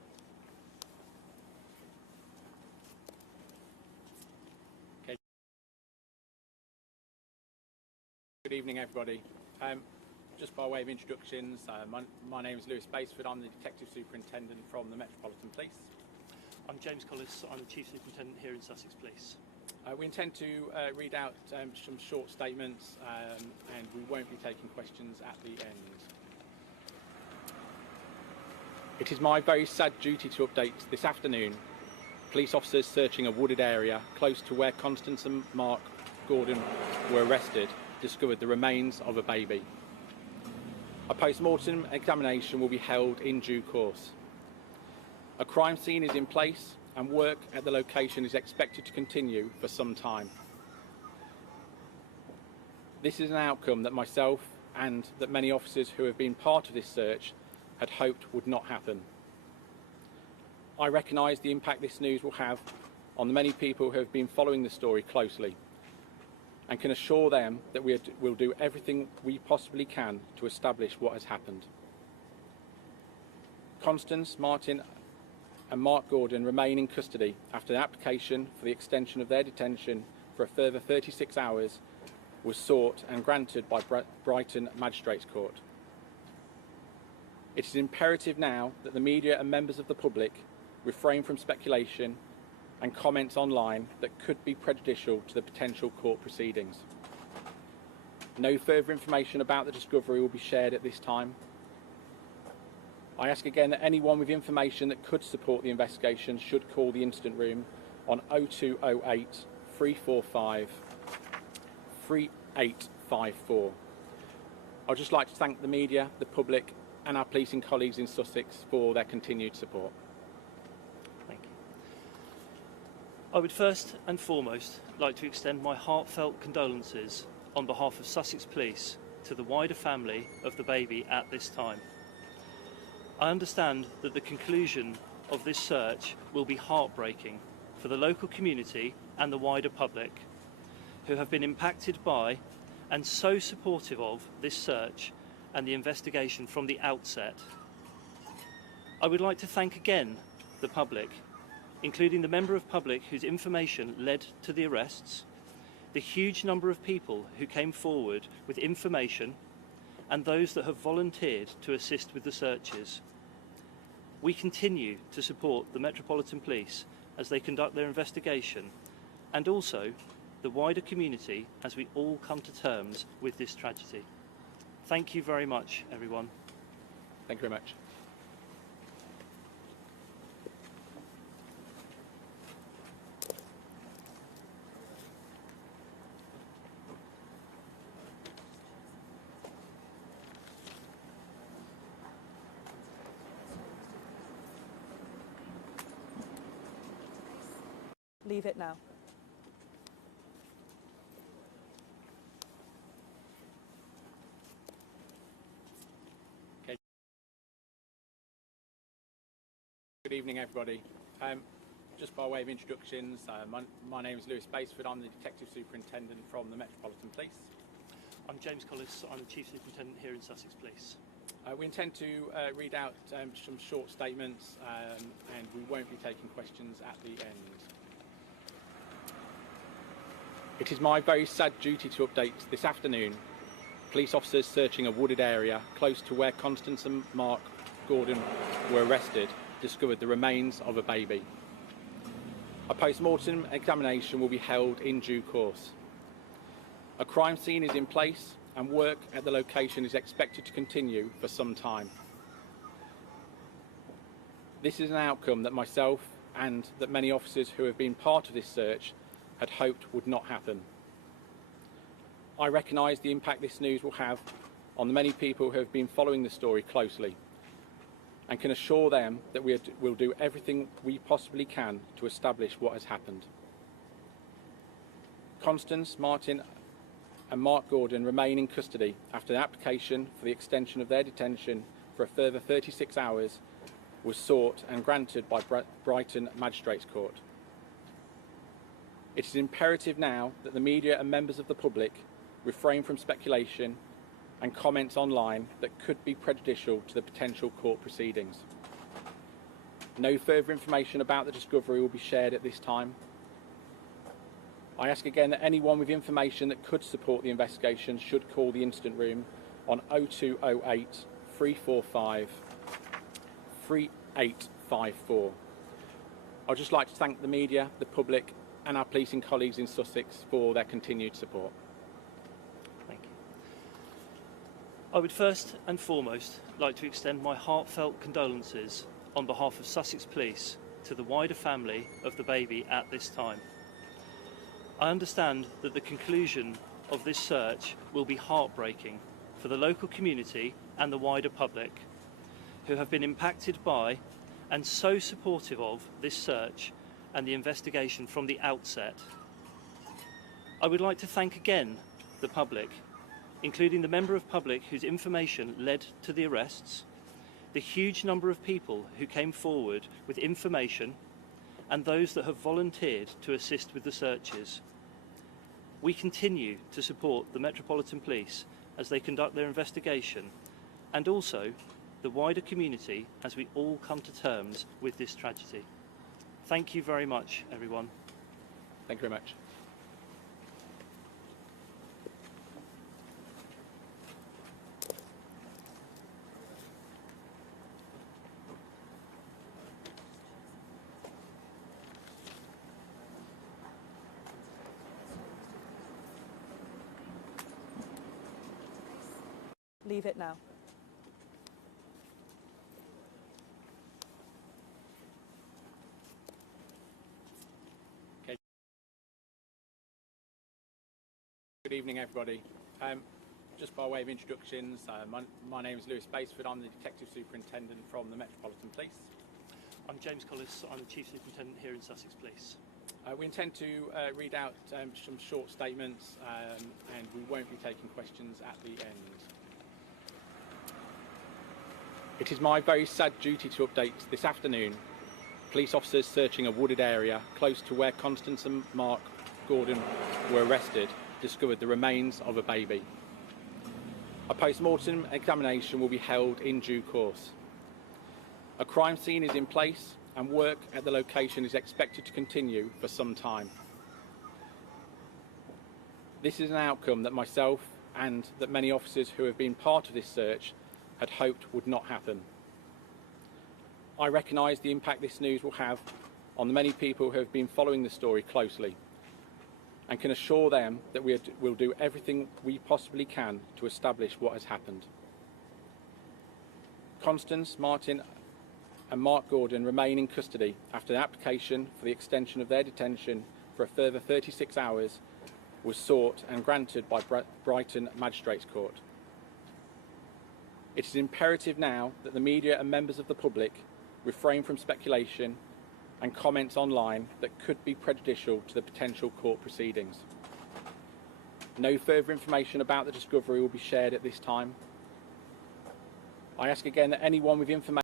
Good evening, everybody. Just by way of introductions, my name is Lewis Basford. I'm the Detective Superintendent from the Metropolitan Police. I'm James Collis. I'm the Chief Superintendent here in Sussex Police. We intend to read out some short statements and we won't be taking questions at the end. It is my very sad duty to update this afternoon police officers searching a wooded area close to where Constance and Mark Gordon were arrested discovered the remains of a baby. A post-mortem examination will be held in due course. A crime scene is in place and work at the location is expected to continue for some time. This is an outcome that myself and that many officers who have been part of this search had hoped would not happen. I recognise the impact this news will have on the many people who have been following the story closely and can assure them that we will do everything we possibly can to establish what has happened. Constance, Martin and Mark Gordon remain in custody after the application for the extension of their detention for a further 36 hours was sought and granted by Brighton Magistrates Court. It is imperative now that the media and members of the public refrain from speculation and comments online that could be prejudicial to the potential court proceedings. No further information about the discovery will be shared at this time. I ask again that anyone with information that could support the investigation should call the incident room on 0208 345 3854. I'd just like to thank the media, the public and our policing colleagues in Sussex for their continued support. Thank you. I would first and foremost like to extend my heartfelt condolences on behalf of Sussex Police to the wider family of the baby at this time. I understand that the conclusion of this search will be heartbreaking for the local community and the wider public who have been impacted by and so supportive of this search and the investigation from the outset. I would like to thank again the public, including the member of public whose information led to the arrests, the huge number of people who came forward with information, and those that have volunteered to assist with the searches. We continue to support the Metropolitan Police as they conduct their investigation, and also the wider community as we all come to terms with this tragedy. Thank you very much, everyone. Thank you very much. Leave it now. Good evening, everybody. Just by way of introductions, my name is Lewis Basford. I'm the Detective Superintendent from the Metropolitan Police. I'm James Collis. I'm the Chief Superintendent here in Sussex Police. We intend to read out some short statements and we won't be taking questions at the end. It is my very sad duty to update this afternoon police officers searching a wooded area close to where Constance and Mark Gordon were arrested discovered the remains of a baby. A post-mortem examination will be held in due course. A crime scene is in place and work at the location is expected to continue for some time. This is an outcome that myself and that many officers who have been part of this search had hoped would not happen. I recognise the impact this news will have on the many people who have been following the story closely and can assure them that we will do everything we possibly can to establish what has happened. Constance, Martin and Mark Gordon remain in custody after the application for the extension of their detention for a further 36 hours was sought and granted by Brighton Magistrates Court. It is imperative now that the media and members of the public refrain from speculation and comments online that could be prejudicial to the potential court proceedings. No further information about the discovery will be shared at this time. I ask again that anyone with information that could support the investigation should call the incident room on 0208 345 3854. I'd just like to thank the media, the public and our policing colleagues in Sussex for their continued support. Thank you. I would first and foremost like to extend my heartfelt condolences on behalf of Sussex Police to the wider family of the baby at this time. I understand that the conclusion of this search will be heartbreaking for the local community and the wider public, who have been impacted by and so supportive of this search and the investigation from the outset. I would like to thank again the public, including the member of public whose information led to the arrests, the huge number of people who came forward with information, and those that have volunteered to assist with the searches. We continue to support the Metropolitan Police as they conduct their investigation, and also the wider community as we all come to terms with this tragedy. Thank you very much, everyone. Thank you very much. Leave it now. Good evening, everybody. Just by way of introductions, my name is Lewis Basford. I'm the Detective Superintendent from the Metropolitan Police. I'm James Collis. I'm the Chief Superintendent here in Sussex Police. We intend to read out some short statements and we won't be taking questions at the end. It is my very sad duty to update this afternoon. Police officers searching a wooded area close to where Constance and Mark Gordon were arrested discovered the remains of a baby. A post-mortem examination will be held in due course. A crime scene is in place and work at the location is expected to continue for some time. This is an outcome that myself and that many officers who have been part of this search had hoped would not happen. I recognise the impact this news will have on the many people who have been following the story closely, and can assure them that we will do everything we possibly can to establish what has happened. Constance, Martin and Mark Gordon remain in custody after the application for the extension of their detention for a further 36 hours was sought and granted by Brighton Magistrates Court. It is imperative now that the media and members of the public refrain from speculation and comments online that could be prejudicial to the potential court proceedings. No further information about the discovery will be shared at this time. I ask again that anyone with information